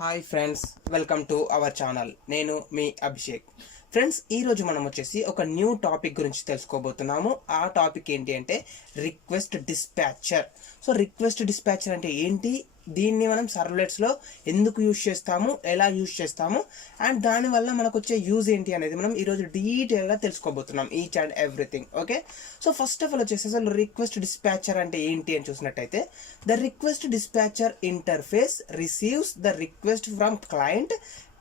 Hi friends, welcome to our channel. నేను మీ Abhishek. Friends, ఈరోజు మనం వచ్చేసి ఒక న్యూ టాపిక్ గురించి తెలుసుకోబోతున్నాము. ఆ టాపిక్ ఏంటి అంటే request dispatcher. So request dispatcher అంటే ఏంటి, దీన్ని మనం సర్వ్లెట్స్లో ఎందుకు యూజ్ చేస్తాము, ఎలా యూజ్ చేస్తాము, అండ్ దానివల్ల మనకు వచ్చే యూజ్ ఏంటి అనేది మనం ఈరోజు డీటెయిల్గా తెలుసుకోబోతున్నాం, each and everything. Okay, so first of all వచ్చేసి అసలు రిక్వెస్ట్ డిస్పాచర్ అంటే ఏంటి అని చూసినట్టయితే, the request dispatcher interface receives the request from client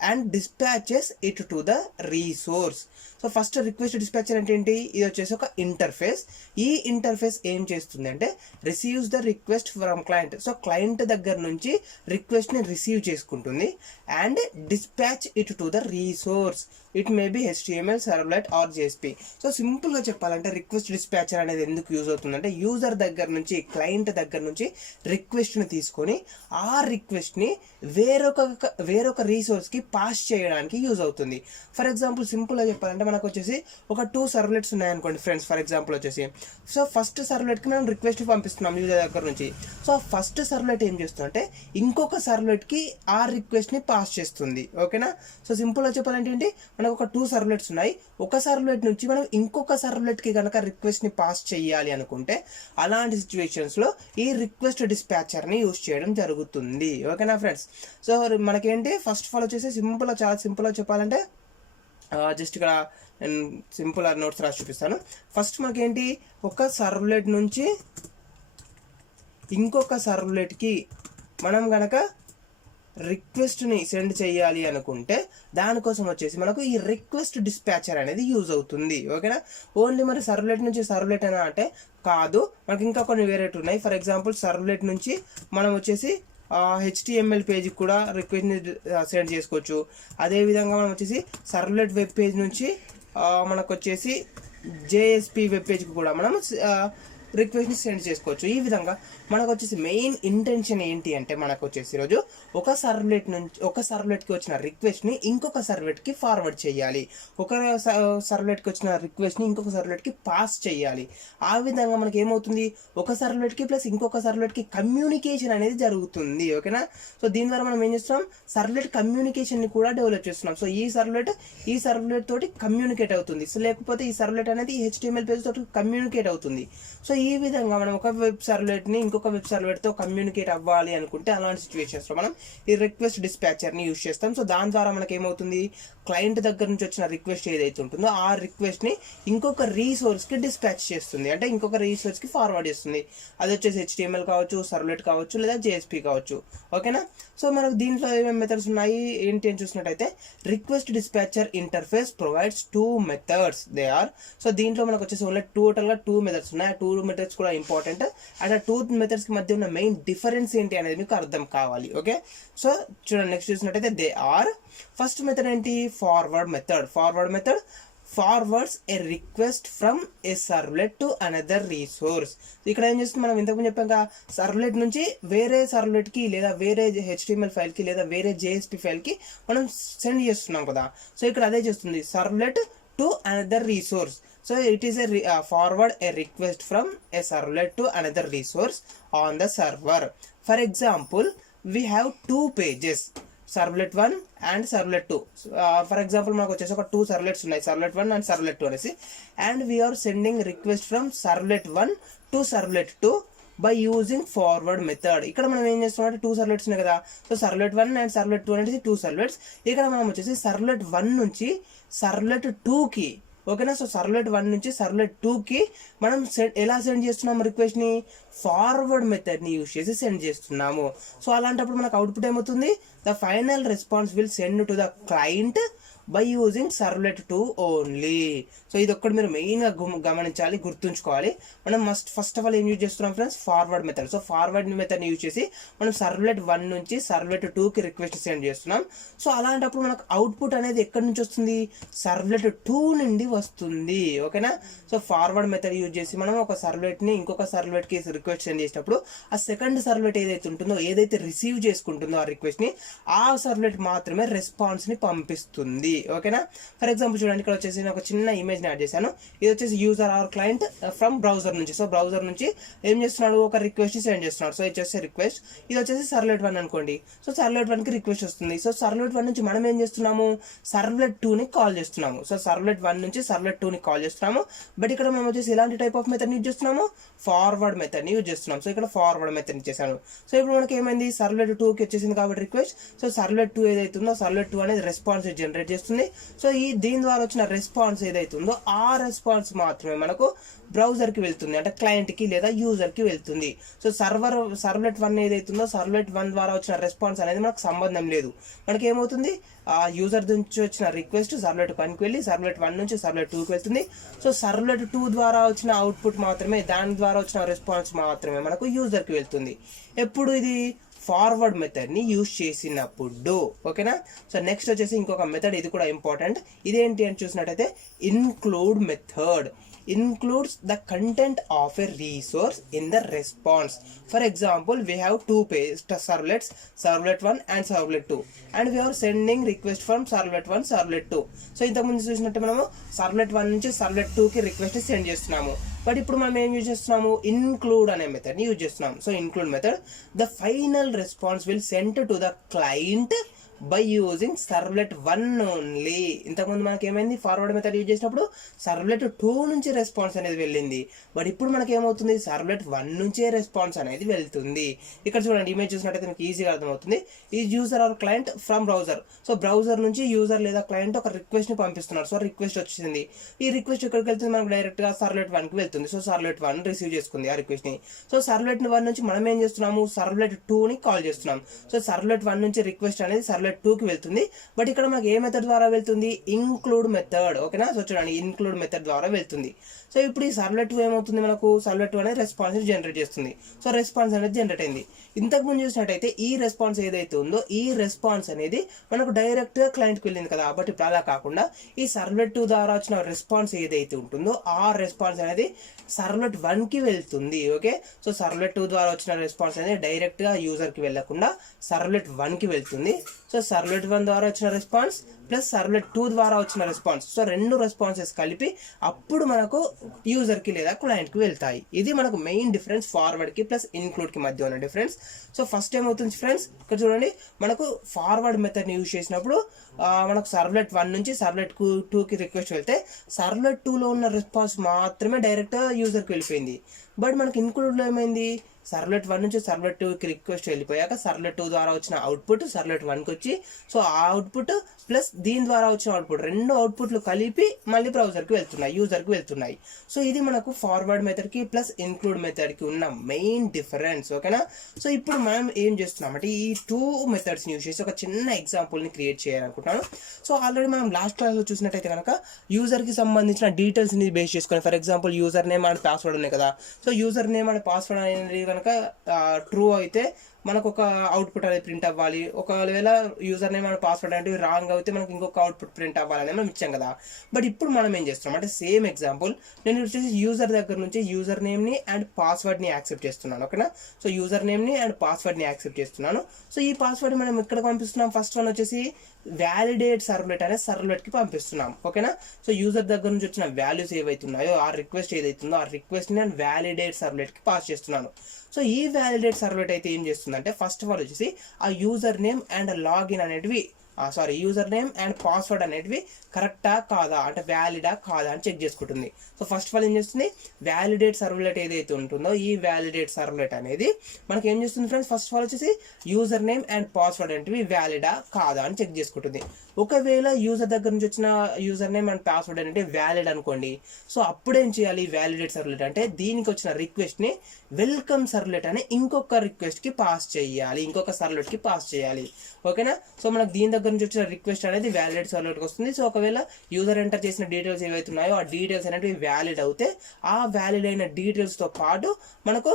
and dispatches it to the resource. So first request dispatcher అంటే ఏంటి, ఇది వచ్చేసి ఒక ఇంటర్ఫేస్. ఈ ఇంటర్ఫేస్ ఏం చేస్తుంది అంటే receives the request from client. So client దగ్గర నుంచి రిక్వెస్ట్ని రిసీవ్ చేసుకుంటుంది and dispatch it to the resource. It may be HTML, servlet or JSP. So సింపుల్గా చెప్పాలంటే రిక్వెస్ట్ డిస్పాచర్ అనేది ఎందుకు యూజ్ అవుతుందంటే, యూజర్ దగ్గర నుంచి, క్లయింట్ దగ్గర నుంచి రిక్వెస్ట్ని తీసుకొని ఆ రిక్వెస్ట్ని వేరొక రీసోర్స్కి పాస్ చేయడానికి యూజ్ అవుతుంది. ఫర్ ఎగ్జాంపుల్ సింపుల్గా చెప్పాలంటే మనకు వచ్చేసి ఒక 2 సర్వ్లెట్స్ ఉన్నాయనుకోండి ఫ్రెండ్స్. ఫర్ ఎగ్జాంపుల్ వచ్చేసి సో ఫస్ట్ సర్వ్లెట్కి మనం రిక్వెస్ట్ పంపిస్తున్నాం యూజర్ దగ్గర నుంచి. సో ఫస్ట్ సర్వ్లెట్ ఏం చేస్తుందంటే ఇంకొక సర్వ్లెట్కి ఆ రిక్వెస్ట్ని పాస్ చేస్తుంది. ఓకేనా, సో సింపుల్గా చెప్పాలంటే ఏంటి, మనకు ఒక 2 సర్వ్లెట్స్ ఉన్నాయి. ఒక సర్వ్లెట్ నుంచి మనం ఇంకొక సర్వ్లెట్కి కనుక రిక్వెస్ట్ని పాస్ చేయాలి అనుకుంటే అలాంటి సిచ్యువేషన్స్లో ఈ రిక్వెస్ట్ డిస్పాచర్ని యూజ్ చేయడం జరుగుతుంది. ఓకేనా ఫ్రెండ్స్, సో మనకేంటి ఫస్ట్ ఆఫ్ ఆల్ వచ్చేసి చాలా సింపుల్గా చెప్పాలంటే జస్ట్ ఇక్కడ నేను సింపుల్ నోట్స్ రాసి చూపిస్తాను. ఫస్ట్ మనకేంటి, ఒక సర్వ్లెట్ నుంచి ఇంకొక సర్వ్లెట్కి మనం కనుక రిక్వెస్ట్ని సెండ్ చేయాలి అనుకుంటే దానికోసం వచ్చేసి మనకు ఈ రిక్వెస్ట్ డిస్పాచర్ అనేది యూజ్ అవుతుంది. ఓకేనా, ఓన్లీ మరి సర్వ్లెట్ నుంచి సర్వ్లెట్ అయినా అంటే కాదు, మనకి ఇంకా కొన్ని వేరేట్ ఉన్నాయి. ఫర్ ఎగ్జాంపుల్ సర్వ్లెట్ నుంచి మనం వచ్చేసి HTML పేజ్కి కూడా రిక్వెస్ట్ని సెండ్ చేసుకోవచ్చు. అదేవిధంగా మనం వచ్చేసి సర్వ్లెట్ వెబ్ పేజ్ నుంచి మనకు వచ్చేసి JSP వెబ్ పేజ్కి కూడా మనం రిక్వెస్ట్ని సెండ్ చేసుకోవచ్చు. ఈ విధంగా మనకు వచ్చేసి మెయిన్ ఇంటెన్షన్ ఏంటి అంటే మనకు వచ్చేసి ఈరోజు ఒక సర్వ్లెట్కి వచ్చిన రిక్వెస్ట్ని ఇంకొక సర్వ్లెట్కి ఫార్వర్డ్ చేయాలి, ఒక సర్వ్లెట్కి వచ్చిన రిక్వెస్ట్ని ఇంకొక సర్వ్లెట్కి పాస్ చేయాలి. ఆ విధంగా మనకి ఏమవుతుంది, ఒక సర్వ్లెట్కి ప్లస్ ఇంకొక సర్వ్లెట్కి కమ్యూనికేషన్ అనేది జరుగుతుంది. ఓకేనా, సో దీని ద్వారా మనం ఏం చేస్తున్నాం, సర్వ్లెట్ కమ్యూనికేషన్ని కూడా డెవలప్ చేస్తున్నాం. సో ఈ సర్వ్లెట్ తోటి కమ్యూనికేట్ అవుతుంది. సో లేకపోతే ఈ సర్వ్లెట్ అనేది HTML పేజ్ తోటి కమ్యూనికేట్ అవుతుంది. సో ఈ విధంగా మనం ఒక వెబ్ సర్వ్లెట్ని ఇంకొక వెబ్ సర్వ్లెట్తో కమ్యూనికేట్ అవ్వాలి అనుకుంటే అలాంటి సిచ్యువేషన్స్లో మనం ఈ రిక్వెస్ట్ డిస్పాచర్ని యూజ్ చేస్తాం. సో దాని ద్వారా మనకి ఏమవుతుంది, క్లయింట్ దగ్గర నుంచి వచ్చిన రిక్వెస్ట్ ఏదైతే ఉంటుందో ఆ రిక్వెస్ట్ని ఇంకొక రీసోర్స్కి డిస్పాచ్ చేస్తుంది, అంటే ఇంకొక రీసోర్స్కి ఫార్వర్డ్ చేస్తుంది. అది వచ్చేసి HTML కావచ్చు, సర్వ్లెట్ కావచ్చు, లేదా JSP కావచ్చు. ఓకేనా, సో మనకు దీంట్లో ఏమేమి మెథడ్స్ ఉన్నాయి ఏంటి అని చూసినట్టయితే, request dispatcher interface provides 2 methods they are. So దీంట్లో మనకు వచ్చేసి ఓన్లీ టోటల్గా 2 మెథడ్స్ ఉన్నాయి. ఆ 2 మెథడ్స్ కూడా ఇంపార్టెంట్, అండ్ ఆ 2 మెథడ్స్కి మధ్య ఉన్న మెయిన్ డిఫరెన్స్ ఏంటి అనేది మీకు అర్థం కావాలి. ఓకే, సో చూడండి, నెక్స్ట్ చూసినట్టయితే దే ఆర్, ఫస్ట్ మెథడ్ ఏంటి, forward method forwards A request from A servlet to another resource. ఇక్కడ ఏం చేస్తుంది, మనం ఇంతకుముందు చెప్పాక సర్వ్లెట్ నుంచి వేరే సర్వ్లెట్కి లేదా వేరే HTML ఫైల్కి లేదా వేరే JSP ఫైల్కి మనం సెండ్ చేస్తున్నాం కదా. సో ఇక్కడ అదే చేస్తుంది, servlet to another resource. So it is forward a request from a servlet to another resource on the server. For example, we have 2 pages, servlet 1 and servlet 2. For example, మనకు వచ్చేసి ఒక 2 servlets ఉన్నాయి, servlet 1 and servlet 2 అనేసి, and we are sending request from servlet 1 to servlet 2 by using forward method. ఇక్కడ మనం ఏం చేస్తున్నాం అంటే 2 సర్వ్లెట్స్ ఉన్నాయి కదా. సో సర్వ్లెట్ 1 అండ్ సర్వ్లెట్ 2 అనేది 2 సర్వ్లెట్స్. ఇక్కడ మనం వచ్చేసి సర్వ్లెట్ 1 నుంచి సర్వ్లెట్ 2కి, ఓకేనా, సో సర్వ్లెట్ 1 నుంచి సర్వ్లెట్ 2కి మనం ఎలా సెండ్ చేస్తున్నాము రిక్వెస్ట్ని, ఫార్వర్డ్ మెథడ్ని యూజ్ చేసి సెండ్ చేస్తున్నాము. సో అలాంటప్పుడు మనకు అవుట్పుట్ ఏమవుతుంది, the final response will send to the client by using servlet 2 only. So ఇది ఒక్కటి మీరు మెయిన్గా గమనించాలి, గుర్తుంచుకోవాలి. మనం ఫస్ట్ ఆఫ్ ఆల్ ఏం యూజ్ చేస్తున్నాం friends, forward method. So forward మెథడ్ని యూజ్ చేసి మనం సర్వ్లెట్ 1 నుంచి సర్వ్లెట్ 2కి రిక్వెస్ట్ సెండ్ చేస్తున్నాం. సో అలాంటప్పుడు మనకు అవుట్పుట్ అనేది ఎక్కడి నుంచి వస్తుంది, సర్వ్లెట్ 2 నుండి వస్తుంది. ఓకేనా, సో ఫార్వర్డ్ మెథడ్ యూజ్ చేసి మనం ఒక సర్వ్లెట్ని ఇంకొక సర్వ్లెట్కి రిక్వెస్ట్ సెండ్ చేసినప్పుడు ఆ సెకండ్ సర్వ్లెట్ ఏదైతే ఉంటుందో, ఏదైతే రిసీవ్ చేసుకుంటుందో ఆ రిక్వెస్ట్ని, ఆ సర్వ్లెట్ మాత్రమే రెస్పాన్స్ని పంపిస్తుంది. ఓకేనా. ఫర్ ఎగ్జాంపుల్ చూడండి, ఇక్కడ వచ్చేసి నేను ఒక చిన్న ఇమేజ్ని యాడ్ చేశాను. ఇది వచ్చేసి user are client from browser నుంచి. సో బ్రౌజర్ నుంచి ఏం చేస్తున్నాడు, ఒక రిక్వెస్ట్ సెండ్ చేస్తున్నాడు. సో ఇది వచ్చేసి రిక్వెస్ట్, ఇది వచ్చేసి సర్వ్లెట్ 1 అనుకోండి. సో సర్వ్లెట్ 1కి రిక్వెస్ట్ వస్తుంది. సో సర్వ్లెట్ 1 నుంచి మనం ఏం చేస్తున్నాము, సర్వ్లెట్ 2ని కాల్ చేస్తున్నాము. సో సర్వ్లెట్ 1 నుంచి సర్వ్లెట్ 2ని కాల్ చేస్తున్నాము. బట్ ఇక్కడ మనం వచ్చేసి ఇలాంటి టైప్ ఆఫ్ మెథడ్ యూజ్ చేస్తున్నాము, ఫార్వర్డ్ మెథడ్ని యూజ్ చేస్తున్నాం. సో ఇక్కడ ఫార్వర్డ్ మెథడ్ ఇచ్చేసాను. సో ఇప్పుడు మనకి ఏమైంది, సర్వ్లెట్ 2కి వచ్చేసింది కాబట్టి రిక్వెస్ట్. సో సర్వ్లెట్ 2 ఏదైతుందో సర్వ్లెట్ 2 అనేది రెస్పాన్స్ జనరేట్ చేస్తుంది. సో దీని ద్వారా వచ్చిన రెస్పాన్స్ ఏదైతుందో ఆ రెస్పాన్స్ మాత్రమే మనకు బ్రౌజర్కి వెళ్తుంది, అంటే క్లయింట్కి లేదా యూజర్కి వెళ్తుంది. సో సర్వ్లెట్ 1 ఏదైతుందో సర్వ్లెట్ 1 ద్వారా వచ్చిన రెస్పాన్స్ అనేది మనకు సంబంధం లేదు. మనకి ఏమవుతుంది, ఆ యూజర్ నుంచి వచ్చిన రిక్వెస్ట్ సర్వ్లెట్ 1కి వెళ్ళి సర్వ్లెట్ 1 నుంచి సర్వ్లెట్ 2కి వెళ్తుంది. సో సర్వ్లెట్ 2 ద్వారా వచ్చిన అవుట్పుట్ మాత్రమే, దాని ద్వారా వచ్చిన రెస్పాన్స్ మాత్రమే మనకు యూజర్కి వెళ్తుంది. ఎప్పుడు ఇది ఫార్వర్డ్ మెథడ్ని యూజ్ చేసినప్పుడు, ఓకేనా. సో నెక్స్ట్ వచ్చేసి ఇంకొక మెథడ్, ఇది కూడా ఇంపార్టెంట్. ఇదేంటి అని చూసినట్టయితే include method includes the content of a resource in the response. For example, we have two servlets, servlet 1 and servlet 2, and we are sending request from servlet 1 servlet 2. So ఇంతకుముందు చూసినట్టు మనము servlet 1 నుంచి servlet 2కి request send చేస్తున్నాము. But ఇప్పుడు మనం ఏం use చేస్తున్నాము, ఇన్క్లూడ్ అనే మెథడ్ని యూజ్ చేస్తున్నాము. So include method, the final response will send to the client by using servlet 1 only. ఇంతకుముందు మనకి ఏమైంది, ఫార్వర్డ్ మెథడ్ యూజ్ చేసినప్పుడు సర్వ్లెట్ 2 నుంచి రెస్పాన్స్ అనేది వెళ్ళింది. బట్ ఇప్పుడు మనకి ఏమవుతుంది, సర్వ్లెట్ 1 నుంచే రెస్పాన్స్ అనేది వెళ్తుంది. ఇక్కడ చూడండి, ఇమేజ్ చూసినట్టయితే మీకు ఈజీగా అర్థమవుతుంది. ఈ user are client from browser. So browser నుంచి యూజర్ లేదా క్లయింట్ ఒక రిక్వెస్ట్ని పంపిస్తున్నారు. సో రిక్వెస్ట్ వచ్చింది. ఈ రిక్వెస్ట్ ఎక్కడికి వెళ్తుంది, మనకు డైరెక్ట్గా సర్వ్లెట్ 1కి వెళ్తుంది. సో సర్వ్లెట్ 1 రిసీవ్ చేసుకుంది ఆ రిక్వెస్ట్ని. సో సర్వ్లెట్ 1 నుంచి మనం ఏం చేస్తున్నాము, సర్వ్లెట్ 2ని కాల్ చేస్తున్నాం. సో సర్వ్లెట్ 1 నుంచి రిక్వెస్ట్ అనేది సర్వ్లెట్ 2కి వెళ్తుంది. బట్ ఇక్కడ మనకి ఏ మెథడ్ ద్వారా వెళ్తుంది, ఇంక్లూడ్ మెథడ్, ఓకేనా. సో చూడండి, ఇంక్లూడ్ మెథడ్ ద్వారా వెళ్తుంది. సో ఇప్పుడు ఈ సర్వ్లెట్ 2 ఏమవుతుంది, మనకు సర్వ్లెట్ 2 అనేది రెస్పాన్స్ జనరేట్ చేస్తుంది. సో రెస్పాన్స్ అనేది జనరేట్ అయింది. ఇంతకుముందు చూసినట్టయితే ఈ రెస్పాన్స్ ఏదైతే ఉందో ఈ రెస్పాన్స్ అనేది మనకు డైరెక్ట్గా క్లయింట్కి వెళ్ళింది కదా. బట్ ఇప్పుడు అలా కాకుండా ఈ సర్వ్లెట్ 2 ద్వారా వచ్చిన రెస్పాన్స్ ఏదైతే ఉంటుందో ఆ రెస్పాన్స్ అనేది సర్వ్లెట్ 1కి వెళ్తుంది. ఓకే. సో సర్వ్లెట్ 2 ద్వారా వచ్చిన రెస్పాన్స్ అనేది డైరెక్ట్గా యూజర్కి వెళ్ళకుండా సర్వ్లెట్ 1కి వెళ్తుంది. సో సర్వ్లెట్ 1 ద్వారా వచ్చిన రెస్పాన్స్ ప్లస్ సర్వ్లెట్ 2 ద్వారా వచ్చిన రెస్పాన్స్, సో రెండు రెస్పాన్సెస్ కలిపి అప్పుడు మనకు యూజర్కి లేదా క్లయింట్కి వెళ్తాయి. ఇది మనకు మెయిన్ డిఫరెన్స్ ఫార్వర్డ్కి ప్లస్ ఇన్క్లూడ్కి మధ్య ఉన్న డిఫరెన్స్. సో ఫస్ట్ ఏమవుతుంది ఫ్రెండ్స్, ఇక్కడ చూడండి, మనకు ఫార్వర్డ్ మెథడ్ని యూజ్ చేసినప్పుడు మనకు సర్వ్లెట్ 1 నుంచి సర్వ్లెట్ 2కి రిక్వెస్ట్ వెళ్తే సర్వ్లెట్ 2లో ఉన్న రెస్పాన్స్ మాత్రమే డైరెక్ట్గా యూజర్కి వెళ్ళిపోయింది. బట్ మనకి ఇన్క్లూడ్లో ఏమైంది, సర్వ్లెట్ 1 నుంచి సర్వ్లెట్ 2కి రిక్వెస్ట్ వెళ్ళిపోయాక సర్వ్లెట్ 2 ద్వారా వచ్చిన అవుట్పుట్ సర్వ్లెట్ 1కి వచ్చి, సో ఆ అవుట్పుట్ ప్లస్ దీని ద్వారా వచ్చిన అవుట్పుట్ రెండు అవుట్పుట్లు కలిపి మళ్ళీ బ్రౌజర్కి వెళ్తున్నాయి, యూజర్కి వెళ్తున్నాయి. సో ఇది మనకు ఫార్వర్డ్ మెథడ్కి ప్లస్ ఇన్క్లూడ్ మెథడ్కి ఉన్న మెయిన్ డిఫరెన్స్. ఓకేనా. సో ఇప్పుడు మనం ఏం చేస్తున్నాం అంటే ఈ 2 మెథడ్స్ని యూజ్ చేసి ఒక చిన్న ఎగ్జాంపుల్ని క్రియేట్ చేయాలనుకుంటున్నాను. సో ఆల్రెడీ మనం లాస్ట్ క్లాస్లో చూసినట్టయితే కనుక యూజర్కి సంబంధించిన డీటెయిల్స్ని బేస్ చేసుకొని, for example user name and password ఉన్నాయి కదా. So user name and password అనేది కనుక ట్రూ అయితే మనకు ఒక అవుట్పుట్ అనేది ప్రింట్ అవ్వాలి. ఒకవేళ యూజర్ నేమ్ అండ్ పాస్వర్డ్ అంటే రాంగ్ అయితే మనకి ఇంకొక అవుట్పుట్ ప్రింట్ అవ్వాలని మనం ఇచ్చాం కదా. బట్ ఇప్పుడు మనం ఏం చేస్తున్నాం అంటే సేమ్ ఎగ్జాంపుల్, నేను వచ్చేసి యూజర్ దగ్గర నుంచి యూజర్ నేమ్ని అండ్ పాస్వర్డ్ని యాక్సెప్ట్ చేస్తున్నాను. ఓకేనా. సో యూజర్ నేమ్ని అండ్ పాస్వర్డ్ని యాక్సెప్ట్ చేస్తున్నాను. సో ఈ పాస్వర్డ్ మనం ఎక్కడ పంపిస్తున్నాం, ఫస్ట్ వన్ వచ్చేసి వ్యాలిడేట్ సర్వ్లెట్ అనే సర్వ్లెట్కి పంపిస్తున్నాం. ఓకేనా. సో యూజర్ దగ్గర నుంచి వచ్చిన వాల్యూస్ ఏవైతున్నాయో ఆ రిక్వెస్ట్ ఏదైతుందో ఆ రిక్వెస్ట్ని నేను వ్యాలిడేట్ సర్వ్లెట్కి పాస్ చేస్తున్నాను. సో ఈ వ్యాలిడేట్ సర్వ్లెట్ అయితే ఏం చేస్తుందంటే ఫస్ట్ ఆఫ్ ఆల్ వచ్చేసి ఆ యూజర్ నేమ్ అండ్ లాగిన్ అనేటివి యూజర్ నేమ్ అండ్ పాస్వర్డ్ అనేటివి కరెక్టా కాదా, అంటే వ్యాలిడా కాదా అని చెక్ చేసుకుంటుంది. సో ఫస్ట్ ఆఫ్ ఆల్ ఏం చేస్తుంది, వ్యాలిడేట్ సర్వ్లెట్ ఏదైతే ఉంటుందో ఈ వ్యాలిడేట్ సర్వ్లెట్ అనేది మనకి ఏం చేస్తుంది ఫ్రెండ్స్, ఫస్ట్ ఆఫ్ ఆల్ వచ్చేసి యూజర్ నేమ్ అండ్ పాస్వర్డ్ అనేటివి వ్యాలిడా కాదా అని చెక్ చేసుకుంటుంది. ఒకవేళ యూజర్ దగ్గర నుంచి వచ్చిన యూజర్ నేమ్ అండ్ పాస్వర్డ్ అనేది వ్యాలిడ్ అనుకోండి, సో అప్పుడేం చేయాలి, వ్యాలిడేట్ సర్వ్లెట్ అంటే దీనికి వచ్చిన రిక్వెస్ట్ని వెల్కమ్ సర్వ్లెట్ అని ఇంకొక రిక్వెస్ట్కి పాస్ చేయాలి, ఇంకొక సర్వ్లెట్కి పాస్ చేయాలి. ఓకేనా. సో మనకు దీని దగ్గర నుంచి వచ్చిన రిక్వెస్ట్ అనేది వ్యాలిడేట్ సర్వ్లెట్కి వస్తుంది. సో ఒకవేళ యూజర్ ఎంటర్ చేసిన డీటెయిల్స్ ఏవైతే ఉన్నాయో ఆ డీటెయిల్స్ అనేవి వ్యాలిడ్ అవుతే ఆ వ్యాలిడ్ అయిన డీటెయిల్స్తో పాటు మనకు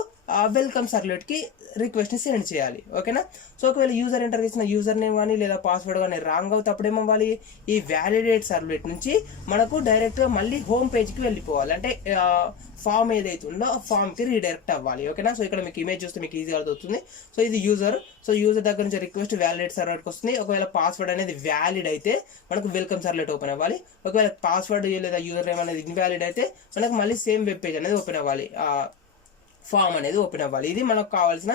వెల్కమ్ సర్వ్లెట్కి రిక్వెస్ట్ని సెండ్ చేయాలి. ఓకేనా. సో ఒకవేళ యూజర్ ఎంటర్ చేసిన యూజర్ నేమ్ కానీ లేదా పాస్వర్డ్ కానీ రాంగ్ అవుతే అప్పుడు ఏమవ్వాలి, ఈ వ్యాలిడేట్ సర్వ్లెట్ నుంచి మనకు డైరెక్ట్గా మళ్ళీ హోమ్ పేజ్కి వెళ్ళిపోవాలి. అంటే ఫామ్ ఏదైతే ఉందో ఆ ఫామ్కి రీడైరెక్ట్ అవ్వాలి. ఓకేనా. సో ఇక్కడ మీకు ఇమేజ్ చూస్తే మీకు ఈజీగా అర్థమవుతుంది. సో ఇది యూజర్. సో యూజర్ దగ్గర నుంచి రిక్వెస్ట్ వ్యాలిడేట్ సర్వర్కి వస్తుంది. ఒకవేళ పాస్వర్డ్ అనేది వ్యాలిడ్ అయితే మనకు వెల్కమ్ సర్వ్లెట్ ఓపెన్ అవ్వాలి. ఒకవేళ పాస్వర్డ్ లేదా యూజర్ నేమ్ అనేది ఇన్వాలిడ్ అయితే మనకు మళ్ళీ సేమ్ వెబ్ పేజ్ అనేది ఓపెన్ అవ్వాలి, ఫామ్ అనేది ఓపెన్ అవ్వాలి. ఇది మనకు కావాల్సిన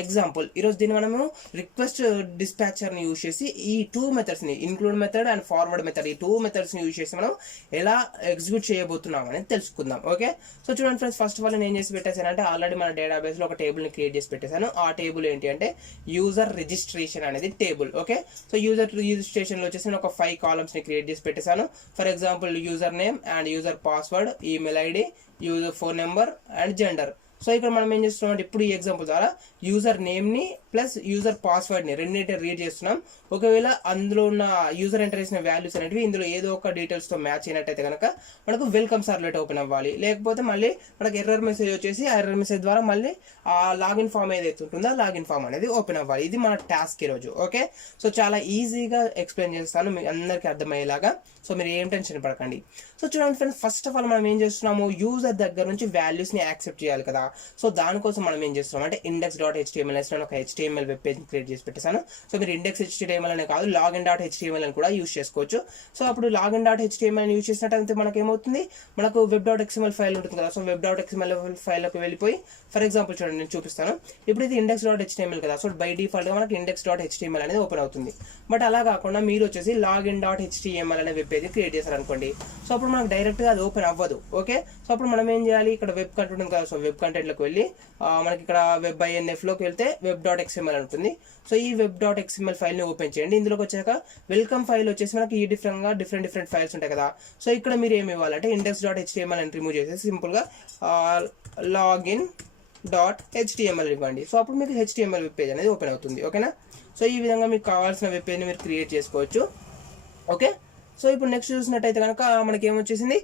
ఎగ్జాంపుల్. ఈరోజు దీన్ని మనము రిక్వెస్ట్ డిస్పాచర్ని యూజ్ చేసి ఈ 2 మెథడ్స్ని, include method and forward method, ఈ 2 మెథడ్స్ని యూజ్ చేసి మనం ఎలా ఎగ్జిక్యూట్ చేయబోతున్నాం అనేది తెలుసుకుందాం. ఓకే. సో చూడండి ఫ్రెండ్స్, ఫస్ట్ ఆఫ్ ఆల్ నేను ఏం చేసి పెట్టేసానంటే ఆల్రెడీ మన డేటాబేస్లో ఒక టేబుల్ని క్రియేట్ చేసి పెట్టేశాను. ఆ టేబుల్ ఏంటి అంటే యూజర్ రిజిస్ట్రేషన్ అనేది టేబుల్. ఓకే. సో యూజర్ రిజిస్ట్రేషన్లో వచ్చేసి నేను ఒక 5 కాలమ్స్ని క్రియేట్ చేసి పెట్టేశాను. For example user name and user password, email ID, user phone number and gender. So ఇక్కడ మనం ఏం చేస్తున్నాం అంటే ఇప్పుడు ఈ ఎగ్జాంపుల్ ద్వారా యూజర్ నేమ్ని ప్లస్ యూజర్ పాస్వర్డ్ని రెండింటి రీడ్ చేస్తున్నాం. ఒకవేళ అందులో ఉన్న యూజర్ ఎంటర్ చేసిన వాల్యూస్ అనేవి ఇందులో ఏదో ఒక డీటెయిల్స్తో మ్యాచ్ అయినట్టయితే కనుక మనకు వెల్కమ్ సర్వ్లెట్ ఓపెన్ అవ్వాలి. లేకపోతే మళ్ళీ మనకు ఎర్రర్ మెసేజ్ వచ్చేసి ఆ ఎర్రర్ మెసేజ్ ద్వారా మళ్ళీ ఆ లాగిన్ ఫామ్ ఏదైతే ఉంటుందో ఆ లాగిన్ ఫామ్ అనేది ఓపెన్ అవ్వాలి. ఇది మన టాస్క్ ఈరోజు. ఓకే. సో చాలా ఈజీగా ఎక్స్ప్లెయిన్ చేస్తాను మీ అందరికీ అర్థమయ్యేలాగా. సో మీరు ఏం టెన్షన్ పడకండి. సో చూడండి ఫ్రెండ్స్, ఫస్ట్ ఆఫ్ ఆల్ మనం ఏం చేస్తున్నాము, యూజర్ దగ్గర నుంచి వాల్యూస్ని యాక్సెప్ట్ చేయాలి కదా. సో దానికోసం మనం ఏం చేస్తున్నాం అంటే index.html అని ఒక HTML వెబ్ పేజ్ క్రియేట్ చేసి పెట్టేశాను. సో మీరు index.html అనే కాదు login.html అని కూడా యూజ్ చేసుకోవచ్చు. సో అప్పుడు login.html అని యూజ్ చేసినట్టయితే మనకు ఏమవుతుంది, మనకు web.xml ఫైల్ ఉంటుంది కదా. సో web.xml ఫైల్లోకి వెళ్ళిపోయి ఫర్ ఎగ్జాంపుల్ చూడండి నేను చూపిస్తాను. ఇప్పుడు ఇది index.html కదా. సో బై డిఫాల్ట్గా మనకి index.html అనేది ఓపెన్ అవుతుంది. బట్ అలా కాకుండా మీరు వచ్చేసి login.html అనే వెబ్ పేజ్ క్రియేట్ చేశారనుకోండి. సో అప్పుడు మనకు డైరెక్ట్గా అది ఓపెన్ అవ్వదు. ఓకే. సో అప్పుడు మనం ఏం చేయాలి, ఇక్కడ వెబ్ కంటెంట్ ఉంది కదా. సో వెబ్ కంటెంట్లోకి వెళ్ళి మనకి ఇక్కడ వెబ్ INFలోకి వెళ్తే web.xml ఉంటుంది. సో ఈ web.xml ఫైల్ని ఓపెన్ చేయండి. ఇందులోకి వచ్చాక వెల్కమ్ ఫైల్ వచ్చేసి మనకి ఈ డిఫరెంట్ ఫైల్స్ ఉంటాయి కదా. సో ఇక్కడ మీరు ఏమి ఇవ్వాలంటే index.html అని రిమూవ్ చేసేసి సింపుల్గా login.html ఇవ్వండి. సో అప్పుడు మీకు HTML వెబ్ పేజ్ అనేది ఓపెన్ అవుతుంది. ఓకేనా. సో ఈ విధంగా మీకు కావాల్సిన వెబ్ పేజ్ని మీరు క్రియేట్ చేసుకోవచ్చు. ఓకే. సో ఇప్పుడు నెక్స్ట్ చూసినట్టయితే కనుక మనకి ఏమొచ్చేసింది,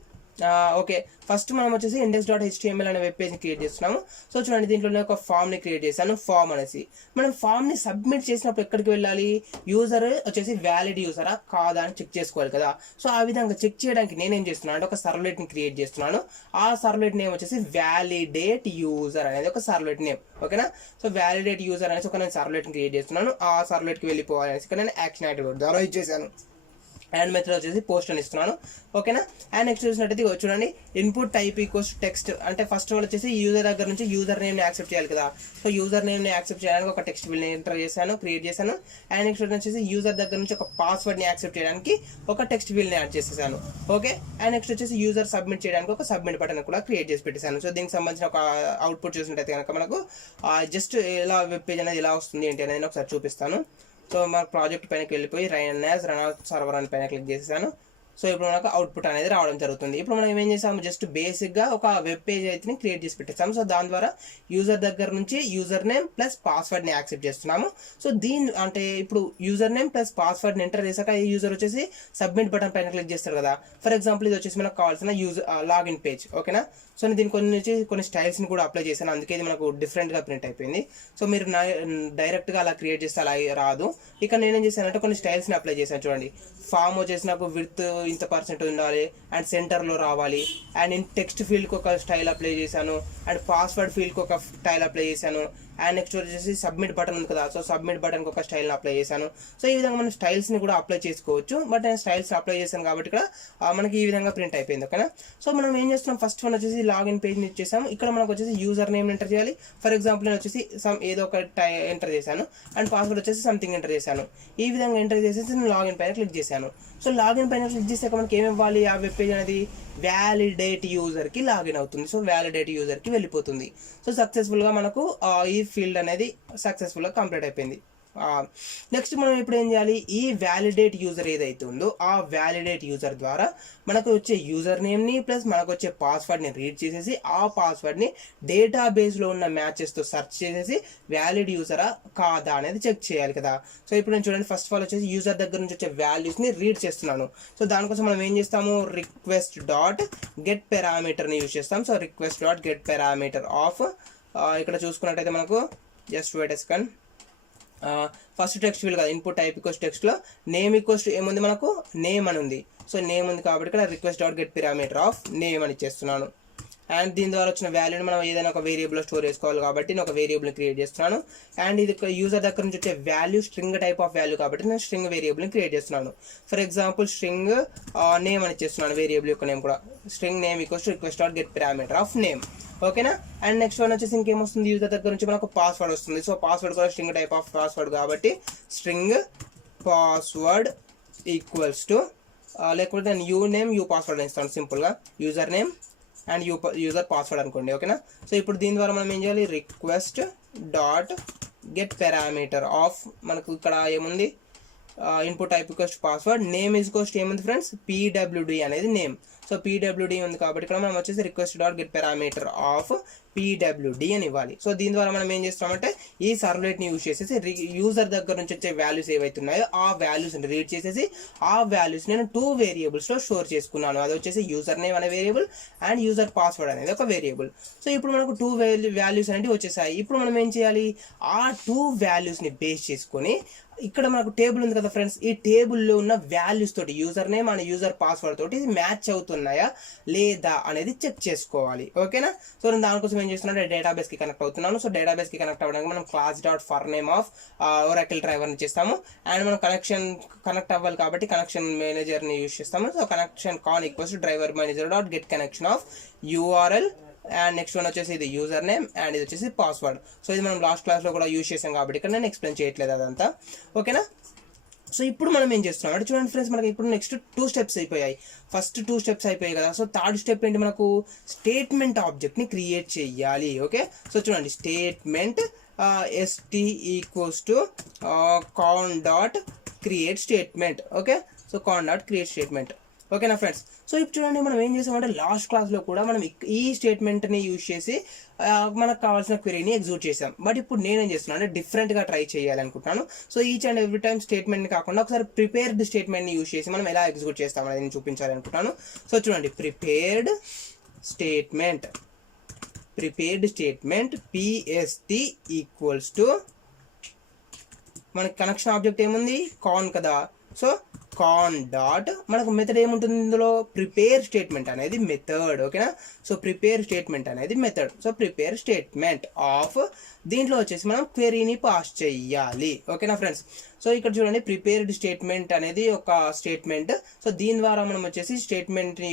ఓకే, ఫస్ట్ మనం వచ్చేసి index.html అనే వెబ్ పేజ్ని క్రియేట్ చేస్తున్నాము. సో చూడండి దీంట్లో నేను ఒక ఫామ్ని క్రియేట్ చేశాను, ఫామ్ అనేసి. మనం ఫామ్ని సబ్మిట్ చేసినప్పుడు ఎక్కడికి వెళ్ళాలి, యూజర్ వచ్చేసి వ్యాలిడ్ యూజరా కాదా అని చెక్ చేసుకోవాలి కదా. సో ఆ విధంగా చెక్ చేయడానికి నేనేం చేస్తున్నాను అంటే ఒక సర్వ్లెట్ని క్రియేట్ చేస్తున్నాను. ఆ సర్వ్లెట్ నేమ్ వచ్చేసి వ్యాలిడేట్ యూజర్ అనేది ఒక సర్వ్లెట్ నేమ్. ఓకేనా. సో వ్యాలిడేట్ యూజర్ అనేసి ఒక నేను సర్వ్లెట్ని క్రియేట్ చేస్తున్నాను. ఆ సర్వ్లెట్కి వెళ్ళిపోవాలనేసి ఇక్కడ నేను యాక్షన్ యాక్టివేట్ ద్వారా ఇచ్చేసాను. అండ్ మెథడ్ వచ్చేసి పోస్ట్ అని ఇస్తున్నాను. ఓకేనా. అండ్ నెక్స్ట్ చూసినట్టయితే చూడండి ఇన్పుట్ టైప్ ఈక్వల్స్ టెక్స్ట్. అంటే ఫస్ట్ ఆల్ వచ్చేసి యూజర్ దగ్గర నుంచి యూజర్ నేమ్ని యాక్సెప్ట్ చేయాలి కదా. సో యూజర్ నేమ్ని యాక్సెప్ట్ చేయడానికి ఒక టెక్స్ట్ విల్ని ఎంటర్ చేశాను, క్రియేట్ చేశాను. అండ్ నెక్స్ట్ వచ్చేసి యూజర్ దగ్గర నుంచి ఒక పాస్వర్డ్ని యాక్సెప్ట్ చేయడానికి ఒక టెక్స్ట్ విల్ని యాడ్ చేసేసాను. ఓకే. అండ్ నెక్స్ట్ వచ్చేసి యూజర్ సబ్మిట్ చేయడానికి ఒక సబ్మిట్ బటన్ కూడా క్రియేట్ చేసి పెట్టేశాను. సో దీనికి సంబంధించిన ఒక అవుట్పుట్ చూసినట్టయితే కనుక మనకు జస్ట్ ఎలా వెబ్ పేజ్ అనేది ఎలా వస్తుంది ఏంటి అనేది ఒకసారి చూపిస్తాను. సో మన ప్రాజెక్ట్ పైనకి వెళ్ళిపోయి రన్ సర్వర్ అని పైన క్లిక్ చేసేసాను. సో ఇప్పుడు మనకు అవుట్పుట్ అనేది రావడం జరుగుతుంది. ఇప్పుడు మనం ఏం చేసాము, జస్ట్ బేసిక్గా ఒక వెబ్ పేజ్ అయితే క్రియేట్ చేసి పెట్టేసాము. సో దాని ద్వారా యూజర్ దగ్గర నుంచి యూజర్ నేమ్ ప్లస్ పాస్వర్డ్ని యాక్సెప్ట్ చేస్తున్నాము. సో అంటే ఇప్పుడు యూజర్ నేమ్ ప్లస్ పాస్వర్డ్ని ఎంటర్ చేశాక ఈ యూజర్ వచ్చేసి సబ్మిట్ బటన్ పైన క్లిక్ చేస్తారు కదా. ఫర్ ఎగ్జాంపుల్ ఇది వచ్చేసి మనకు కావాల్సిన లాగిన్ పేజ్. ఓకేనా. సో నేను దీనికి కొన్ని స్టైల్స్ని కూడా అప్లై చేశాను, అందుకే ఇది మనకు డిఫరెంట్గా ప్రింట్ అయిపోయింది. సో మీరు డైరెక్ట్గా అలా క్రియేట్ చేస్తే అలా రాదు. ఇక నేనేం చేశానంటే కొన్ని స్టైల్స్ని అప్లై చేశాను. చూడండి ఫామ్ వచ్చేసి నాకు విడ్త్ ఇంత % ఉండాలి అండ్ సెంటర్లో రావాలి. అండ్ నేను టెక్స్ట్ ఫీల్డ్కి ఒక స్టైల్ అప్లై చేశాను అండ్ పాస్వర్డ్ ఫీల్డ్కి ఒక స్టైల్ అప్లై చేశాను. అండ్ నెక్స్ట్ వచ్చేసి సబ్మిట్ బటన్ ఉంది కదా. సో సబ్మిట్ బటన్కి ఒక స్టైల్ని అప్లై చేశాను. సో ఈ విధంగా మనం స్టైల్స్ని కూడా అప్లై చేసుకోవచ్చు. బట్ నేను స్టైల్స్ అప్లై చేశాను కాబట్టి ఇక్కడ మనకి ఈ విధంగా ప్రింట్ అయిపోయింది. ఓకేనా. సో మనం ఏం చేస్తున్నాం, ఫస్ట్ వన్ వచ్చేసి లాగిన్ పేజ్ని ఇచ్చేసాము. ఇక్కడ మనకు వచ్చేసి యూజర్ నేమ్ ఎంటర్ చేయాలి. ఫర్ ఎగ్జాంపుల్ నేను వచ్చేసి ఏదో ఒక ఎంటర్ చేశాను అండ్ పాస్వర్డ్ వచ్చేసి సంథింగ్ ఎంటర్ చేశాను. ఈ విధంగా ఎంటర్ చేసేసి నేను లాగిన్ పైన క్లిక్ చేశాను. సో లాగిన్ పైన క్లిక్ చేసాక మనకి ఏమి ఇవ్వాలి, ఆ వెబ్ పేజ్ అనేది వ్యాలిడేట్ యూజర్కి లాగిన్ అవుతుంది. సో వ్యాలిడేట్ యూజర్కి వెళ్ళిపోతుంది. సో సక్సెస్ఫుల్గా మనకు ఈ ఫీల్డ్ అనేది సక్సెస్ఫుల్గా కంప్లీట్ అయిపోయింది. నెక్స్ట్ మనం ఇప్పుడు ఏం చేయాలి, ఈ వ్యాలిడేట్ యూజర్ ఏదైతే ఉందో ఆ వ్యాలిడేట్ యూజర్ ద్వారా మనకు వచ్చే యూజర్ నేమ్ని ప్లస్ మనకు వచ్చే పాస్వర్డ్ని రీడ్ చేసేసి ఆ పాస్వర్డ్ని డేటాబేస్లో ఉన్న మ్యాచెస్తో సెర్చ్ చేసేసి వ్యాలిడ్ యూజరా కాదా అనేది చెక్ చేయాలి కదా. సో ఇప్పుడు నేను చూడండి ఫస్ట్ ఆఫ్ ఆల్ వచ్చేసి యూజర్ దగ్గర నుంచి వచ్చే వాల్యూస్ని రీడ్ చేస్తున్నాను. సో దానికోసం మనం ఏం చేస్తాము, రిక్వెస్ట్ డాట్ గెట్ పారామీటర్ని యూజ్ చేస్తాం. So request dot get parameter of ఇక్కడ చూసుకున్నట్టయితే మనకు just wait a second, first text field కదా ఇన్పుట్ టైప్ ఈక్వల్స్ టెక్స్ట్లో నేమ్ ఈక్వల్స్ ఏముంది మనకు నేమ్ అని ఉంది. సో నేమ్ ఉంది కాబట్టి ఇక్కడ request dot get parameter of name అని ఇచ్చేస్తున్నాను. అండ్ దీని ద్వారా వచ్చిన వాల్యూని మనం ఏదైనా ఒక వేరియబుల్లో స్టోర్ చేసుకోవాలి కాబట్టి నేను ఒక వేరియబుల్ని క్రియేట్ చేస్తున్నాను. అండ్ ఇది యూజర్ దగ్గర నుంచి వచ్చే value string type of value కాబట్టి నేను స్ట్రింగ్ వేరియబుల్ని క్రియేట్ చేస్తున్నాను. ఫర్ ఎగ్జాంపుల్ స్ట్రింగ్ నేమ్ అని ఇచ్చేస్తున్నాను, వేరియబుల్ యొక్క నేమ్ కూడా string name equals to request dot get parameter of name. ఓకేనా. అండ్ నెక్స్ట్ వన్ వచ్చేసి ఇంకేమొస్తుంది, యూజర్ దగ్గర నుంచి మనకు పాస్వర్డ్ వస్తుంది. సో పాస్వర్డ్ కూడా స్ట్రింగ్ టైప్ ఆఫ్ పాస్వర్డ్ కాబట్టి స్ట్రింగ్ పాస్వర్డ్ ఈక్వల్స్ టు లేకపోతే నేను యూ నేమ్ యూ పాస్వర్డ్ అని ఇస్తాను సింపుల్గా, user name and user password అనుకోండి. ఓకేనా. సో ఇప్పుడు దీని ద్వారా మనం ఏం చేయాలి, request dot get parameter of మనకు ఇక్కడ ఏముంది input type equals password, name equals ఏముంది ఫ్రెండ్స్ పీడబ్ల్యూడి అనేది నేమ్. సో పీడబ్ల్యూడి ఉంది కాబట్టి ఇక్కడ మనం వచ్చేసి request dot get parameter of PWD అని ఇవ్వాలి. సో దీని ద్వారా మనం ఏం చేస్తామంటే ఈ సర్వ్లెట్ని యూజ్ చేసేసి యూజర్ దగ్గర నుంచి వచ్చే వాల్యూస్ ఏవైతే ఉన్నాయో ఆ వాల్యూస్ని రీడ్ చేసేసి ఆ వాల్యూస్ నేను 2 వేరియబుల్స్లో స్టోర్ చేసుకున్నాను. అది వచ్చేసి యూజర్ నేమ్ అనే వేరియబుల్ అండ్ యూజర్ పాస్వర్డ్ అనేది ఒక వేరియబుల్. సో ఇప్పుడు మనకు 2 వాల్యూస్ అనేవి వచ్చేసాయి. ఇప్పుడు మనం ఏం చేయాలి, ఆ 2 వాల్యూస్ని బేస్ చేసుకొని ఇక్కడ మనకు టేబుల్ ఉంది కదా ఫ్రెండ్స్, ఈ టేబుల్లో ఉన్న వాల్యూస్ తోటి user name and user password తోటి మ్యాచ్ అవుతున్నాయా లేదా అనేది చెక్ చేసుకోవాలి. ఓకేనా. సో నేను దానికోసం ఏం చేస్తున్నాను, డేటాబేస్కి కనెక్ట్ అవుతున్నాను. సో డేటాబేస్కి కనెక్ట్ అవ్వడానికి మనం class dot for name of Oracle డ్రైవర్ని చేస్తాము. అండ్ మనం కనెక్ట్ అవ్వాలి కాబట్టి కనెక్షన్ మేనేజర్ని యూజ్ చేస్తాము. So connection con equals driver manager dot get connection of URL and next one వచ్చేసి ఇది యూజర్ నేమ్ అండ్ ఇది వచ్చేసి పాస్వర్డ్. సో ఇది మనం లాస్ట్ క్లాస్లో కూడా యూజ్ చేసాం కాబట్టి ఇక్కడ నేను ఎక్స్ప్లెయిన్ చేయట్లేదు అదంతా. ఓకేనా. సో ఇప్పుడు మనం ఏం చేస్తున్నాం అంటే చూడండి ఫ్రెండ్స్, మనకి ఇప్పుడు నెక్స్ట్ 2 స్టెప్స్ అయిపోయాయి. ఫస్ట్ 2 స్టెప్స్ అయిపోయాయి కదా. సో థర్డ్ స్టెప్ ఏంటి, మనకు స్టేట్మెంట్ ఆబ్జెక్ట్ని క్రియేట్ చేయాలి. ఓకే. సో చూడండి statement st equals to con dot create statement. Okay. So con dot create statement. ఓకేనా ఫ్రెండ్స్. సో ఇప్పుడు చూడండి మనం ఏం చేసామంటే లాస్ట్ క్లాస్లో కూడా మనం ఈ స్టేట్మెంట్ని యూజ్ చేసి మనకు కావాల్సిన క్వెరీని ఎగ్జిక్యూట్ చేసాం. బట్ ఇప్పుడు నేనేం చేస్తున్నాను అంటే డిఫరెంట్గా ట్రై చేయాలనుకుంటున్నాను. So each and every time స్టేట్మెంట్ని కాకుండా ఒకసారి ప్రిపేర్డ్ స్టేట్మెంట్ని యూజ్ చేసి మనం ఎలా ఎగ్జిక్యూట్ చేస్తామనేది నేను చూపించాలనుకుంటున్నాను. సో చూడండి prepared statement PST equals to మనకి కనెక్షన్ ఆబ్జెక్ట్ ఏముంది కాన్ కదా. సో కాన్ డాట్ మనకు మెథడ్ ఏముంటుంది ఇందులో, ప్రిపేర్ స్టేట్మెంట్ అనేది మెథడ్. ఓకేనా. సో ప్రిపేర్ స్టేట్మెంట్ అనేది method. So prepare statement of దీంట్లో వచ్చేసి మనం క్వెరీని పాస్ చెయ్యాలి. ఓకేనా ఫ్రెండ్స్. సో ఇక్కడ చూడండి ప్రిపేర్డ్ స్టేట్మెంట్ అనేది ఒక స్టేట్మెంట్. సో దీని ద్వారా మనం వచ్చేసి స్టేట్మెంట్ని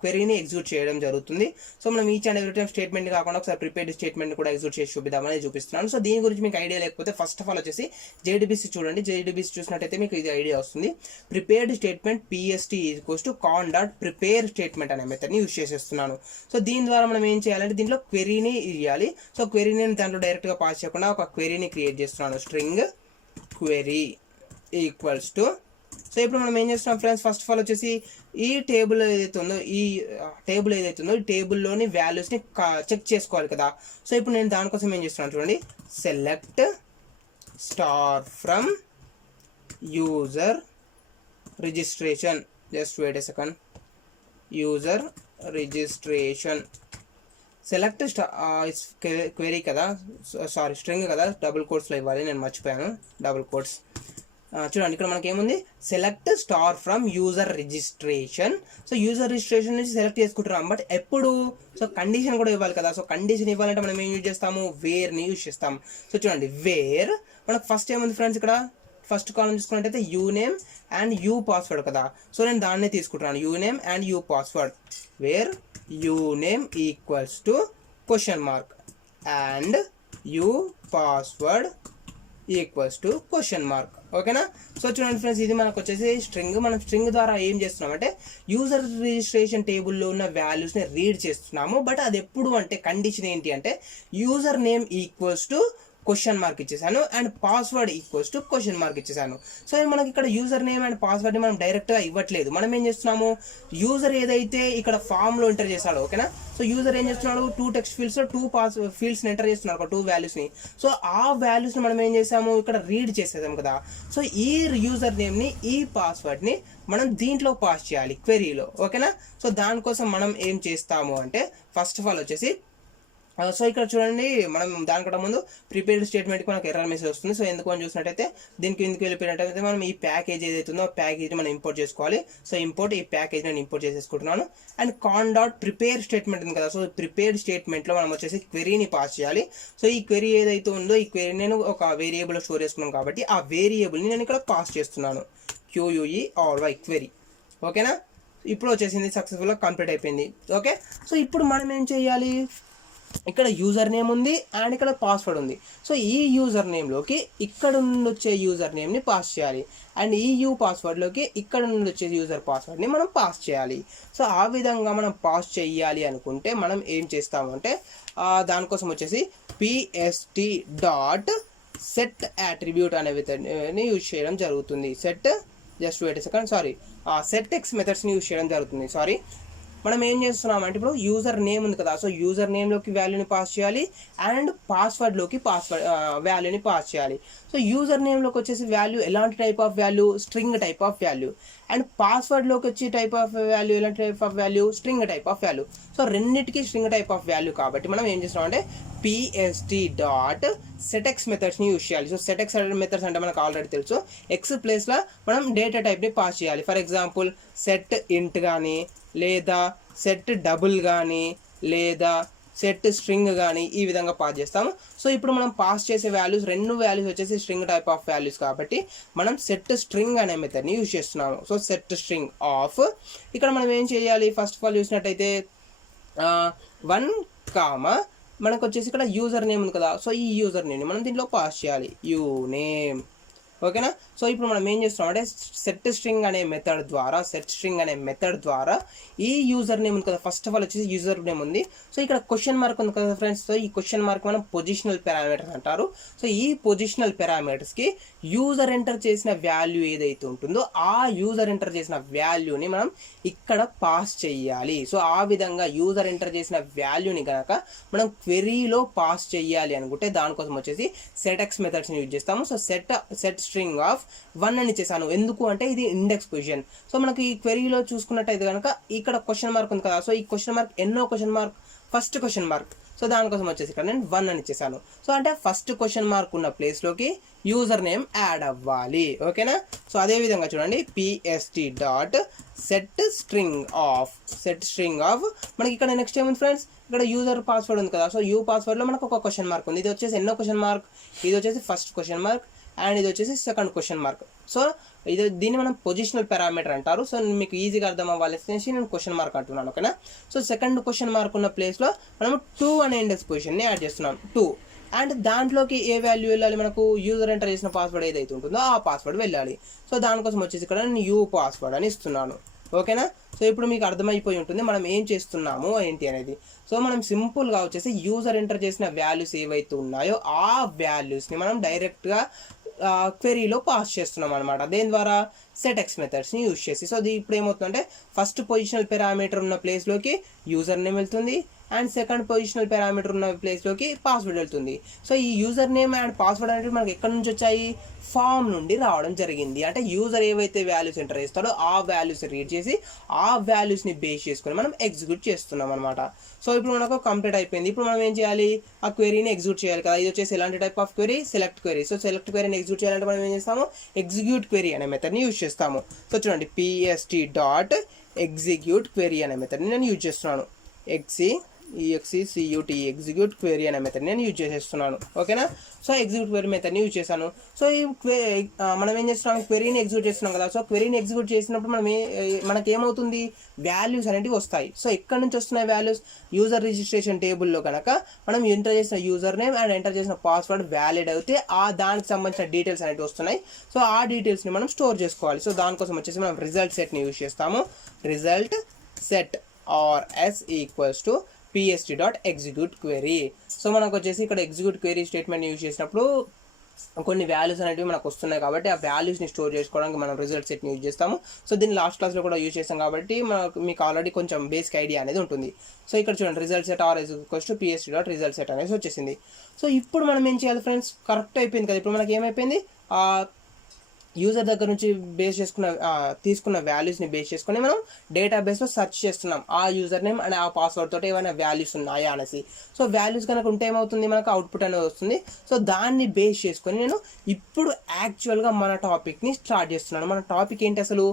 క్వెరీని ఎగ్జిక్యూట్ చేయడం జరుగుతుంది. సో మనం each and every time statement కాకుండా ఒకసారి ప్రిపేర్డ్ స్టేట్మెంట్ కూడా ఎగ్జిక్యూట్ చేసి చూపిద్దామని చూపిస్తున్నాను. సో దీని గురించి మీకు ఐడియా లేకపోతే ఫస్ట్ ఆఫ్ ఆల్ వచ్చేసి JDBC చూడండి. JDBC చూసినట్టయితే మీకు ఇది ఐడియా వస్తుంది. Prepared statement PST equals to con dot prepare statement అనే మెథడ్ని యూజ్ చేసేస్తున్నాను. సో దీని ద్వారా మనం ఏం చేయాలంటే దీంట్లో క్వెరీని ఇవ్వాలి. సో క్వెరీని దాంట్లో డైరెక్ట్గా పాస్ చేయకుండా ఒక క్వెరీని క్రియేట్ చేస్తున్నాను, string query equals to. So ఇప్పుడు మనం ఏం చేస్తున్నాం ఫ్రెండ్స్, ఫస్ట్ ఆఫ్ ఆల్ వచ్చేసి ఈ టేబుల్ ఏదైతే ఉందో ఈ టేబుల్లోని వాల్యూస్ని చెక్ చేసుకోవాలి కదా. సో ఇప్పుడు నేను దానికోసం ఏం చేస్తున్నాను చూడండి, select star from user registration, just wait a second, user registration select query కదా, సారీ స్ట్రింగ్ కదా, డబుల్ కోట్స్లో ఇవ్వాలి, నేను మర్చిపోయాను డబుల్ కోట్స్. చూడండి ఇక్కడ మనకి ఏముంది, select star from user registration. So user registration నుంచి సెలెక్ట్ చేసుకుంటున్నాం, బట్ ఎప్పుడు సో కండిషన్ కూడా ఇవ్వాలి కదా. సో కండిషన్ ఇవ్వాలంటే మనం ఏం యూజ్ చేస్తాము, వేర్ని యూజ్ చేస్తాం. సో చూడండి వేర్ మనకు ఫస్ట్ ఏముంది ఫ్రెండ్స్, ఇక్కడ ఫస్ట్ కాలం తీసుకున్నట్టయితే you name and you password కదా. సో నేను దాన్నే తీసుకుంటున్నాను, you name and you password, where you name equals to question mark and you password equals to question mark. ఓకేనా. సో చూడండి ఫ్రెండ్స్, ఇది మనకు వచ్చేసి స్ట్రింగ్. మనం స్ట్రింగ్ ద్వారా ఏం చేస్తున్నామంటే యూజర్ రిజిస్ట్రేషన్ టేబుల్లో ఉన్న వాల్యూస్ని రీడ్ చేస్తున్నాము. బట్ అది ఎప్పుడు అంటే కండిషన్ ఏంటి అంటే user name equals to question mark ఇచ్చేసాను and password equals to question mark ఇచ్చేసాను. సో మనకి ఇక్కడ యూజర్ నేమ్ అండ్ పాస్వర్డ్ని మనం డైరెక్ట్గా ఇవ్వట్లేదు. మనం ఏం చేస్తున్నాము, యూజర్ ఏదైతే ఇక్కడ ఫామ్లో ఎంటర్ చేశాడో, ఓకేనా. సో యూజర్ ఏం చేస్తున్నాడు, 2 టెక్స్ట్ ఫీల్డ్స్లో 2 ఫీల్డ్స్ని ఎంటర్ చేస్తున్నాడు, ఒక 2 వాల్యూస్ని. సో ఆ వాల్యూస్ని మనం ఏం చేసాము, ఇక్కడ రీడ్ చేసేసాం కదా. సో ఈ యూజర్ నేమ్ని ఈ పాస్వర్డ్ని మనం దీంట్లో పాస్ చేయాలి క్వెరీలో. ఓకేనా. సో దానికోసం మనం ఏం చేస్తాము అంటే ఫస్ట్ ఆఫ్ ఆల్ వచ్చేసి సో ఇక్కడ చూడండి, మనం దానికంటే ముందు ప్రిపేర్డ్ స్టేట్మెంట్కి మనకు ఎర్రర్ మెసేజ్ వస్తుంది. సో ఎందుకు అని చూసినట్టయితే దీనికి ఎందుకు వెళ్ళిపోయినట్టయితే మనం ఈ ప్యాకేజ్ ఏదైతే ఉందో ఆ ప్యాకేజ్ని మనం ఇంపోర్ట్ చేసుకోవాలి. సో ఇంపోర్ట్ ఈ ప్యాకేజ్ నేను ఇంపోర్ట్ చేసేసుకుంటున్నాను. And con dot prepare statement ఉంది కదా, సో ప్రిపేర్డ్ స్టేట్మెంట్లో మనం వచ్చేసి క్వెరీని పాస్ చేయాలి. సో ఈ క్వెరీ ఏదైతే ఉందో ఈ క్వెరీ నేను ఒక వేరియబుల్ స్టోర్ చేసుకున్నాను కాబట్టి ఆ వేరియబుల్ని నేను ఇక్కడ పాస్ చేస్తున్నాను, QUERY క్వెరీ. ఓకేనా, ఇప్పుడు వచ్చేసింది, సక్సెస్ఫుల్గా కంప్లీట్ అయిపోయింది. ఓకే, సో ఇప్పుడు మనం ఏం చేయాలి, ఇక్కడ యూజర్ నేమ్ ఉంది అండ్ ఇక్కడ పాస్వర్డ్ ఉంది. సో ఈ యూజర్ నేమ్లోకి ఇక్కడ నుండి వచ్చే యూజర్ నేమ్ని పాస్ చేయాలి అండ్ ఈ పాస్వర్డ్లోకి ఇక్కడ నుండి వచ్చే యూజర్ పాస్వర్డ్ని మనం పాస్ చేయాలి. సో ఆ విధంగా మనం పాస్ చేయాలి అనుకుంటే మనం ఏం చేస్తామంటే దానికోసం వచ్చేసి PST డాట్ సెట్ యాట్రిబ్యూట్ అనే విధంగా యూజ్ చేయడం జరుగుతుంది. సెట్ ఎక్స్ మెథడ్స్ని యూజ్ చేయడం జరుగుతుంది. మనం ఏం చేస్తున్నామంటే ఇప్పుడు యూజర్ నేమ్ ఉంది కదా, సో యూజర్ నేమ్లోకి వాల్యూని పాస్ చేయాలి అండ్ పాస్వర్డ్లోకి వాల్యూని పాస్ చేయాలి. సో యూజర్ నేమ్లోకి వచ్చేసి వాల్యూ ఎలాంటి type of value, string type of value. And పాస్వర్డ్లోకి వచ్చే టైప్ ఆఫ్ వాల్యూ ఎలాంటి type of value, string type of value. So రెండింటికి స్ట్రింగ్ టైప్ ఆఫ్ వాల్యూ కాబట్టి మనం ఏం చేస్తున్నామంటే PST డాట్ సెట్ఎక్స్ మెథడ్స్ని యూజ్ చేయాలి. సో సెట్ఎక్స్ మెథడ్స్ అంటే మనకు ఆల్రెడీ తెలుసు, ఎక్స్ ప్లేస్లో మనం డేటా టైప్ని పాస్ చేయాలి. ఫర్ ఎగ్జాంపుల్ సెట్ ఇంట్ కానీ, లేదా సెట్ డబుల్ కానీ, లేదా సెట్ స్ట్రింగ్ కానీ ఈ విధంగా పాస్ చేస్తాము. సో ఇప్పుడు మనం పాస్ చేసే రెండు వాల్యూస్ వచ్చేసి స్ట్రింగ్ టైప్ ఆఫ్ వాల్యూస్ కాబట్టి మనం సెట్ స్ట్రింగ్ అనే మెథడ్ని యూజ్ చేస్తున్నాము. సో సెట్ స్ట్రింగ్ ఆఫ్, ఇక్కడ మనం ఏం చేయాలి, ఫస్ట్ ఆఫ్ ఆల్ చూసినట్టయితే 1, మనకు వచ్చేసి ఇక్కడ యూజర్ నేమ్ ఉంది కదా, సో ఈ యూజర్ నేమ్ని మనం దీంట్లో పాస్ చేయాలి, నేమ్. ఓకేనా, సో ఇప్పుడు మనం ఏం చేస్తున్నాం అంటే సెట్ స్ట్రింగ్ అనే మెథడ్ ద్వారా ఈ యూజర్ నేమ్ ఉంది కదా, ఫస్ట్ ఆఫ్ ఆల్ వచ్చేసి యూజర్ నేమ్ ఉంది. సో ఇక్కడ క్వశ్చన్ మార్క్ ఉంది కదా ఫ్రెండ్స్, సో ఈ క్వశ్చన్ మార్క్ మనం పొజిషనల్ పారామీటర్స్ అంటారు. సో ఈ పొజిషనల్ పారామీటర్స్కి యూజర్ ఎంటర్ చేసిన వాల్యూ ఏదైతే ఉంటుందో ఆ యూజర్ ఎంటర్ చేసిన వాల్యూని మనం ఇక్కడ పాస్ చేయాలి. సో ఆ విధంగా యూజర్ ఎంటర్ చేసిన వాల్యూని కనుక మనం క్వెరీలో పాస్ చేయాలి అనుకుంటే దానికోసం వచ్చేసి సెట్ఎక్స్ మెథడ్స్ని యూజ్ చేస్తాము. సో సెట్ స్ట్రింగ్ ఆఫ్ 1 అని చేశాను, ఎందుకు అంటే ఇది ఇండెక్స్ పొజిషన్. సో మనకి ఈ క్వెరీలో చూసుకున్నట్టయితే కనుక ఇక్కడ క్వశ్చన్ మార్క్ ఉంది కదా, సో ఈ క్వశ్చన్ మార్క్ ఎన్నో question mark, first question mark. So దానికోసం వచ్చేసి ఇక్కడ నేను 1 అని ఇచ్చేసాను. సో అంటే ఫస్ట్ క్వశ్చన్ మార్క్ ఉన్న ప్లేస్లోకి యూజర్ నేమ్ యాడ్ అవ్వాలి. ఓకేనా, సో అదే విధంగా చూడండి PST dot set string of మనకి ఇక్కడ నెక్స్ట్ ఏముంది ఫ్రెండ్స్, ఇక్కడ యూజర్ పాస్వర్డ్ ఉంది కదా, సో పాస్వర్డ్లో మనకు ఒక క్వశ్చన్ మార్క్ ఉంది. ఇది వచ్చేసి ఎన్నో క్వశ్చన్ మార్క్, ఇది వచ్చేసి ఫస్ట్ క్వశ్చన్ మార్క్ అండ్ ఇది వచ్చేసి సెకండ్ క్వశ్చన్ మార్క్. సో దీన్ని మనం పొజిషనల్ పారామీటర్ అంటారు. సో మీకు ఈజీగా అర్థం అవ్వాలి నేను క్వశ్చన్ మార్క్ అంటున్నాను. ఓకేనా, సో సెకండ్ క్వశ్చన్ మార్క్ ఉన్న ప్లేస్లో మనం 2 అనే ఇండెక్స్ పొజిషన్ని యాడ్ చేస్తున్నాం, 2. అండ్ దాంట్లోకి ఏ వాల్యూ వెళ్ళాలి, మనకు యూజర్ ఎంటర్ చేసిన పాస్వర్డ్ ఏదైతే ఉంటుందో ఆ పాస్వర్డ్ వెళ్ళాలి. సో దానికోసం వచ్చేసి ఇక్కడ నేను పాస్వర్డ్ అని ఇస్తున్నాను. ఓకేనా, సో ఇప్పుడు మీకు అర్థమైపోయి ఉంటుంది మనం ఏం చేస్తున్నాము ఏంటి అనేది. సో మనం సింపుల్గా వచ్చేసి యూజర్ ఎంటర్ చేసిన వాల్యూస్ ఏవైతే ఉన్నాయో ఆ వాల్యూస్ని మనం డైరెక్ట్గా క్వెరీలో పాస్ చేస్తున్నాం అనమాట, దేని ద్వారా సెట్ఎక్స్ మెథడ్స్ని యూజ్ చేసి. సో అది ఇప్పుడు ఏమవుతుందంటే ఫస్ట్ పొజిషనల్ పారామీటర్ ఉన్న ప్లేస్లోకి యూజర్ నేమ్ వెళ్తుంది అండ్ సెకండ్ పొజిషనల్ పారామీటర్ ఉన్న ప్లేస్లోకి పాస్వర్డ్ వెళ్తుంది. సో ఈ యూజర్ నేమ్ అండ్ పాస్వర్డ్ అనేవి మనకి ఎక్కడి నుంచి వచ్చాయి, ఫామ్ నుండి రావడం జరిగింది. అంటే యూజర్ ఏవైతే వాల్యూస్ ఎంటర్ చేస్తాడో ఆ వాల్యూస్ రీడ్ చేసి ఆ వాల్యూస్ని బేస్ చేసుకొని మనం ఎగ్జిక్యూట్ చేస్తున్నాం అనమాట. సో ఇప్పుడు మనకు కంప్లీట్ అయిపోయింది. ఇప్పుడు మనం ఏం చేయాలి, ఆ క్వెరీని ఎగ్జిక్యూట్ చేయాలి కదా. ఇది వచ్చేసి ఎలాంటి type of query, select query. So select క్వెరీని ఎగ్జిక్యూట్ చేయాలంటే మనం ఏం చేస్తాము, ఎగ్జిక్యూట్ క్వెరీ అనే మెథడ్ని యూజ్ చేస్తాము. సో చూడండి PST డాట్ ఎగ్జిక్యూట్ క్వెరీ అనే మెథడ్ని నేను యూజ్ చేస్తున్నాను, EXECUT ఎగ్జిక్యూట్ క్వెరీ అనే మెథడ్ నేను యూజ్ చేసేస్తున్నాను. ఓకేనా, సో ఎగ్జిక్యూట్ క్వెరీ మెథడ్ని యూజ్ చేశాను. సో ఈ మనం ఏం చేస్తున్నాం, క్వెరీని ఎగ్జిక్యూట్ చేస్తున్నాం కదా. సో క్వెరీని ఎగ్జిక్యూట్ చేసినప్పుడు మనకి ఏమవుతుంది, వాల్యూస్ అనేవి వస్తాయి. సో ఎక్కడి నుంచి వస్తున్నాయి వాల్యూస్, యూజర్ రిజిస్ట్రేషన్ టేబుల్లో కనుక మనం ఎంటర్ చేసిన యూజర్ నేమ్ అండ్ ఎంటర్ చేసిన పాస్వర్డ్ వ్యాలిడ్ అయితే దానికి సంబంధించిన డీటెయిల్స్ అనేవి వస్తున్నాయి. సో ఆ డీటెయిల్స్ని మనం స్టోర్ చేసుకోవాలి. సో దానికోసం వచ్చేసి మనం రిజల్ట్ సెట్ని యూజ్ చేస్తాము, result set S equals to PST dot execute query. So మనకు వచ్చేసి ఇక్కడ ఎగ్జిక్యూట్ క్వెరీ స్టేట్మెంట్ యూజ్ చేసినప్పుడు కొన్ని వాల్యూస్ అనేవి మనకు వస్తున్నాయి కాబట్టి ఆ వాల్యూస్ని స్టోర్ చేసుకోవడానికి మనం రిజల్ట్ సెట్ని యూజ్ చేస్తాము. సో దీన్ని లాస్ట్ క్లాస్లో కూడా యూజ్ చేస్తాం కాబట్టి మీకు ఆల్రెడీ కొంచెం బేసిక్ ఐడియా అనేది ఉంటుంది. సో ఇక్కడ చూడండి result set S equals to PST dot result set అనేసి వచ్చేసింది. సో ఇప్పుడు మనం ఏం చేయాలి ఫ్రెండ్స్, కరెక్ట్ అయిపోయింది కదా. ఇప్పుడు మనకి ఏమైపోయింది, యూజర్ దగ్గర నుంచి తీసుకున్న వాల్యూస్ని బేస్ చేసుకొని మనం డేటాబేస్లో సెర్చ్ చేస్తున్నాం ఆ యూజర్ నేమ్ అండ్ ఆ పాస్వర్డ్ తోటి ఏమైనా వాల్యూస్ ఉన్నాయా అనేసి. సో వాల్యూస్ కనుక ఉంటే ఏమవుతుంది, మనకు అవుట్పుట్ అనేది వస్తుంది. సో దాన్ని బేస్ చేసుకొని నేను ఇప్పుడు యాక్చువల్గా మన టాపిక్ని స్టార్ట్ చేస్తున్నాను. మన టాపిక్ ఏంటి అసలు,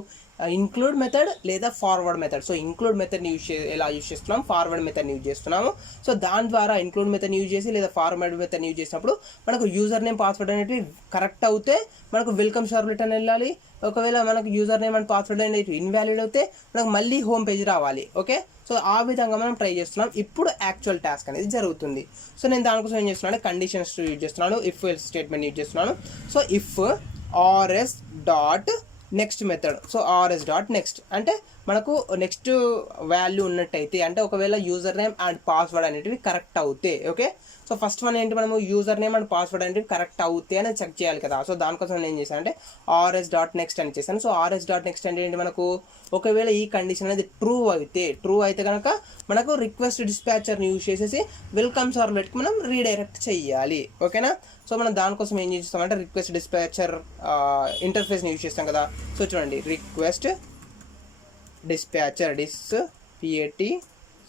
ఇంక్లూడ్ మెథడ్ లేదా ఫార్వర్డ్ మెథడ్. సో ఇంక్లూడ్ మెథడ్ని ఎలా యూజ్ చేస్తున్నాం, ఫార్వర్డ్ మెథడ్ని యూజ్ చేస్తున్నాము. సో దాని ద్వారా ఇంక్లూడ్ మెథడ్ని యూజ్ చేసి లేదా ఫార్వర్డ్ మెథడ్ని యూజ్ చేసినప్పుడు మనకు యూజర్ నేమ్ పాస్వర్డ్ అనేవి కరెక్ట్ అవుతే మనకు వెల్కమ్ సర్వ్లెట్ అని వెళ్ళాలి. ఒకవేళ మనకు యూజర్ నేమ్ అండ్ పాస్వర్డ్ అనేది ఇన్వాలిడ్ అవుతే మనకు మళ్ళీ హోమ్ పేజ్ రావాలి. ఓకే, సో ఆ విధంగా మనం ట్రై చేస్తున్నాం. ఇప్పుడు యాక్చువల్ టాస్క్ అనేది జరుగుతుంది. సో నేను దానికోసం ఏం చేస్తున్నాను, కండిషన్స్ యూజ్ చేస్తున్నాను, ఇఫ్ ఎల్స్ స్టేట్మెంట్ యూజ్ చేస్తున్నాను. So if RS dot next method. So RS dot next అంటే మనకు నెక్స్ట్ వాల్యూ ఉన్నట్టయితే, అంటే ఒకవేళ యూజర్ నేమ్ అండ్ పాస్వర్డ్ అనేటివి కరెక్ట్ అవుతే. ఓకే, సో ఫస్ట్ వన్ ఏంటి, మనము యూజర్ నేమ్ అండ్ పాస్వర్డ్ అనేవి కరెక్ట్ అవుతే అని చెక్ చేయాలి కదా. సో దానికోసం నేను ఏం చేశాను అంటే ఆర్ఎస్ డాట్ నెక్స్ట్ అని చేశాను. సో ఆర్ఎస్ డాట్ నెక్స్ట్ అంటే ఏంటి, మనకు ఒకవేళ ఈ కండిషన్ అనేది ట్రూ అయితే కనుక మనకు రిక్వెస్ట్ డిస్పాచర్ని యూజ్ చేసేసి వెల్కమ్ సర్వ్లెట్కి మనం రీడైరెక్ట్ చేయాలి. ఓకేనా, సో మనం దానికోసం ఏం చేస్తామంటే రిక్వెస్ట్ డిస్పాచర్ ఇంటర్ఫేస్ని యూజ్ చేస్తాం కదా. సో చూడండి, request dispatcher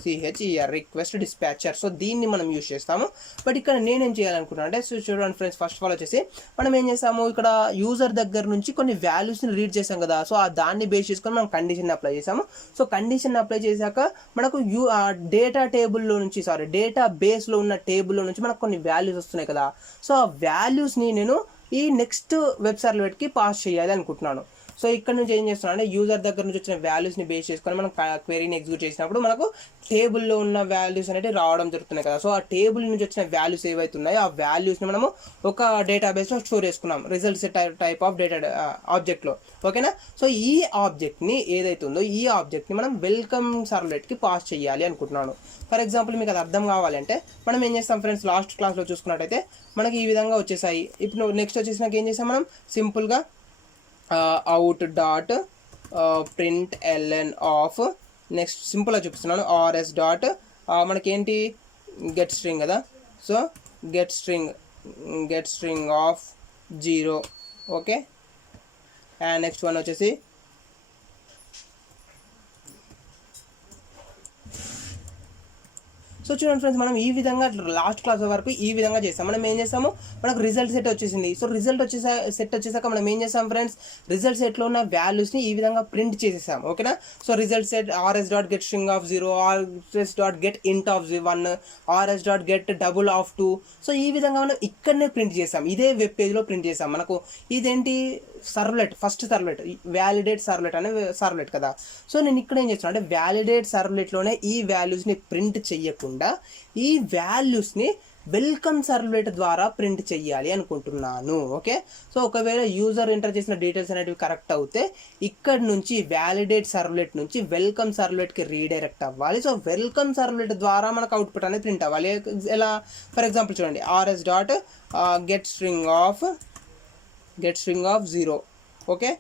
PATCHER request dispatcher. So దీన్ని మనం యూజ్ చేస్తాము. బట్ ఇక్కడ నేనేం చేయాలనుకున్నాను అంటే, సో చూడండి ఫ్రెండ్స్, ఫస్ట్ ఆఫ్ ఆల్ వచ్చేసి మనం ఏం చేస్తాము, ఇక్కడ యూజర్ దగ్గర నుంచి కొన్ని వాల్యూస్ని రీడ్ చేసాం కదా. సో దాన్ని బేస్ చేసుకొని మనం కండిషన్ అప్లై చేసాము. సో కండిషన్ అప్లై చేశాక మనకు డేటా బేస్లో ఉన్న టేబుల్లో నుంచి మనకు కొన్ని వాల్యూస్ వస్తున్నాయి కదా. సో ఆ వాల్యూస్ని నేను ఈ నెక్స్ట్ వెబ్ సర్వ్లెట్కి పాస్ చేయాలి అనుకుంటున్నాను. సో ఇక్కడ నుంచి ఏం చేస్తున్నాం అంటే యూజర్ దగ్గర నుంచి వచ్చిన వాల్యూస్ని బేస్ చేసుకొని మనం క్వెరీని ఎగ్జిక్యూట్ చేసినప్పుడు మనకు టేబుల్లో ఉన్న వాల్యూస్ అనేవి రావడం జరుగుతున్నాయి కదా. సో ఆ టేబుల్ నుంచి వచ్చిన వాల్యూస్ ఏవైతే ఉన్నాయో ఆ వాల్యూస్ని మనము ఒక డేటాబేస్లో స్టోర్ చేసుకున్నాం, రిజల్ట్స్ టైప్ ఆఫ్ డేటా ఆబ్జెక్ట్లో. ఓకేనా, సో ఈ ఆబ్జెక్ట్ని ఏదైతే ఉందో ఈ ఆబ్జెక్ట్ని మనం వెల్కమ్ సర్వ్లెట్కి పాస్ చేయాలి అనుకుంటున్నాను. ఫర్ ఎగ్జాంపుల్ మీకు అది అర్థం కావాలంటే మనం ఏం చేస్తాం ఫ్రెండ్స్, లాస్ట్ క్లాస్లో చూసుకున్నట్టయితే మనకి ఈ విధంగా వచ్చేసాయి. ఇప్పుడు నెక్స్ట్ వచ్చేసినాక ఏం చేస్తాం, మనం సింపుల్గా out dot print L N of next సింపుల్గా చూపిస్తున్నాను ఆర్ఎస్ డాట్ మనకేంటి గెట్ స్ట్రింగ్ కదా. So get string of 0. Okay, and next one వచ్చేసి సో చూడండి ఫ్రెండ్స్, మనం ఈ విధంగా లాస్ట్ క్లాస్ వరకు ఈ విధంగా చేస్తాం. మనం ఏం చేస్తాము, మనకు రిజల్ట్ సెట్ వచ్చేసింది. సో రిజల్ట్ వచ్చేసాక మనం ఏం చేస్తాం ఫ్రెండ్స్, రిజల్ట్ సెట్లో ఉన్న వాల్యూస్ని ఈ విధంగా ప్రింట్ చేసేసాం. ఓకేనా, so result set RS dot get string of 0, RS dot get ఇంట్ of 1, RS dot get double of 2. So ఈ విధంగా మనం ఇక్కడనే ప్రింట్ చేసాం, ఇదే వెబ్ పేజ్లో ప్రింట్ చేసాం. మనకు ఇదేంటి servlet, first servlet validate servlet అనే సర్వ్లెట్ కదా. సో నేను ఇక్కడ ఏం చేస్తున్నాను అంటే వ్యాలిడేట్ సర్వ్లెట్లోనే ఈ వాల్యూస్ని ప్రింట్ చెయ్యకుండా ఈ వాల్యూస్ని వెల్కమ్ సర్వ్లెట్ ద్వారా ప్రింట్ చెయ్యాలి అనుకుంటున్నాను. ఓకే, సో ఒకవేళ యూజర్ ఎంటర్ చేసిన డీటెయిల్స్ అనేవి కరెక్ట్ అవుతే ఇక్కడ నుంచి వ్యాలిడేట్ సర్వ్లెట్ నుంచి వెల్కమ్ సర్వ్లెట్కి రీడైరెక్ట్ అవ్వాలి. సో వెల్కమ్ సర్వ్లెట్ ద్వారా మనకు అవుట్పుట్ అనేది ప్రింట్ అవ్వాలి. ఎలా, ఫర్ ఎగ్జాంపుల్ చూడండి, RS dot get string of 0. Okay,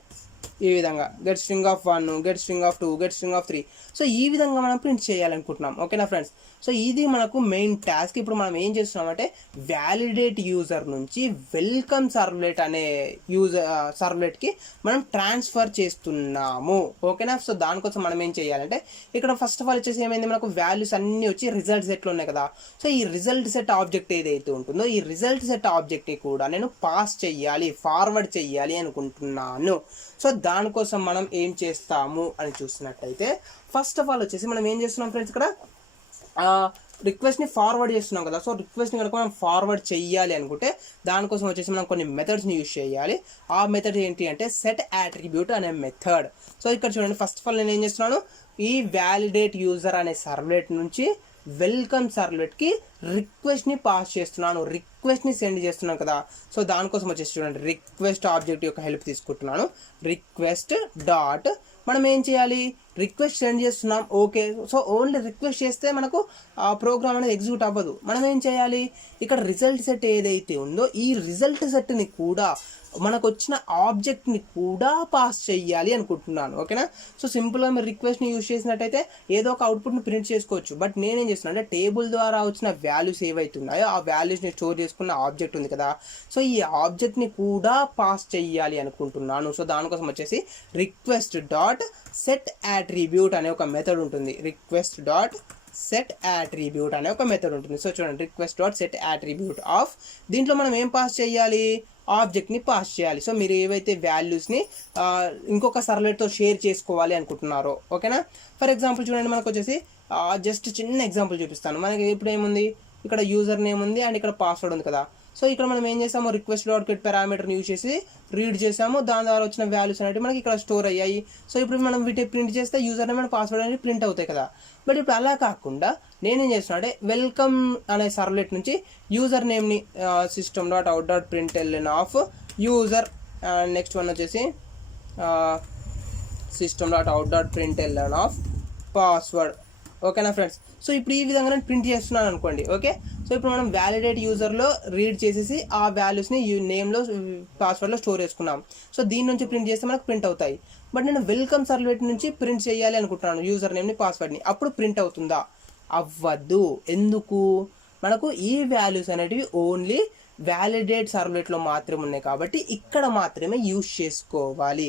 ఈ విధంగా get string of 1, get string of 2, get string of 3. So ఈ విధంగా మనం ప్రింట్ చేయాలనుకుంటున్నాం. ఓకేనా ఫ్రెండ్స్, సో ఇది మనకు మెయిన్ టాస్క్. ఇప్పుడు మనం ఏం చేస్తున్నామంటే వ్యాలిడేట్ యూజర్ నుంచి వెల్కమ్ సర్వ్లెట్ అనే సర్వ్లెట్కి మనం ట్రాన్స్ఫర్ చేస్తున్నాము. ఓకేనా, సో దానికోసం మనం ఏం చేయాలంటే ఇక్కడ ఫస్ట్ ఆఫ్ ఆల్ వచ్చేసి ఏమైంది, మనకు వాల్యూస్ అన్నీ వచ్చి రిజల్ట్ సెట్లో ఉన్నాయి కదా. సో ఈ రిజల్ట్ సెట్ ఆబ్జెక్ట్ ఏదైతే ఉంటుందో ఈ రిజల్ట్ సెట్ ఆబ్జెక్ట్ని కూడా నేను పాస్ చెయ్యాలి, ఫార్వర్డ్ చెయ్యాలి అనుకుంటున్నాను. సో దానికోసం మనం ఏం చేస్తాము అని చూసినట్టయితే ఫస్ట్ ఆఫ్ ఆల్ వచ్చేసి మనం ఏం చేస్తున్నాం ఫ్రెండ్స్, ఇక్కడ రిక్వెస్ట్ని ఫార్వర్డ్ చేస్తున్నాం కదా. సో రిక్వెస్ట్ని కనుక మనం ఫార్వర్డ్ చెయ్యాలి అనుకుంటే దానికోసం వచ్చేసి మనం కొన్ని మెథడ్స్ని యూజ్ చేయాలి. ఆ మెథడ్ ఏంటి అంటే సెట్ అట్రిబ్యూట్ అనే మెథడ్. సో ఇక్కడ చూడండి, ఫస్ట్ ఆఫ్ ఆల్ నేను ఏం చేస్తున్నాను, ఈ వ్యాలిడేట్ యూజర్ అనే సర్వ్లెట్ నుంచి వెల్కమ్ సర్వ్లెట్కి రిక్వెస్ట్ని పాస్ చేస్తున్నాను, రిక్వెస్ట్ని సెండ్ చేస్తున్నాను కదా. సో దానికోసం వచ్చేసి చూడండి, రిక్వెస్ట్ ఆబ్జెక్ట్ యొక్క హెల్ప్ తీసుకుంటున్నాను. రిక్వెస్ట్ డాట్ మనం ఏం చేయాలి, రిక్వెస్ట్ సెండ్ చేస్తున్నాం. ఓకే, సో ఓన్లీ రిక్వెస్ట్ చేస్తే మనకు ఆ ప్రోగ్రామ్ అనేది ఎగ్జిక్యూట్ అవ్వదు. మనం ఏం చేయాలి, ఇక్కడ రిజల్ట్ సెట్ ఏదైతే ఉందో ఈ రిజల్ట్ సెట్ని కూడా మనకు వచ్చిన ఆబ్జెక్ట్ని కూడా పాస్ చేయాలి అనుకుంటున్నాను. ఓకేనా? సో సింపుల్గా మీరు రిక్వెస్ట్ని యూజ్ చేసినట్టయితే ఏదో ఒక అవుట్పుట్ని ప్రింట్ చేసుకోవచ్చు. బట్ నేనేం చేస్తున్నాను అంటే టేబుల్ ద్వారా వచ్చిన వాల్యూస్ ఏవైతే ఉన్నాయో ఆ వాల్యూస్ని స్టోర్ చేసుకున్న ఆబ్జెక్ట్ ఉంది కదా, సో ఈ ఆబ్జెక్ట్ని కూడా పాస్ చేయాలి అనుకుంటున్నాను. సో దానికోసం వచ్చేసి రిక్వెస్ట్ డాట్ సెట్ యాట్రిబ్యూట్ అనే ఒక మెథడ్ ఉంటుంది. రిక్వెస్ట్ డాట్ సెట్ యాట్రిబ్యూట్ అనే ఒక మెథడ్ ఉంటుంది. సో చూడండి, request dot set attribute of, దీంట్లో మనం ఏం పాస్ చేయాలి, ఆబ్జెక్ట్ని పాస్ చేయాలి. సో మీరు ఏవైతే వాల్యూస్ని ఇంకొక సర్వ్లెట్తో షేర్ చేసుకోవాలి అనుకుంటున్నారో, ఓకేనా? ఫర్ ఎగ్జాంపుల్ చూడండి, మనకు వచ్చేసి జస్ట్ చిన్న ఎగ్జాంపుల్ చూపిస్తాను. మనకి ఇప్పుడు ఏముంది, ఇక్కడ యూజర్ నేమ్ ఉంది అండ్ ఇక్కడ పాస్వర్డ్ ఉంది కదా. సో ఇక్కడ మనం ఏం చేసాము, రిక్వెస్ట్ డాట్ గెట్ పారామీటర్ని యూజ్ చేసి రీడ్ చేసాము, దాని ద్వారా వచ్చిన వాల్యూస్ అనేవి మనకి ఇక్కడ స్టోర్ అయ్యాయి. సో ఇప్పుడు మనం వీటిని ప్రింట్ చేస్తే యూజర్ నేమ్ అండ్ పాస్వర్డ్ అనేది ప్రింట్ అవుతాయి కదా. బట్ ఇప్పుడు అలా కాకుండా నేనేం చేస్తున్నా అంటే వెల్కమ్ అనే సర్వ్లెట్ నుంచి యూజర్ నేమ్ని system dot out dot println of user, next one వచ్చేసి system dot out dot println of password. ఓకేనా ఫ్రెండ్స్? సో ఇప్పుడు ఈ విధంగా నేను ప్రింట్ చేస్తున్నాను అనుకోండి. ఓకే, సో ఇప్పుడు మనం వ్యాలిడేట్ యూజర్లో రీడ్ చేసేసి ఆ వాల్యూస్ని నేమ్లో పాస్వర్డ్లో స్టోర్ చేసుకున్నాం. సో దీని నుంచి ప్రింట్ చేస్తే మనకు ప్రింట్ అవుతాయి. బట్ నేను వెల్కమ్ సర్వ్లెట్ నుంచి ప్రింట్ చేయాలి అనుకుంటున్నాను యూజర్ నేమ్ని పాస్వర్డ్ని, అప్పుడు ప్రింట్ అవుతుందా? అవ్వద్దు. ఎందుకు? మనకు ఈ వాల్యూస్ అనేటివి ఓన్లీ వ్యాలిడేట్ సర్వ్లెట్లో మాత్రమే ఉన్నాయి కాబట్టి ఇక్కడ మాత్రమే యూజ్ చేసుకోవాలి.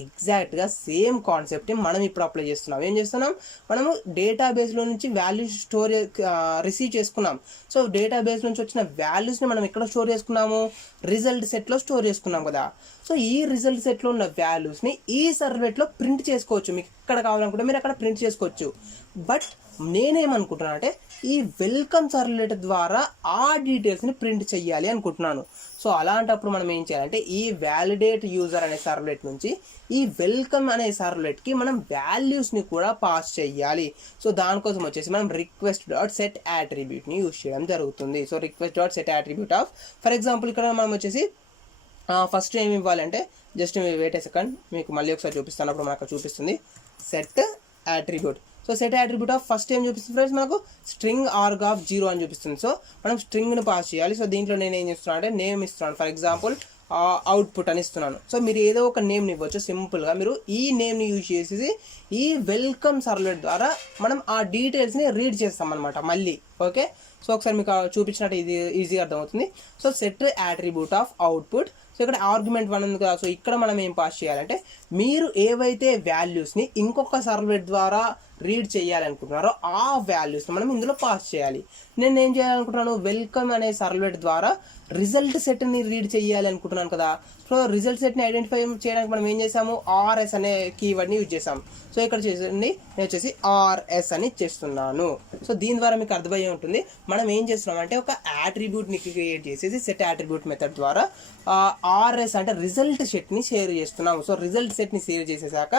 ఎగ్జాక్ట్గా సేమ్ కాన్సెప్ట్ని మనం ఇప్పుడు అప్లై చేస్తున్నాం. ఏం చేస్తున్నాం, మనము డేటాబేస్లో నుంచి వాల్యూస్ రిసీవ్ చేసుకున్నాం. సో డేటాబేస్ నుంచి వచ్చిన వాల్యూస్ని మనం ఎక్కడ స్టోర్ చేసుకున్నాము, రిజల్ట్ సెట్లో స్టోర్ చేసుకున్నాం కదా. సో ఈ రిజల్ట్ సెట్లో ఉన్న వాల్యూస్ని ఈ సర్వ్లెట్లో ప్రింట్ చేసుకోవచ్చు. మీకు ఎక్కడ కావాలనుకుంటే మీరు అక్కడ ప్రింట్ చేసుకోవచ్చు. బట్ నేనేమనుకుంటున్నాను అంటే ఈ వెల్కమ్ సర్వ్లెట్ ద్వారా ఆ డీటెయిల్స్ని ప్రింట్ చేయాలి అనుకుంటున్నాను. సో అలాంటప్పుడు మనం ఏం చేయాలంటే ఈ వ్యాలిడేట్ యూజర్ అనే సర్వ్లెట్ నుంచి ఈ వెల్కమ్ అనే సర్వ్లెట్కి మనం వాల్యూస్ని కూడా పాస్ చేయాలి. సో దానికోసం వచ్చేసి మనం రిక్వెస్ట్ డాట్ సెట్ యాట్రిబ్యూట్ని యూజ్ చేయడం జరుగుతుంది. So request dot set attribute of, for example ఇక్కడ మనం వచ్చేసి ఫస్ట్ ఏమి ఇవ్వాలంటే, జస్ట్ వెయిట్ ఏ సెకండ్, మీకు మళ్ళీ ఒకసారి చూపిస్తాను, అప్పుడు మనకు చూపిస్తుంది set attribute. So set attribute of first ఏం చూపిస్తుంది ఫ్రెండ్స్, మనకు స్ట్రింగ్ ఆర్గ్ ఆఫ్ 0 అని చూపిస్తుంది. సో మనం స్ట్రింగ్ని పాస్ చేయాలి. సో దీంట్లో నేను ఏం చేస్తున్నాను అంటే నేమ్ ఇస్తున్నాను. ఫర్ ఎగ్జాంపుల్ అవుట్పుట్ అని ఇస్తున్నాను. సో మీరు ఏదో ఒక నేమ్ని ఇవ్వచ్చు. సింపుల్గా మీరు ఈ నేమ్ని యూజ్ చేసేసి ఈ వెల్కమ్ సర్వ్లెట్ ద్వారా మనం ఆ డీటెయిల్స్ని రీడ్ చేస్తాం అనమాట మళ్ళీ. ఓకే, సో ఒకసారి మీకు చూపించినట్టు ఇది ఈజీగా అర్థమవుతుంది. So set attribute of output. So ఇక్కడ ఆర్గ్యుమెంట్ 1 ఉంది కదా. సో ఇక్కడ మనం ఏం పాస్ చేయాలంటే మీరు ఏవైతే వాల్యూస్ని ఇంకొక సర్వ్లెట్ ద్వారా రీడ్ చేయాలనుకుంటున్నారో ఆ వాల్యూస్ని మనం ఇందులో పాస్ చేయాలి. నేను ఏం చేయాలనుకుంటున్నాను, వెల్కమ్ అనే సర్వ్లెట్ ద్వారా రిజల్ట్ సెట్ని రీడ్ చేయాలి అనుకుంటున్నాను కదా. సో రిజల్ట్ సెట్ని ఐడెంటిఫై చేయడానికి మనం ఏం చేసాము, ఆర్ఎస్ అనే కీవర్డ్ని యూజ్ చేసాం. సో ఇక్కడ చేసండి, నేను వచ్చేసి ఆర్ఎస్ అని చేస్తున్నాను. సో దీని ద్వారా మీకు అర్థమయ్యే ఉంటుంది మనం ఏం చేస్తున్నాం అంటే ఒక యాట్రిబ్యూట్ని క్రియేట్ చేసేసి సెట్ యాట్రిబ్యూట్ మెథడ్ ద్వారా ఆర్ఎస్ అంటే రిజల్ట్ సెట్ని షేర్ చేస్తున్నాము. సో రిజల్ట్ సెట్ని షేర్ చేసేసాక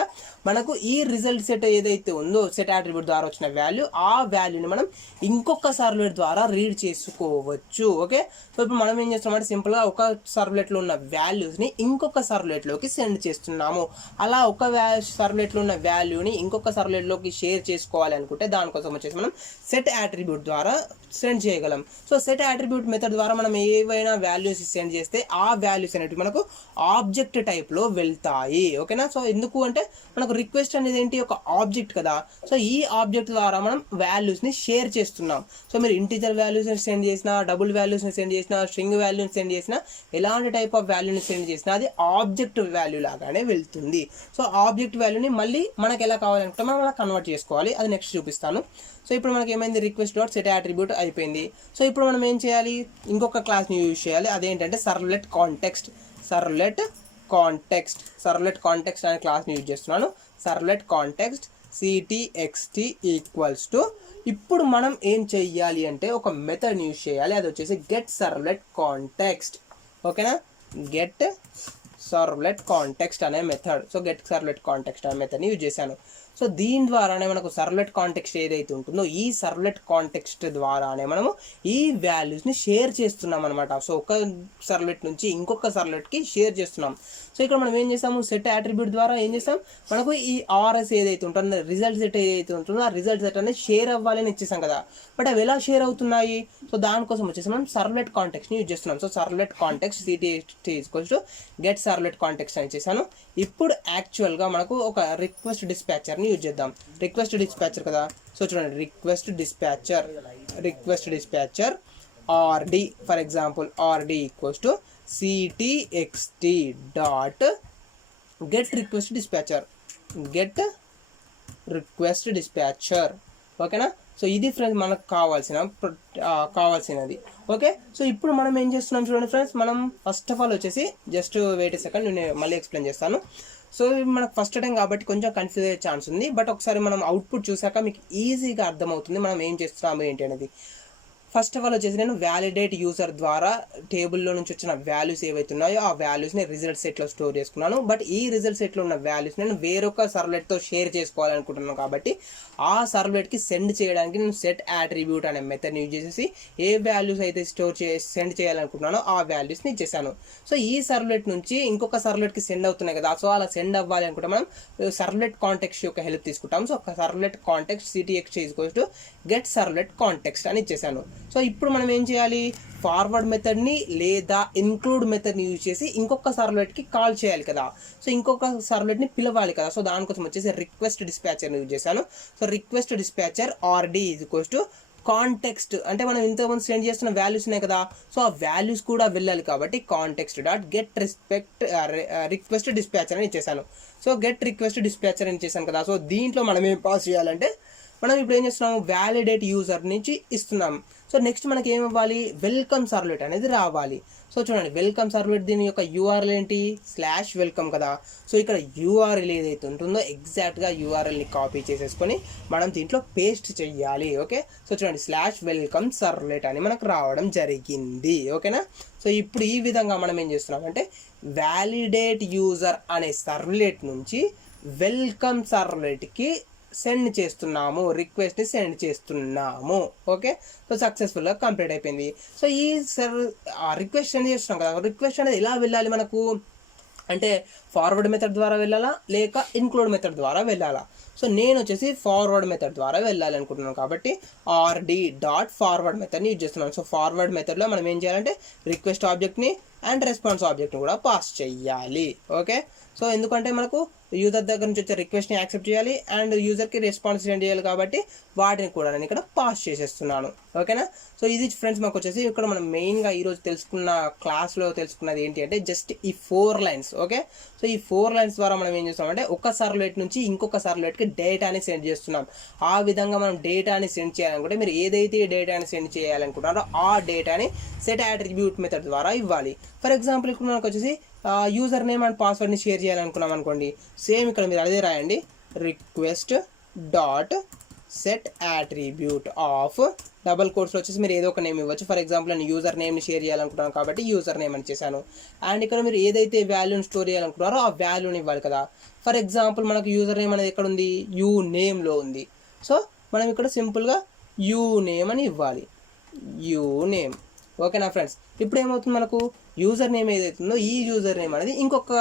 మనకు ఈ రిజల్ట్ సెట్ ఏదైతే ఉందో సెట్ యాట్రిబ్యూట్ ద్వారా వచ్చిన వాల్యూ, ఆ వాల్యూని మనం ఇంకొక సర్వ్లెట్ ద్వారా రీడ్ చేసుకోవచ్చు. ఓకే, సో ఇప్పుడు మనం ఏం చేస్తున్నామంటే సింపుల్గా ఒక సర్వ్లెట్లో ఉన్న వాల్యూస్ని ఇంకొక సర్వ్లెట్లోకి సెండ్ చేస్తున్నాము. అలా ఒక సర్వ్లెట్లో ఉన్న వాల్యూని ఇంకొక సర్వ్లెట్లోకి షేర్ చేసుకోవాలి అనుకుంటే దానికోసం వచ్చేసి మనం సెట్ యాట్రిబ్యూట్ ద్వారా సెండ్ చేయగలం. సో సెట్ యాట్రిబ్యూట్ మెథడ్ ద్వారా మనం ఏవైనా వాల్యూస్ సెండ్ చేస్తే ఆ వాల్యూస్ అనేవి మనకు ఆబ్జెక్ట్ టైప్లో వెళ్తాయి. ఓకేనా? సో ఎందుకు అంటే మనకు రిక్వెస్ట్ అనేది ఏంటి, ఒక ఆబ్జెక్ట్ కదా. సో ఈ ఆబ్జెక్ట్ ద్వారా మనం వాల్యూస్ని షేర్ చేస్తున్నాం. సో మీరు ఇంటిజర్ వాల్యూస్ని సెండ్ చేసినా, డబుల్ వాల్యూస్ని సెండ్ చేసినా, స్ట్రింగ్ వాల్యూని సెండ్ చేసినా, ఎలాంటి టైప్ ఆఫ్ వాల్యూని సెండ్ చేసినా అది ఆబ్జెక్ట్ వాల్యూ లాగానే వెళ్తుంది. సో ఆబ్జెక్ట్ వాల్యూని మళ్ళీ మనకు ఎలా కావాలంటే మనం అలా కన్వర్ట్ చేసుకోవాలి. అది నెక్స్ట్ చూపిస్తాను. సో ఇప్పుడు మనకి ఏమైంది, రిక్వెస్ట్ డాట్ సెట్ యాట్రిబ్యూట్ అయిపోయింది. సో ఇప్పుడు మనం ఏం చేయాలి, ఇంకొక క్లాస్ని యూజ్ చేయాలి. అదేంటంటే సర్వ్లెట్ కాంటెక్స్ట్. సర్వ్లెట్ కాంటెక్స్ట్ అనే క్లాస్ని యూజ్ చేస్తున్నాను. Servlet context ctxt equals to, ఇప్పుడు మనం ఏం చెయ్యాలి అంటే ఒక మెథడ్ని యూజ్ చేయాలి. అది వచ్చేసి గెట్ సర్వ్లెట్ కాంటెక్స్ట్. ఓకేనా, గెట్ సర్వ్లెట్ కాంటెక్స్ట్ అనే method. So get servlet context అనే మెథడ్ని యూజ్ చేశాను. సో దీని ద్వారానే మనకు సర్వ్లెట్ కాంటెక్స్ట్ ఏదైతే ఉంటుందో ఈ సర్వ్లెట్ కాంటెక్స్ట్ ద్వారానే మనము ఈ వాల్యూస్ని షేర్ చేస్తున్నాం అనమాట. సో ఒక సర్వ్లెట్ నుంచి ఇంకొక సర్వ్లెట్కి షేర్ చేస్తున్నాం. సో ఇక్కడ మనం ఏం చేస్తాము, సెట్ అట్రిబ్యూట్ ద్వారా ఏం చేస్తాం, మనకు ఈ ఆర్ఎస్ ఏదైతే ఉంటుందో రిజల్ట్ సెట్ ఏదైతే ఉంటుందో ఆ రిజల్ట్ సెట్ అనేది షేర్ అవ్వాలి అని ఇచ్చేసాం కదా. బట్ అవి ఎలా షేర్ అవుతున్నాయి, సో దానికోసం వచ్చేసి మనం సర్వ్లెట్ కాంటెక్స్ని యూజ్ చేస్తున్నాం. So servlet context city equals to get servlet context అని చేశాను. ఇప్పుడు యాక్చువల్గా మనకు ఒక రిక్వెస్ట్ డిస్పాచర్ని యూజ్ చేద్దాం. రిక్వెస్ట్ డిస్పాచర్ కదా, సో చూడండి request dispatcher RD, for example RD equals to ctxt dot get request dispatcher. ఓకేనా. సో ఇది ఫ్రెండ్స్ మనకు కావాల్సినది. ఓకే. సో ఇప్పుడు మనం ఏం చేస్తున్నాం చూడండి ఫ్రెండ్స్, మనం ఫస్ట్ ఆఫ్ ఆల్ వచ్చేసి జస్ట్ వెయిట్ సెకండ్, నేను మళ్ళీ ఎక్స్ప్లెయిన్ చేస్తాను. సో మనకు ఫస్ట్ టైం కాబట్టి కొంచెం కన్ఫ్యూజ్ అయ్యే ఛాన్స్ ఉంది. బట్ ఒకసారి మనం అవుట్పుట్ చూసాక మీకు ఈజీగా అర్థమవుతుంది మనం ఏం చేస్తున్నాము ఏంటి అనేది. ఫస్ట్ ఆఫ్ ఆల్ వచ్చేసి నేను వ్యాలిడేట్ యూజర్ ద్వారా టేబుల్లో నుంచి వచ్చిన వాల్యూస్ ఏవైతే ఉన్నాయో ఆ వాల్యూస్ని రిజల్ట్ సెట్లో స్టోర్ చేసుకున్నాను. బట్ ఈ రిజల్ట్ సెట్లో ఉన్న వాల్యూస్ నేను వేరొక సర్వ్లెట్తో షేర్ చేసుకోవాలనుకుంటున్నాను కాబట్టి ఆ సర్వ్లెట్కి సెండ్ చేయడానికి నేను సెట్ అట్రిబ్యూట్ అనే మెథడ్ని యూజ్ చేసేసి ఏ వాల్యూస్ అయితే సెండ్ చేయాలనుకుంటున్నానో ఆ వాల్యూస్ని ఇచ్చేసాను. సో ఈ సర్వ్లెట్ నుంచి ఇంకొక సర్వ్లెట్కి సెండ్ అవుతున్నాయి కదా, సో అలా సెండ్ అవ్వాలి అనుకుంటే మనం సర్వ్లెట్ కాంటెక్స్ట్ యొక్క హెల్ప్ తీసుకుంటాం. సో ఒక servlet context ctxt equals to get servlet context అని ఇచ్చేసాను. సో ఇప్పుడు మనం ఏం చేయాలి, ఫార్వర్డ్ మెథడ్ని లేదా ఇంక్లూడ్ మెథడ్ని యూజ్ చేసి ఇంకొక సర్వ్లెట్కి కాల్ చేయాలి కదా, సో ఇంకొక సర్వ్లెట్ని పిలవాలి కదా. సో దానికోసం వచ్చేసి రిక్వెస్ట్ డిస్పాచర్ని యూజ్ చేశాను. So request dispatcher R D is equals to context, అంటే మనం ఇంతకుముందు సెండ్ చేస్తున్న వాల్యూస్ ఉన్నాయి కదా, సో ఆ వాల్యూస్ కూడా వెళ్ళాలి కాబట్టి context dot get request dispatcher అని ఇచ్చేసాను. సో గెట్ రిక్వెస్ట్ డిస్పాచర్ అని ఇచ్చేసాను కదా. సో దీంట్లో మనం ఏం పాస్ చేయాలంటే మనం ఇప్పుడు ఏం చేస్తున్నాము, వ్యాలిడేట్ యూజర్ నుంచి ఇస్తున్నాం. సో నెక్స్ట్ మనకి ఏం అవ్వాలి, వెల్కమ్ సర్వ్లెట్ అనేది రావాలి. సో చూడండి వెల్కమ్ సర్వ్లెట్ దీని యొక్క యూఆర్ఎల్ ఏంటి, /వెల్కమ్ కదా. సో ఇక్కడ యూఆర్ఎల్ ఏదైతే ఉంటుందో ఎగ్జాక్ట్గా యూఆర్ఎల్ని కాపీ చేసేసుకొని మనం దీంట్లో పేస్ట్ చెయ్యాలి. ఓకే. సో చూడండి /వెల్కమ్ సర్వ్లెట్ అని మనకు రావడం జరిగింది. ఓకేనా. సో ఇప్పుడు ఈ విధంగా మనం ఏం చేస్తున్నామంటే వ్యాలిడేట్ యూజర్ అనే సర్వ్లెట్ నుంచి వెల్కమ్ సర్వ్లెట్కి రిక్వెస్ట్ని సెండ్ చేస్తున్నాము. ఓకే. సో సక్సెస్ఫుల్గా కంప్లీట్ అయిపోయింది. సో ఈ రిక్వెస్ట్ సెండ్ చేస్తున్నాం కదా, రిక్వెస్ట్ అనేది ఎలా వెళ్ళాలి మనకు అంటే ఫార్వర్డ్ మెథడ్ ద్వారా వెళ్ళాలా లేక ఇన్క్లూడ్ మెథడ్ ద్వారా వెళ్ళాలా. సో నేను వచ్చేసి ఫార్వర్డ్ మెథడ్ ద్వారా వెళ్ళాలి అనుకుంటున్నాను కాబట్టి ఆర్డి డాట్ ఫార్వర్డ్ మెథడ్ని యూజ్ చేస్తున్నాను. సో ఫార్వర్డ్ మెథడ్లో మనం ఏం చేయాలంటే రిక్వెస్ట్ ఆబ్జెక్ట్ని అండ్ రెస్పాన్స్ ఆబ్జెక్ట్ని కూడా పాస్ చేయాలి. ఓకే. సో ఎందుకంటే మనకు యూజర్ దగ్గర నుంచి వచ్చే రిక్వెస్ట్ని యాక్సెప్ట్ చేయాలి అండ్ యూజర్కి రెస్పాన్స్ సెండ్ చేయాలి కాబట్టి వాటిని కూడా నేను ఇక్కడ పాస్ చేసేస్తున్నాను. ఓకేనా. సో ఇది ఫ్రెండ్స్ మాకు వచ్చేసి ఇక్కడ మనం మెయిన్గా ఈరోజు క్లాస్లో తెలుసుకున్నది ఏంటి అంటే జస్ట్ ఈ 4 లైన్స్. ఓకే. సో ఈ 4 లైన్స్ ద్వారా మనం ఏం చేస్తామంటే ఒక సర్వ్లెట్ నుంచి ఇంకొక సర్వ్లెట్కి డేటాని సెండ్ చేస్తున్నాం. ఆ విధంగా మనం డేటాని సెండ్ చేయాలనుకుంటే మీరు ఏదైతే డేటాని సెండ్ చేయాలనుకుంటారో ఆ డేటాని సెట్ అట్రిబ్యూట్ మెథడ్ ద్వారా ఇవ్వాలి. ఫర్ ఎగ్జాంపుల్ ఇక్కడ మనకు వచ్చేసి యూజర్ నేమ్ అండ్ పాస్వర్డ్ని షేర్ చేయాలనుకున్నాం అనుకోండి, సేమ్ ఇక్కడ మీరు అదే రాయండి, request dot set attribute of double కోట్స్లో వచ్చేసి మీరు ఏదో ఒక నేమ్ ఇవ్వచ్చు. ఫర్ ఎగ్జాంపుల్ నేను యూజర్ నేమ్ని షేర్ చేయాలనుకుంటున్నాను కాబట్టి యూజర్ నేమ్ అని చేశాను. అండ్ ఇక్కడ మీరు ఏదైతే వాల్యూని స్టోర్ చేయాలనుకుంటారో ఆ వాల్యూని ఇవ్వాలి కదా. ఫర్ ఎగ్జాంపుల్ మనకు యూజర్ నేమ్ అనేది ఎక్కడ ఉంది, యూ నేమ్లో ఉంది. సో మనం ఇక్కడ సింపుల్గా యూ నేమ్ అని ఇవ్వాలి, యూ నేమ్. ఓకేనా ఫ్రెండ్స్. ఇప్పుడు ఏమవుతుంది, మనకు యూజర్ నేమ్ ఏదైతుందో ఈ యూజర్ నేమ్ అనేది ఇంకొక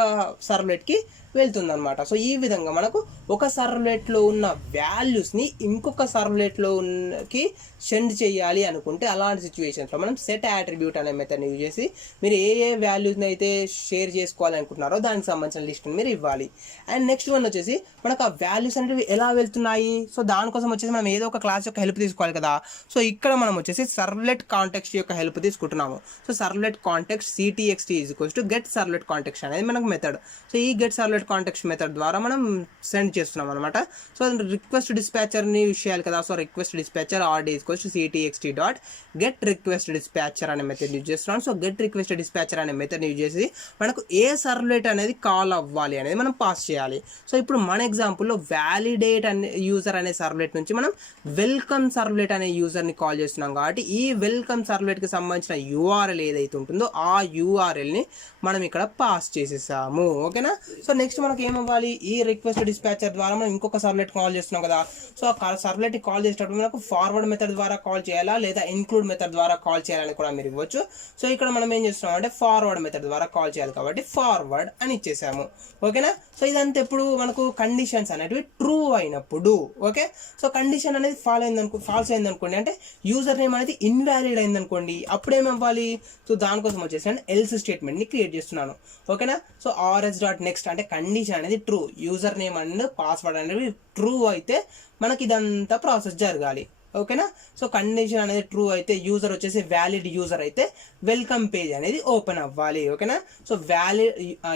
సర్వ్లెట్కి వెళ్తుంది అనమాట. సో ఈ విధంగా మనకు ఒక సర్వ్లెట్లో ఉన్న వాల్యూస్ని ఇంకొక సర్వ్లెట్లోకి సెండ్ చేయాలి అనుకుంటే అలాంటి సిచ్యువేషన్స్లో మనం సెట్ అట్రిబ్యూట్ అనే మెథడ్ని యూజ్ చేసి మీరు ఏ వాల్యూస్ని అయితే షేర్ చేసుకోవాలనుకుంటున్నారో దానికి సంబంధించిన లిస్ట్ని మీరు ఇవ్వాలి. అండ్ నెక్స్ట్ వన్ వచ్చేసి మనకు ఆ వాల్యూస్ అనేవి ఎలా వెళ్తున్నాయి, సో దానికోసం వచ్చేసి మనం ఏదో ఒక క్లాస్ యొక్క హెల్ప్ తీసుకోవాలి కదా. సో ఇక్కడ మనం వచ్చేసి సర్వ్లెట్ కాంటెక్స్ట్ యొక్క హెల్ప్ తీసుకుంటున్నాము. So servlet context ctxt is equals to get servlet context అనేది మనకు మెథడ్. సో ఈ గెట్ సర్వ్లెట్ కాంటెక్స్ట్ మెథడ్ ద్వారా మనం సెండ్ చేస్తున్నాం అనమాట. సో రిక్వెస్ట్ డిస్పాచర్ని యూజ్ చేయాలి కదా. So request dispatcher RD equals to ctxt dot get request dispatcher అనే మెథడ్ యూజ్ చేస్తున్నాం. సో గెట్ రిక్వెస్ట్ డిస్పాచర్ అనే మెథడ్ యూజ్ చేసి మనకు ఏ సర్వ్లెట్ అనేది కాల్ అవ్వాలి అనేది మనం పాస్ చేయాలి. సో ఇప్పుడు మన ఎగ్జాంపుల్లో వ్యాలిడేట్ అనే యూజర్ అనే సర్వ్లెట్ నుంచి మనం వెల్కమ్ సర్వ్లెట్ అనే యూజర్ని కాల్ చేస్తున్నాం కాబట్టి ఈ వెల్కమ్ సర్వ్లెట్కి సంబంధించిన యూఆర్ఎల్ ఏదైతే ఉంటుందో ఆ యూఆర్ఎల్ని మనం ఇక్కడ పాస్ చేసేసాము. ఓకేనా. సో నెక్స్ట్ నెక్స్ట్ మనకి ఏమవ్వాలి, ఈ రిక్వెస్ట్ డిస్పాచర్ ద్వారా మనం ఇంకొక సర్వ్లెట్ కాల్ చేస్తున్నాం కదా. సో ఆ సర్వ్లెట్ కాల్ చేసేటప్పుడు మనకు ఫార్వర్డ్ మెథడ్ ద్వారా కాల్ చేయాలా లేదా ఇంక్లూడ్ మెథడ్ ద్వారా కాల్ చేయాలని కూడా మీరు ఇవ్వచ్చు. సో ఇక్కడ మనం ఏం చేస్తున్నాం అంటే ఫార్వర్డ్ మెథడ్ ద్వారా కాల్ చేయాలి కాబట్టి ఫార్వర్డ్ అని ఇచ్చేసాము. ఓకేనా. సో ఇదంతా ఎప్పుడు మనకు కండిషన్స్ అనేటివి ట్రూ అయినప్పుడు. ఓకే. సో కండిషన్ అనేది ఫాల్స్ అయిందనుకోండి, అంటే యూజర్ నేమ్ అనేది ఇన్వాలిడ్ అయిందనుకోండి, అప్పుడు ఏమవ్వాలి, సో దానికోసం వచ్చేసి నేను ఎల్స్ స్టేట్మెంట్ని క్రియేట్ చేస్తున్నాను. ఓకేనా. సో ఆర్ఎస్ డాట్ నెక్స్ట్ అంటే కండిషన్ అనేది true, user name and password అనేవి ట్రూ అయితే మనకి ఇదంతా ప్రాసెస్ జరగాలి. ఓకేనా. సో కండిషన్ అనేది ట్రూ అయితే యూజర్ వచ్చేసి వ్యాలిడ్ యూజర్ అయితే వెల్కమ్ పేజ్ అనేది ఓపెన్ అవ్వాలి. ఓకేనా. సో వ్యాలిడ్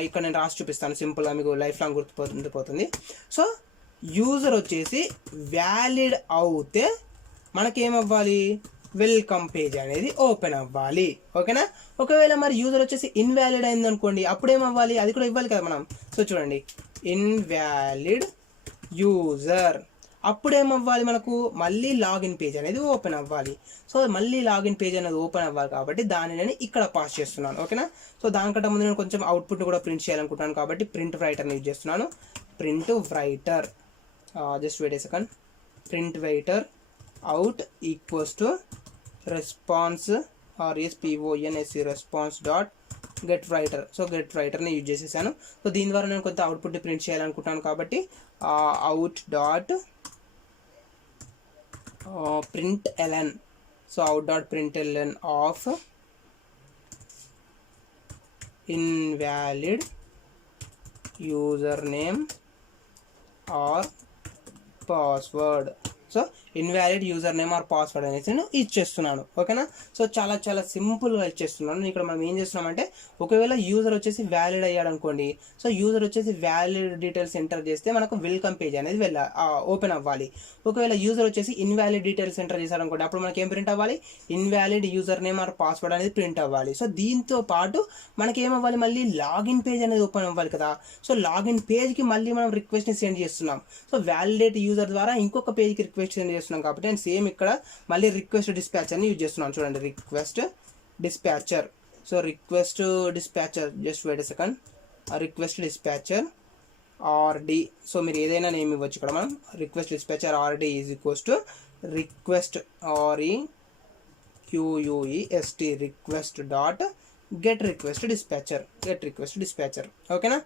ఇక్కడ నేను రాసి చూపిస్తాను సింపుల్గా, మీకు లైఫ్ లాంగ్ గుర్తుపోతుంది. సో యూజర్ వచ్చేసి వ్యాలిడ్ అవుతే మనకేమవ్వాలి, వెల్కమ్ పేజ్ అనేది ఓపెన్ అవ్వాలి. ఓకేనా. ఒకవేళ మరి యూజర్ వచ్చేసి ఇన్వాలిడ్ అయింది అనుకోండి, అప్పుడు ఏమవ్వాలి, అది కూడా ఇవ్వాలి కదా మనం. సో చూడండి, ఇన్వాలిడ్ యూజర్, అప్పుడు ఏమవ్వాలి, మనకు మళ్ళీ లాగిన్ పేజ్ అనేది ఓపెన్ అవ్వాలి. సో మళ్ళీ లాగిన్ పేజ్ అనేది ఓపెన్ అవ్వాలి కాబట్టి దాన్ని నేను ఇక్కడ పాస్ చేస్తున్నాను. ఓకేనా. సో దానికంటే ముందు నేను కొంచెం అవుట్పుట్ కూడా ప్రింట్ చేయాలనుకుంటున్నాను కాబట్టి ప్రింట్ రైటర్ని యూజ్ చేస్తున్నాను. Print writer, just wait a second, print writer out equals to response RESPONSE response dot get writer. So get రైటర్ని యూజ్ చేసేసాను. సో దీని ద్వారా నేను కొంత అవుట్పుట్ ప్రింట్ చేయాలనుకుంటున్నాను కాబట్టి out dot println. So out dot println of invalid user name or password. So invalid user name or password అనేసి నేను ఇచ్చేస్తున్నాను. ఓకేనా. సో చాలా చాలా సింపుల్గా ఇచ్చేస్తున్నాను. ఇక్కడ మనం ఏం చేస్తున్నామంటే ఒకవేళ యూజర్ వచ్చేసి వ్యాలిడ్ అయ్యాడు అనుకోండి, సో యూజర్ వచ్చేసి వ్యాలిడ్ డీటెయిల్స్ ఎంటర్ చేస్తే మనకు వెల్కమ్ పేజ్ అనేది ఓపెన్ అవ్వాలి. ఒకవేళ యూజర్ వచ్చేసి ఇన్వాలిడ్ డీటెయిల్స్ ఎంటర్ చేశాడు అనుకోండి, అప్పుడు మనకి ఏం ప్రింట్ అవ్వాలి, invalid user name or password అనేది ప్రింట్ అవ్వాలి. సో దీంతో పాటు మనకి ఏమవ్వాలి, మళ్ళీ లాగిన్ పేజ్ అనేది ఓపెన్ అవ్వాలి కదా. సో లాగిన్ పేజ్కి మళ్ళీ మనం రిక్వెస్ట్ని సెండ్ చేస్తున్నాం. సో వ్యాలిడేట్ యూజర్ ద్వారా ఇంకొక పేజ్కి రిక్వెస్ట్ సెండ్ చేస్తున్నాం కాబట్టి నేను సేమ్ ఇక్కడ మళ్ళీ రిక్వెస్ట్ డిస్పాచర్ని యూజ్ చేస్తున్నాను. చూడండి, request dispatcher. So request dispatcher, just wait a second, request dispatcher R D. So మీరు ఏదైనా నేమ్ ఇవ్వచ్చు ఇక్కడ. మనం request dispatcher R D is equals to request REQUEST request dot get request dispatcher. ఓకేనా.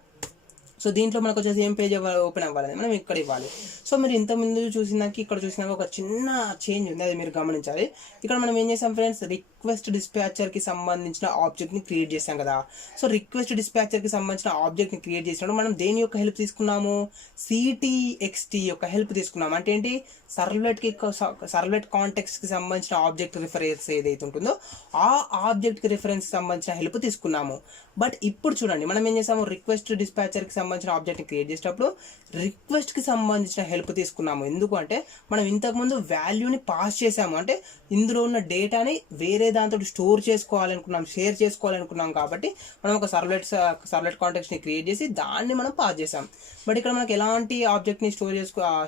సో దీంట్లో మనకు వచ్చేసి ఏం పేజ్ ఓపెన్ అవ్వాలని మనం ఇక్కడ ఇవ్వాలి. సో మీరు ఇంతకుముందు చూసినాక ఇక్కడ చూసినాక ఒక చిన్న చేంజ్ ఉంది, అది మీరు గమనించాలి. ఇక్కడ మనం ఏం చేసాం ఫ్రెండ్స్, రిక్వెస్ట్ డిస్పాచర్కి సంబంధించిన ఆబ్జెక్ట్ని క్రియేట్ చేసాం కదా. సో రిక్వెస్ట్ డిస్పాచర్కి సంబంధించిన ఆబ్జెక్ట్ని క్రియేట్ చేసినప్పుడు మనం దేని యొక్క హెల్ప్ తీసుకున్నాము, CTXT యొక్క హెల్ప్ తీసుకున్నాము. అంటే ఏంటి, సర్వ్లెట్ కాంటెక్స్ట్కి సంబంధించిన ఆబ్జెక్ట్ రిఫరెన్స్ ఏదైతే ఉంటుందో ఆ ఆబ్జెక్ట్కి రిఫరెన్స్ సంబంధించిన హెల్ప్ తీసుకున్నాము. బట్ ఇప్పుడు చూడండి, మనం ఏం చేసాము, రిక్వెస్ట్ డిస్పాచర్కి సంబంధించిన ఆబ్జెక్ట్ని క్రియేట్ చేసేటప్పుడు రిక్వెస్ట్కి సంబంధించిన హెల్ప్ తీసుకున్నాము. ఎందుకు అంటే మనం ఇంతకుముందు వాల్యూని పాస్ చేసాము, అంటే ఇందులో ఉన్న డేటాని వేరే దాంతో స్టోర్ చేసుకోవాలనుకున్నాం, షేర్ చేసుకోవాలనుకున్నాం కాబట్టి మనం ఒక సర్వ్లెట్ కాంటెక్స్ట్ని క్రియేట్ చేసి దాన్ని మనం పాస్ చేసాం. బట్ ఇక్కడ మనకి ఎలాంటి ఆబ్జెక్ట్ని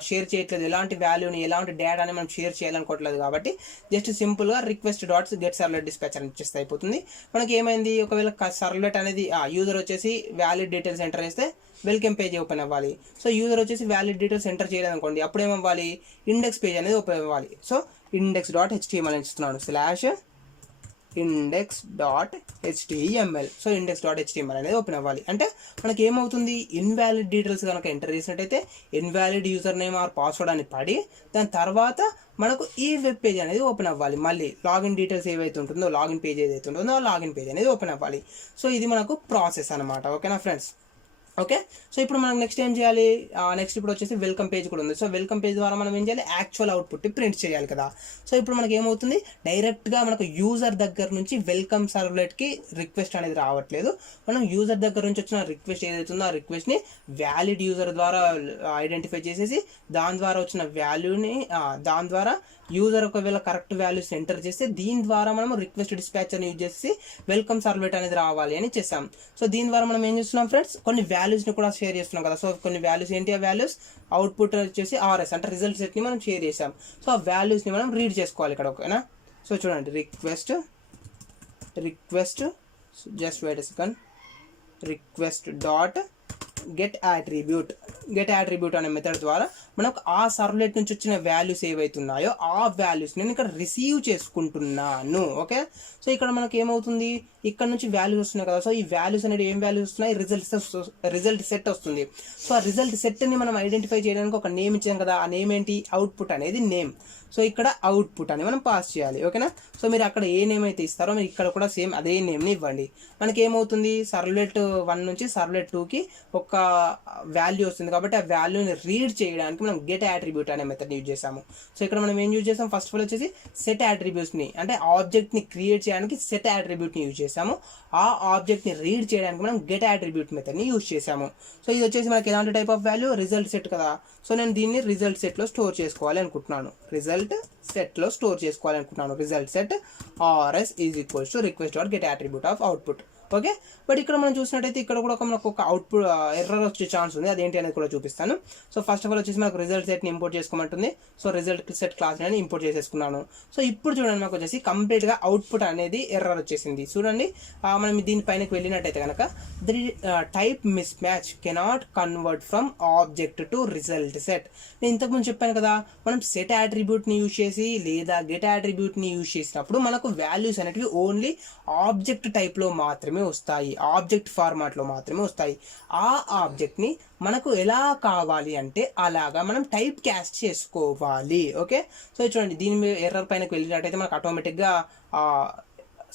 షేర్ చేయట్లేదు, ఎలాంటి వాల్యూని ఎలాంటి డేటాని మనం షేర్ చేయాలనుకోవట్లేదు కాబట్టి జస్ట్ సింపుల్గా request dots get servlet dispatcher ఇచ్చేస్తే అయిపోతుంది. మనకి ఏమైంది, ఒకవేళ సర్వ్లెట్ అనేది యూజర్ వచ్చేసి వ్యాలిడ్ డీటెయిల్స్ ఎంటర్ చేస్తే వెల్కమ్ పేజ్ ఓపెన్ అవ్వాలి. సో యూజర్ వచ్చేసి వ్యాలిడ్ డీటెయిల్స్ ఎంటర్ చేయలేదు అనుకోండి, అప్పుడు ఏమవ్వాలి, ఇండెక్స్ పేజ్ అనేది ఓపెన్ అవ్వాలి. సో index.html ఇస్తున్నాను, /index.html. సో index.html అనేది ఓపెన్ అవ్వాలి. అంటే మనకి ఏమవుతుంది, ఇన్వాలిడ్ డీటెయిల్స్ కనుక ఎంటర్ చేసినట్టయితే invalid user name or password అని పడి దాని తర్వాత మనకు ఈ వెబ్ పేజ్ అనేది ఓపెన్ అవ్వాలి. మళ్ళీ లాగిన్ డీటెయిల్స్ ఏవైతే ఉంటుందో, లాగిన్ పేజ్ ఏదైతే ఉంటుందో ఆ లాగిన్ పేజ్ అనేది ఓపెన్ అవ్వాలి. సో ఇది మనకు ప్రాసెస్ అనమాట. ఓకేనా ఫ్రెండ్స్. ఓకే. సో ఇప్పుడు మనం నెక్స్ట్ ఏం చేయాలి, నెక్స్ట్ ఇప్పుడు వచ్చేసి వెల్కమ్ పేజ్ కూడా ఉంది. సో వెల్కమ్ పేజ్ ద్వారా మనం ఏం చేయాలి, యాక్చువల్ అవుట్పుట్ ప్రింట్ చేయాలి కదా. సో ఇప్పుడు మనకి ఏమవుతుంది, డైరెక్ట్గా మనకు యూజర్ దగ్గర నుంచి వెల్కమ్ సర్వ్లెట్కి రిక్వెస్ట్ అనేది రావట్లేదు. మనం యూజర్ దగ్గర నుంచి వచ్చిన రిక్వెస్ట్ ఏదైతే ఉందో ఆ రిక్వెస్ట్ని వ్యాలిడ్ యూజర్ ద్వారా ఐడెంటిఫై చేసేసి దాని ద్వారా వచ్చిన వాల్యూని దాని ద్వారా యూజర్ ఒకవేళ కరెక్ట్ వాల్యూస్ ఎంటర్ చేస్తే దీని ద్వారా మనం రిక్వెస్ట్ డిస్పాచర్ని యూజ్ చేసి వెల్కమ్ సర్వ్లెట్ అనేది రావాలి అని చేసాం. సో దీని ద్వారా మనం ఏం చేస్తున్నాం ఫ్రెండ్స్, కొన్ని వాల్యూస్ని కూడా షేర్ చేస్తున్నాం కదా. సో కొన్ని వాల్యూస్ ఏంటి, ఆ వాల్యూస్ అవుట్పుట్ వచ్చేసి RS అంటే రిజల్ట్ సెట్ని మనం షేర్ చేసాం. సో ఆ వాల్యూస్ని మనం రీడ్ చేసుకోవాలి ఇక్కడ. ఓకేనా. సో చూడండి, request just wait a second, request dot get attribute అనే మెథడ్ ద్వారా మనకు ఆ సర్వ్లెట్ నుంచి వచ్చిన వాల్యూస్ ఏవైతున్నాయో ఆ వాల్యూస్ నేను ఇక్కడ రిసీవ్ చేసుకుంటున్నాను. ఓకే, సో ఇక్కడ మనకి ఏమవుతుంది, ఇక్కడ నుంచి వాల్యూస్ వస్తున్నాయి కదా, సో ఈ వాల్యూస్ అనేది ఏం వాల్యూస్ వస్తున్నాయి, రిజల్ట్ సెట్ వస్తుంది. సో ఆ రిజల్ట్ సెట్ని మనం ఐడెంటిఫై చేయడానికి ఒక నేమ్ ఇచ్చాం కదా, ఆ నేమ్ ఏంటి, అవుట్పుట్ అనేది నేమ్. సో ఇక్కడ అవుట్పుట్ అని మనం పాస్ చేయాలి. ఓకేనా, సో మీరు అక్కడ ఏ నేమ్ అయితే ఇస్తారో మీరు ఇక్కడ కూడా సేమ్ అదే నేమ్ని ఇవ్వండి. మనకి ఏమవుతుంది, సర్వ్లెట్ 1 నుంచి సర్వ్లెట్ 2కి ఒక వాల్యూ వస్తుంది కాబట్టి ఆ వాల్యూని రీడ్ చేయడానికి మనం గెట్ యాట్రిబ్యూట్ అనే మెథడ్ని యూజ్ చేసాము. సో ఇక్కడ మనం ఏం యూజ్ చేసాం, ఫస్ట్ ఆఫ్ ఆల్ వచ్చేసి సెట్ యాట్రిబ్యూట్స్ని, అంటే ఆబ్జెక్ట్ని క్రియేట్ చేయడానికి సెట్ యాట్రిబ్యూట్ని యూజ్ చేసాము. ఆ ఆబ్జెక్ట్ని రీడ్ చేయడానికి మనం గెట్ యాట్రిబ్యూట్ మెథడ్ని యూజ్ చేసాము. సో ఇది వచ్చేసి మనకి ఎలాంటి type of value, result set కదా. సో నేను దీన్ని రిజల్ట్ సెట్లో స్టోర్ చేసుకోవాలి అనుకుంటున్నాను. Result set RS is equals to request dot get attribute of output. Okay, but ఇక్కడ మనం చూసినట్టయితే ఇక్కడ కూడా మనకు ఒక అవుట్పుట్ ఎర్రర్ వచ్చే ఛాన్స్ ఉంది, అదేంటి అనేది కూడా చూపిస్తాను. సో ఫస్ట్ ఆఫ్ ఆల్ వచ్చేసి మనకు రిజల్ట్ సెట్ని ఇంపోర్ట్ చేసుకోమంటుంది. సో రిజల్ట్ సెట్ క్లాస్ నేను ఇంపోర్ట్ చేసేసుకున్నాను. సో ఇప్పుడు చూడండి, మనకు వచ్చేసి కంప్లీట్గా అవుట్పుట్ అనేది ఎర్రర్ వచ్చేసింది. చూడండి, మనం దీనిపైనకి వెళ్ళినట్టయితే కనుక type miss match cannot convert from object to result set. నేను ఇంతకుముందు చెప్పాను కదా, మనం సెట్ యాట్రిబ్యూట్ని యూజ్ చేసి లేదా గెట్ యాట్రిబ్యూట్ని యూజ్ చేసినప్పుడు మనకు వాల్యూస్ అనేటివి ఓన్లీ ఆబ్జెక్ట్ టైప్లో మాత్రమే వస్తాయి, ఆబ్జెక్ట్ ఫార్మాట్లో మాత్రమే వస్తాయి. ఆ ఆబ్జెక్ట్ని మనకు ఎలా కావాలి అంటే అలాగా మనం టైప్ క్యాస్ట్ చేసుకోవాలి. ఓకే, సో చూడండి, దీని మీద ఎర్రర్ పైనకి వెళ్ళినట్టయితే మనకు ఆటోమేటిక్గా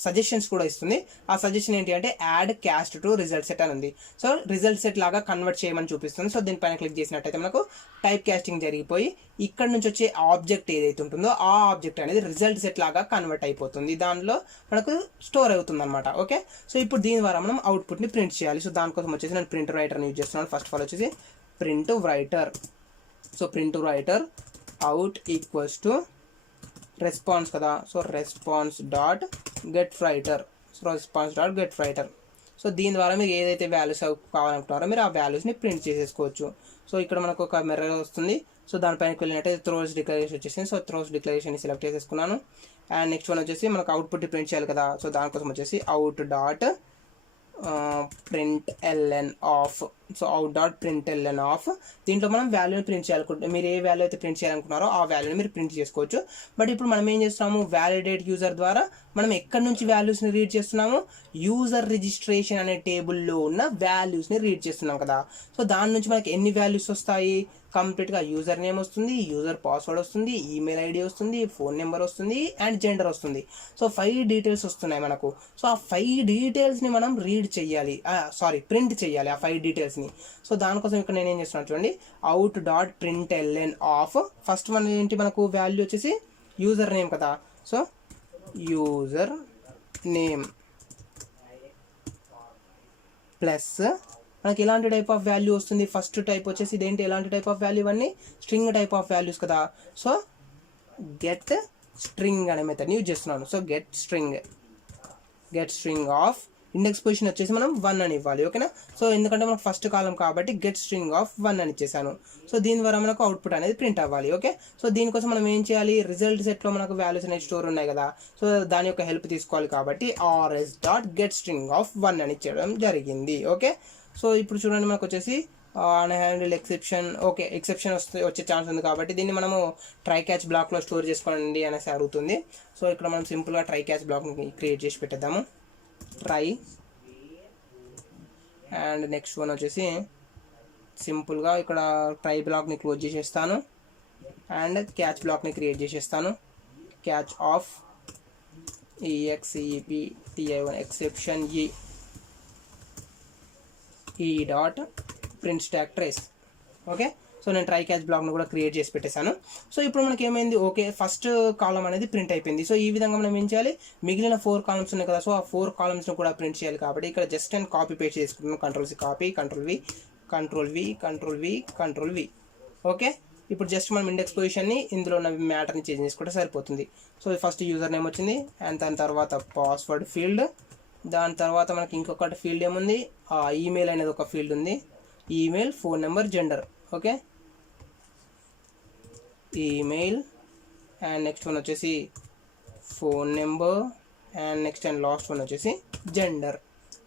సజెషన్స్ కూడా ఇస్తుంది. ఆ సజెషన్ ఏంటి అంటే add caste to result set అని ఉంది. సో రిజల్ట్ సెట్ లాగా కన్వర్ట్ చేయమని చూపిస్తుంది. సో దీనిపైన క్లిక్ చేసినట్టయితే మనకు టైప్ క్యాస్టింగ్ జరిగిపోయి ఇక్కడ నుంచి వచ్చే ఆబ్జెక్ట్ ఏదైతే ఉంటుందో ఆ ఆబ్జెక్ట్ అనేది రిజల్ట్ సెట్ లాగా కన్వర్ట్ అయిపోతుంది, దానిలో మనకు స్టోర్ అవుతుంది అనమాట. ఓకే, సో ఇప్పుడు దీని ద్వారా మనం అవుట్పుట్ని ప్రింట్ చేయాలి. సో దానికోసం వచ్చేసి నేను ప్రింట్ రైటర్ని యూజ్ చేస్తున్నాను. ఫస్ట్ ఆఫ్ ఆల్ వచ్చేసి print writer. So print writer out equals to response కదా, so response dot get writer. So దీని ద్వారా మీరు ఏదైతే వాల్యూస్ కావాలనుకుంటారో మీరు ఆ వాల్యూస్ని ప్రింట్ చేసేసుకోవచ్చు. సో ఇక్కడ మనకు ఒక మిర్రర్ వస్తుంది. సో దానిపైనకి వెళ్ళినట్టయితే త్రోస్ డిక్లరేషన్ వచ్చేసింది. సో త్రోస్ డిక్లరేషన్ సెలెక్ట్ చేసేసుకున్నాను. అండ్ నెక్స్ట్ వన్ వచ్చేసి మనకు అవుట్పుట్ ప్రింట్ చేయాలి కదా, సో దానికోసం వచ్చేసి out dot print L N of. So out dot print L N of, దీంట్లో మనం వాల్యూని ప్రింట్ చేయాలనుకుంటే మీరు ఏ వాల్యూ అయితే ప్రింట్ చేయాలనుకున్నారో ఆ వాల్యూని మీరు ప్రింట్ చేసుకోవచ్చు. బట్ ఇప్పుడు మనం ఏం చేస్తున్నాము, వ్యాలిడేట్ యూజర్ ద్వారా మనం ఎక్కడి నుంచి వాల్యూస్ని రీడ్ చేస్తున్నాము, యూజర్ రిజిస్ట్రేషన్ అనే టేబుల్లో ఉన్న వాల్యూస్ని రీడ్ చేస్తున్నాం కదా. సో దాని నుంచి మనకి ఎన్ని వాల్యూస్ వస్తాయి, కంప్లీట్గా యూజర్ నేమ్ వస్తుంది, యూజర్ పాస్వర్డ్ వస్తుంది, ఈమెయిల్ ఐడి వస్తుంది, ఫోన్ నెంబర్ వస్తుంది అండ్ జెండర్ వస్తుంది. సో 5 డీటెయిల్స్ వస్తున్నాయి మనకు. సో ఆ 5 డీటెయిల్స్ని మనం ప్రింట్ చేయాలి ఆ 5 డీటెయిల్స్ని. సో దానికోసం ఇక్కడ నేను ఏం చేస్తున్నాను చూడండి, out dot print L N of. First one ఏంటి, మనకు వాల్యూ వచ్చేసి యూజర్ నేమ్ కదా. సో యూజర్ నేమ్ ప్లస్ మనకి ఎలాంటి టైప్ ఆఫ్ వాల్యూ వస్తుంది, ఫస్ట్ టైప్ వచ్చేసి ఇదేంటి, ఎలాంటి టైప్ ఆఫ్ వాల్యూ, ఇవన్నీ స్ట్రింగ్ టైప్ ఆఫ్ వాల్యూస్ కదా. సో గెట్ స్ట్రింగ్ అనే మెథడ్ని యూజ్ చేస్తున్నాను. So get string of index position వచ్చేసి మనం 1 అని ఇవ్వాలి. ఓకేనా, సో ఎందుకంటే మనకు ఫస్ట్ కాలం కాబట్టి గెట్ స్ట్రింగ్ ఆఫ్ 1 అని ఇచ్చేసాను. సో దీని ద్వారా మనకు అవుట్పుట్ అనేది ప్రింట్ అవ్వాలి. ఓకే, సో దీనికోసం మనం ఏం చేయాలి, రిజల్ట్ సెట్లో మనకు వాల్యూస్ అనేది స్టోర్ ఉన్నాయి కదా, సో దాని యొక్క హెల్ప్ తీసుకోవాలి కాబట్టి RS dot get string of 1 అని ఇచ్చడం జరిగింది. ఓకే, సో ఇప్పుడు చూడండి, మనకు వచ్చేసి అన్హ్యాండిల్ ఎక్సెప్షన్. ఓకే, ఎక్సెప్షన్ వచ్చే ఛాన్స్ ఉంది కాబట్టి దీన్ని మనము ట్రై క్యాచ్ బ్లాక్లో స్టోర్ చేసుకోండి అనేసి అడుగుతుంది. సో ఇక్కడ మనం సింపుల్గా ట్రై క్యాచ్ బ్లాక్ని క్రియేట్ చేసి పెట్టేద్దాము. ట్రై అండ్ నెక్స్ట్ వన్ వచ్చేసి సింపుల్గా ఇక్కడ ట్రై బ్లాక్ని క్లోజ్ చేసేస్తాను అండ్ క్యాచ్ బ్లాక్ని క్రియేట్ చేసేస్తాను. క్యాచ్ ఆఫ్ EXCEPTI1 ఎక్సెప్షన్ ఈ dot print stock trace. Okay, so నేను ట్రై క్యాచ్ బ్లాక్ను కూడా క్రియేట్ చేసి పెట్టేశాను. సో ఇప్పుడు మనకి ఏమైంది, ఓకే ఫస్ట్ కాలం అనేది ప్రింట్ అయిపోయింది. సో ఈ విధంగా మనం ఏం చేయాలి, మిగిలిన 4 కాలమ్స్ ఉన్నాయి కదా, సో ఆ 4 కాలమ్స్ను కూడా ప్రింట్ చేయాలి కాబట్టి ఇక్కడ జస్ట్ అండ్ కాపీ పేస్ట్ చేసుకుంటున్నాను. కంట్రోల్-C కాపీ, కంట్రోల్-V. ఓకే, ఇప్పుడు జస్ట్ మనం ఇండెక్స్ పొజిషన్ని ఇందులో ఉన్న మ్యాటర్ని చేంజ్ చేసుకుంటే సరిపోతుంది. సో ఫస్ట్ యూజర్ నేమ్ వచ్చింది అండ్ దాని తర్వాత పాస్వర్డ్ ఫీల్డ్, దాని తర్వాత మనకి ఇంకొకటి ఫీల్డ్ ఏముంది, ఈమెయిల్ అనేది ఒక ఫీల్డ్ ఉంది, email, phone number, gender. Okay, email and next one వచ్చేసి phone number and next and last one వచ్చేసి జెండర్.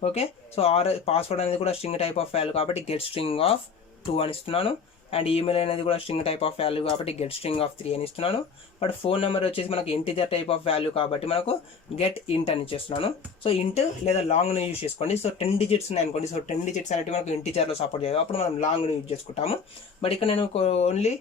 ఓకే. సో పాస్వర్డ్ అనేది కూడా స్ట్రింగ్ టైప్ ఆఫ్ వాల్యూ కాబట్టి గెట్ స్ట్రింగ్ ఆఫ్ 2 అని ఇస్తున్నాను. అండ్ ఈమెయిల్ అనేది కూడా స్ట్రింగ్ టైప్ ఆఫ్ వాల్యూ కాబట్టి గెట్ స్ట్రింగ్ ఆఫ్ 3 అని ఇస్తున్నాను. బట్ ఫోన్ నెంబర్ వచ్చేసి మనకి ఇంటిజర్ టైప్ ఆఫ్ వాల్యూ కాబట్టి మనకు గెట్ ఇంట్ అని ఇచ్చేస్తున్నాను. సో ఇంట్ లేదా లాంగ్ని యూజ్ చేసుకోండి. సో 10 డిజిట్స్ ఉన్నాయి అనుకోండి. సో 10 డిజిట్స్ అనేవి మనకు ఇంటిజర్లో సపోర్ట్ చేయదు, అప్పుడు మనం లాంగ్ని యూజ్ చేసుకుంటాము. బట్ ఇక్కడ నేను ఓన్లీ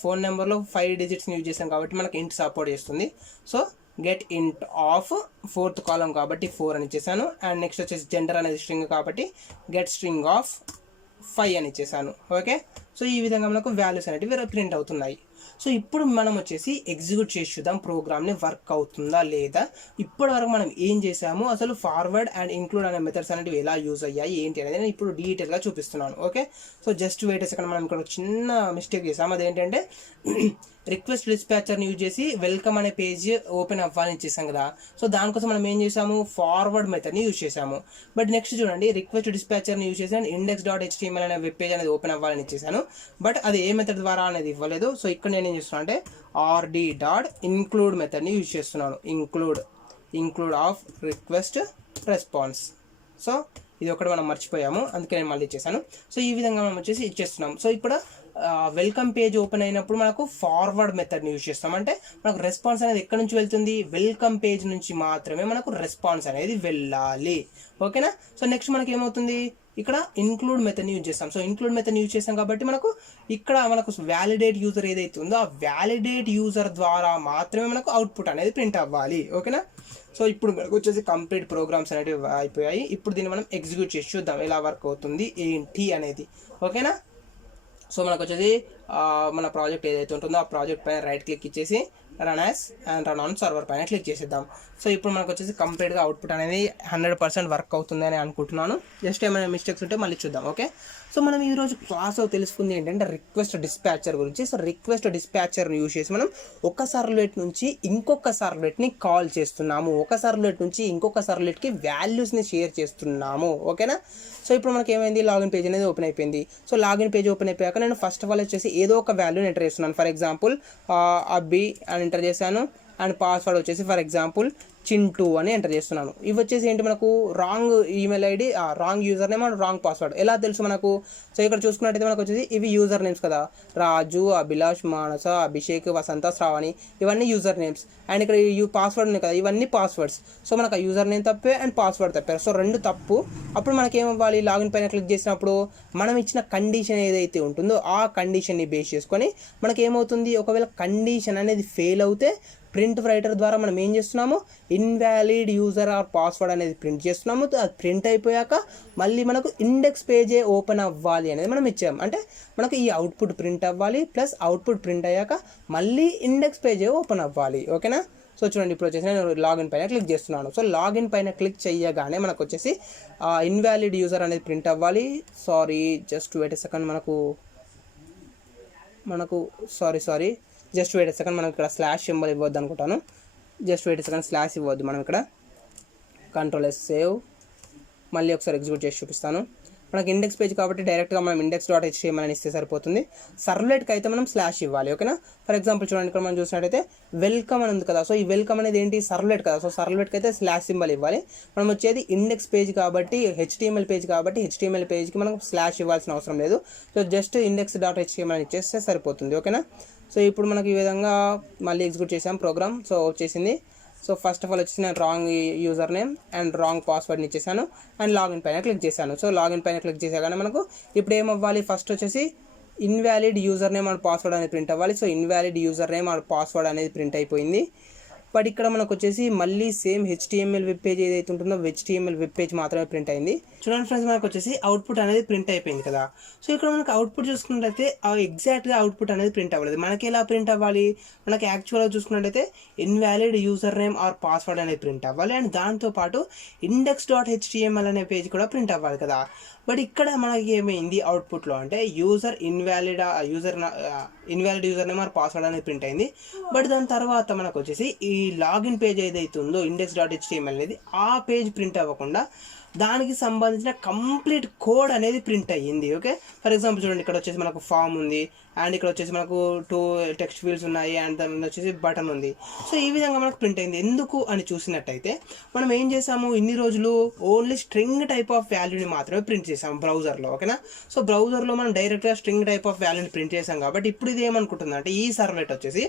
ఫోన్ నెంబర్లో 5 డిజిట్స్ని యూజ్ చేస్తాను కాబట్టి మనకి ఇంట్ సపోర్ట్ చేస్తుంది. సో గెట్ ఇంట్ ఆఫ్ 4th కాలం కాబట్టి 4 అని ఇచ్చేసాను. అండ్ నెక్స్ట్ వచ్చేసి జెండర్ అనేది స్ట్రింగ్ కాబట్టి గెట్ స్ట్రింగ్ ఆఫ్ 5 అని ఇచ్చేసాను. ఓకే. సో ఈ విధంగా మనకు వాల్యూస్ అనేవి ప్రింట్ అవుతున్నాయి. సో ఇప్పుడు మనం వచ్చేసి ఎగ్జిక్యూట్ చేసి చూద్దాం ప్రోగ్రామ్ని వర్క్ అవుతుందా లేదా. ఇప్పటి వరకు మనం ఏం చేసాము, అసలు ఫార్వర్డ్ అండ్ ఇంక్లూడ్ అనే మెథడ్స్ అనేవి ఎలా యూజ్ అయ్యాయి ఏంటి అనేది నేను ఇప్పుడు డీటెయిల్గా చూపిస్తున్నాను. Okay. So just wait second, మనం ఇక్కడ చిన్న మిస్టేక్ చేసాము. అదేంటంటే రిక్వెస్ట్ డిస్పాచర్ని యూజ్ చేసి వెల్కమ్ అనే పేజ్ ఓపెన్ అవ్వాలని చేసాం కదా. సో దానికోసం మనం ఏం చేసాము, ఫార్వర్డ్ మెథడ్ని యూజ్ చేసాము. బట్ నెక్స్ట్ చూడండి, రిక్వెస్ట్ డిస్పాచర్ని యూజ్ చేసి index.html అనే వెబ్ పేజ్ అనేది ఓపెన్ అవ్వాలని ఇచ్చేసాను. బట్ అది ఏ మెథడ్ ద్వారా అనేది ఇవ్వలేదు. సో ఇక్కడ నేను ఏం చేస్తున్నాను అంటే rd.include మెథడ్ని యూజ్ చేస్తున్నాను. Include of request response. So ఇది ఒకటి మనం మర్చిపోయాము, అందుకే నేను మళ్ళీ ఇచ్చేసాను. సో ఈ విధంగా మనం వచ్చేసి ఇచ్చేస్తున్నాం. సో ఇప్పుడు వెల్కమ్ పేజ్ ఓపెన్ అయినప్పుడు మనకు ఫార్వర్డ్ మెథడ్ని యూజ్ చేస్తాం. అంటే మనకు రెస్పాన్స్ అనేది ఎక్కడి నుంచి వెళ్తుంది, వెల్కమ్ పేజ్ నుంచి మాత్రమే మనకు రెస్పాన్స్ అనేది వెళ్ళాలి. ఓకేనా. సో నెక్స్ట్ మనకి ఏమవుతుంది, ఇక్కడ ఇంక్లూడ్ మెథడ్ని యూజ్ చేస్తాం. సో ఇంక్లూడ్ మెథడ్ని యూజ్ చేస్తాం కాబట్టి మనకు ఇక్కడ మనకు వ్యాలిడేట్ యూజర్ ఏదైతే ఉందో ఆ వ్యాలిడేట్ యూజర్ ద్వారా మాత్రమే మనకు అవుట్పుట్ అనేది ప్రింట్ అవ్వాలి. ఓకేనా. సో ఇప్పుడు మనకు వచ్చేసి కంప్లీట్ ప్రోగ్రామ్స్ అనేవి అయిపోయాయి. ఇప్పుడు దీన్ని మనం ఎగ్జిక్యూట్ చేసి చూద్దాం ఎలా వర్క్ అవుతుంది ఏంటి అనేది. ఓకేనా. సో మనకు వచ్చేసి మన ప్రాజెక్ట్ ఏదైతే ఉంటుందో ఆ ప్రాజెక్ట్ పైన రైట్ క్లిక్ ఇచ్చేసి run as and run on server పైన క్లిక్ చేసేద్దాం. సో ఇప్పుడు మనకు వచ్చేసి కంప్లీట్గా అవుట్పుట్ అనేది 100% వర్క్ అవుతుంది అని అనుకుంటున్నాను. జస్ట్ ఏమైనా మిస్టేక్స్ ఉంటే మళ్ళీ చూద్దాం. ఓకే. సో మనం ఈరోజు క్లాస్లో తెలుసుకుంది ఏంటంటే రిక్వెస్ట్ డిస్పాచర్ గురించి. సో రిక్వెస్ట్ డిస్పాచర్ని యూజ్ చేసి మనం ఒక సర్వ్లెట్ నుంచి ఇంకొక సర్వ్లెట్ని కాల్ చేస్తున్నాము, ఒక సర్వ్లెట్ నుంచి ఇంకొక సర్వ్లెట్కి వాల్యూస్ని షేర్ చేస్తున్నాము. ఓకేనా. సో ఇప్పుడు మనకి ఏమైంది, లాగిన్ పేజ్ అనేది ఓపెన్ అయిపోయింది. సో లాగిన్ పేజ్ ఓపెన్ అయిపోయాక నేను ఫస్ట్ ఆఫ్ ఆల్ వచ్చేసి ఏదో ఒక వాల్యూని ఎంటర్ చేస్తున్నాను. ఫర్ ఎగ్జాంపుల్ అబ్బి అని ఎంటర్ చేశాను. అండ్ పాస్వర్డ్ వచ్చేసి ఫర్ ఎగ్జాంపుల్ చింటూ అని ఎంటర్ చేస్తున్నాను. ఇవి వచ్చేసి ఏంటి, మనకు wrong email ID, wrong user name and wrong password ఎలా తెలుసు మనకు. సో ఇక్కడ చూసుకున్నట్టయితే మనకు వచ్చేసి ఇవి యూజర్ నేమ్స్ కదా, రాజు, అభిలాష్, మానస, అభిషేక్, వసంత, శ్రావణి, ఇవన్నీ యూజర్ నేమ్స్. అండ్ ఇక్కడ పాస్వర్డ్ ఉన్నాయి కదా, ఇవన్నీ పాస్వర్డ్స్. సో మనకు ఆ యూజర్ నేమ్ తప్పే అండ్ పాస్వర్డ్ తప్పారు. సో రెండు తప్పు. అప్పుడు మనకి ఏమవ్వాలి, లాగిన్ పైన క్లిక్ చేసినప్పుడు మనం ఇచ్చిన కండిషన్ ఏదైతే ఉంటుందో ఆ కండిషన్ని బేస్ చేసుకొని మనకి ఏమవుతుంది, ఒకవేళ కండిషన్ అనేది ఫెయిల్ అవుతే ప్రింట్ రైటర్ ద్వారా మనం ఏం చేస్తున్నాము, ఇన్వాలిడ్ యూజర్ ఆర్ పాస్వర్డ్ అనేది ప్రింట్ చేస్తున్నాము. అది ప్రింట్ అయిపోయాక మళ్ళీ మనకు ఇండెక్స్ పేజే ఓపెన్ అవ్వాలి అనేది మనం ఇచ్చాము. అంటే మనకు ఈ అవుట్పుట్ ప్రింట్ అవ్వాలి ప్లస్ అవుట్పుట్ ప్రింట్ అయ్యాక మళ్ళీ ఇండెక్స్ పేజే ఓపెన్ అవ్వాలి. ఓకేనా. సో చూడండి, ఇప్పుడు వచ్చేసి నేను లాగిన్ పైన క్లిక్ చేస్తున్నాను. సో లాగిన్ పైన క్లిక్ చేయగానే మనకు వచ్చేసి ఇన్వాలిడ్ యూజర్ అనేది ప్రింట్ అవ్వాలి. Just wait a second, sorry just wait second, మనం ఇక్కడ స్లాష్ సింబల్ ఇవ్వద్దు అనుకుంటాను. జస్ట్ వెయిట్ సెకండ్, స్లాష్ ఇవ్వద్దు. మనం ఇక్కడ కంట్రోల్-S సేవ్, మళ్ళీ ఒకసారి ఎగ్జిక్యూట్ చేసి చూపిస్తాను. మనకి ఇండెక్స్ పేజ్ కాబట్టి డైరెక్ట్గా మనం index.html అని ఇస్తే సరిపోతుంది. సర్వ్లెట్కి అయితే మనం స్లాష్ ఇవ్వాలి. ఓకేనా. ఫర్ ఎగ్జాంపుల్ చూడండి, ఇక్కడ మనం చూసినట్టయితే వెల్కమ్ అని ఉంది కదా. సో ఈ వెల్కమ్ అనేది ఏంటి, సర్వ్లెట్ కదా. సో సర్వ్లెట్కి అయితే స్లాష్ సింబల్ ఇవ్వాలి. మనం వచ్చేది ఇండెక్స్ పేజ్ కాబట్టి HTML పేజ్ కాబట్టి HTML పేజ్కి మనం స్లాష్ ఇవ్వాల్సిన అవసరం లేదు. సో జస్ట్ index.html అని ఇచ్చేస్తే సరిపోతుంది. ఓకేనా. సో ఇప్పుడు మనకి ఈ విధంగా మళ్ళీ ఎగ్జిక్యూట్ చేసాం ప్రోగ్రామ్. సో వచ్చేసింది. సో ఫస్ట్ ఆఫ్ ఆల్ వచ్చేసి నేను wrong user name and wrong పాస్వర్డ్ని ఇచ్చేసాను అండ్ లాగిన్ పైన క్లిక్ చేశాను. సో లాగిన్ పైన క్లిక్ చేసాగానే మనకు ఇప్పుడు ఏమవ్వాలి, ఫస్ట్ వచ్చేసి invalid user name and password అనేది ప్రింట్ అవ్వాలి. So invalid user name and password అనేది ప్రింట్ అయిపోయింది. బట్ ఇక్కడ మనకు వచ్చేసి మళ్ళీ సేమ్ HTML వెబ్ పేజ్ ఏదైతే ఉంటుందో HTML వెబ్ పేజ్ మాత్రమే ప్రింట్ అయింది. చూడండి ఫ్రెండ్స్, మనకు వచ్చేసి అవుట్పుట్ అనేది ప్రింట్ అయిపోయింది కదా. సో ఇక్కడ మనకు అవుట్పుట్ చూసుకున్నట్లయితే ఎగ్జాక్ట్గా అవుట్పుట్ అనేది ప్రింట్ అవ్వలేదు. మనకి ఎలా ప్రింట్ అవ్వాలి, మనకి యాక్చువల్గా చూసుకున్నట్లయితే invalid user name or password అనేది ప్రింట్ అవ్వాలి అండ్ దాంతోపాటు index.html అనే పేజ్ కూడా ప్రింట్ అవ్వాలి కదా. బట్ ఇక్కడ మనకి ఏమైంది అవుట్పుట్లో అంటే invalid user name or password అనేది ప్రింట్ అయింది. బట్ దాని తర్వాత మనకు వచ్చేసి ఈ లాగిన్ పేజ్ ఏదైతే ఉందో index.html అనేది ఆ పేజ్ ప్రింట్ అవ్వకుండా దానికి సంబంధించిన కంప్లీట్ కోడ్ అనేది ప్రింట్ అయ్యింది. ఓకే, ఫర్ ఎగ్జాంపుల్ చూడండి, ఇక్కడ వచ్చేసి మనకు ఫామ్ ఉంది, అండ్ ఇక్కడ వచ్చేసి మనకు 2 టెక్స్ట్ ఫీల్డ్స్ ఉన్నాయి, అండ్ దాని మీద వచ్చేసి బటన్ ఉంది. సో ఈ విధంగా మనకు ప్రింట్ అయింది. ఎందుకు అని చూసినట్టయితే మనం ఏం చేసాము, ఇన్ని రోజులు ఓన్లీ స్ట్రింగ్ టైప్ ఆఫ్ వాల్యూని మాత్రమే ప్రింట్ చేసాము బ్రౌజర్లో. ఓకేనా, సో బ్రౌజర్లో మనం డైరెక్ట్గా స్ట్రింగ్ టైప్ ఆఫ్ వాల్యూని ప్రింట్ చేసాం కాబట్టి ఇప్పుడు ఇది ఏమనుకుంటుంది అంటే ఈ సర్వ్లెట్ వచ్చేసి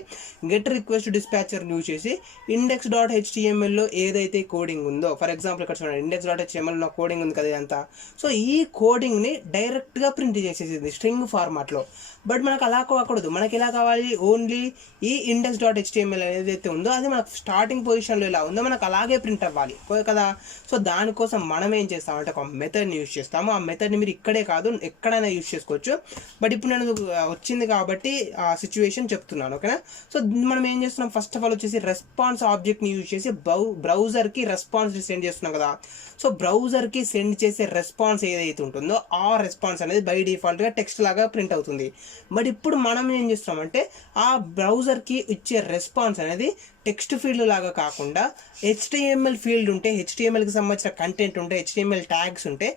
గెట్ రిక్వెస్ట్ డిస్పాచర్ యూజ్ చేసి index.htmlలో ఏదైతే కోడింగ్ ఉందో, ఫర్ ఎగ్జాంపుల్ ఇక్కడ చూడండి index.htmlలో కోడింగ్ ఉంది కదా ఇదంతా, సో ఈ కోడింగ్ని డైరెక్ట్గా ప్రింట్ చేసేసింది స్ట్రింగ్ ఫార్మాట్లో. బట్ మనకు అలా కాకూడదు, మనకి ఎలా కావాలి, ఓన్లీ ఈ index.html ఏదైతే ఉందో అది మనకు స్టార్టింగ్ పొజిషన్లో ఎలా ఉందో మనకు అలాగే ప్రింట్ అవ్వాలి కదా. సో దానికోసం మనం ఏం చేస్తామంటే ఒక మెథడ్ని యూజ్ చేస్తాము. ఆ మెథడ్ని మీరు ఇక్కడే కాదు ఎక్కడైనా యూజ్ చేసుకోవచ్చు, బట్ ఇప్పుడు నేను వచ్చింది కాబట్టి ఆ సిచ్యువేషన్ చెప్తున్నాను. ఓకేనా, సో మనం ఏం చేస్తున్నాం, ఫస్ట్ ఆఫ్ ఆల్ వచ్చేసి రెస్పాన్స్ ఆబ్జెక్ట్ని యూజ్ చేసి బ్రౌజర్కి రెస్పాన్స్ సెండ్ చేస్తున్నాం కదా. సో బ్రౌజర్కి సెండ్ చేసే రెస్పాన్స్ ఏదైతే ఉంటుందో ఆ రెస్పాన్స్ అనేది బై డిఫాల్ట్గా టెక్స్ట్ లాగా ప్రింట్ అవుతుంది. బట్ ఇప్పుడు మనం ఏం చేస్తామంటే ఆ బ్రౌజర్కి ఇచ్చే రెస్పాన్స్ అనేది టెక్స్ట్ ఫీల్డ్ లాగా కాకుండా HTML ఫీల్డ్ ఉంటే, HTMLకి సంబంధించిన కంటెంట్ ఉంటే, HTML ట్యాగ్స్ ఉంటే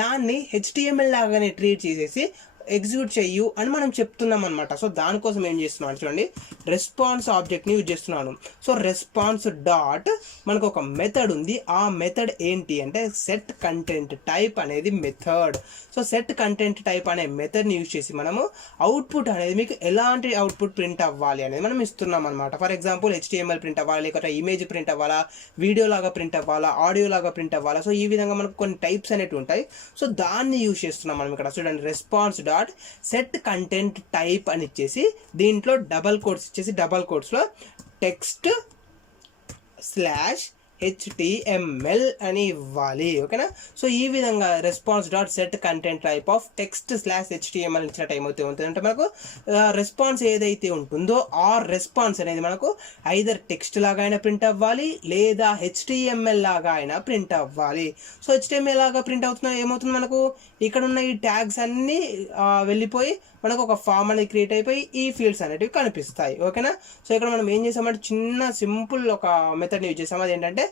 దాన్ని HTML లాగానే ట్రీట్ చేసేసి ఎగ్జిక్యూట్ చెయ్యు అని మనం చెప్తున్నాం అనమాట. సో దానికోసం ఏం చేస్తున్నాను చూడండి, రెస్పాన్స్ ఆబ్జెక్ట్ని యూజ్ చేస్తున్నాను. సో రెస్పాన్స్ డాట్ మనకు ఒక మెథడ్ ఉంది. ఆ మెథడ్ ఏంటి అంటే సెట్ కంటెంట్ టైప్ అనేది method. So set content type అనే మెథడ్ని యూజ్ చేసి మనము అవుట్పుట్ అనేది మీకు ఎలాంటి అవుట్పుట్ ప్రింట్ అవ్వాలి అనేది మనం ఇస్తున్నాం అనమాట. ఫర్ ఎగ్జాంపుల్ HTML ప్రింట్ అవ్వాలి, లేకపోతే ఇమేజ్ ప్రింట్ అవ్వాలా, వీడియో లాగా ప్రింట్ అవ్వాలా, ఆడియో లాగా ప్రింట్ అవ్వాలా. సో ఈ విధంగా మనకు కొన్ని టైప్స్ అనేవి ఉంటాయి. సో దాన్ని యూజ్ చేస్తున్నాం మనం ఇక్కడ. చూడండి response dot set content type అని ఇచ్చేసి దీంట్లో డబల్ కోట్స్ ఇచ్చేసి డబల్ కోట్స్లో టెక్స్ట్ /HTML అని ఇవ్వాలి. ఓకేనా, సో ఈ విధంగా response dot set content type of text /HTML ఇచ్చిన టైం అయితే ఉంటుందంటే మనకు రెస్పాన్స్ ఏదైతే ఉంటుందో ఆ రెస్పాన్స్ అనేది మనకు ఐదర్ టెక్స్ట్ లాగా అయినా ప్రింట్ అవ్వాలి లేదా HTML లాగా అయినా ప్రింట్ అవ్వాలి. సో HTML లాగా ప్రింట్ అవుతున్నా ఏమవుతుంది, మనకు ఇక్కడ ఉన్న ఈ ట్యాగ్స్ అన్నీ వెళ్ళిపోయి మనకు ఒక ఫామ్ అనేది క్రియేట్ అయిపోయి ఈ ఫీల్డ్స్ అనేటివి కనిపిస్తాయి. ఓకేనా, సో ఇక్కడ మనం ఏం చేసామంటే చిన్న సింపుల్ ఒక మెథడ్ని యూజ్ చేసాము. అది ఏంటంటే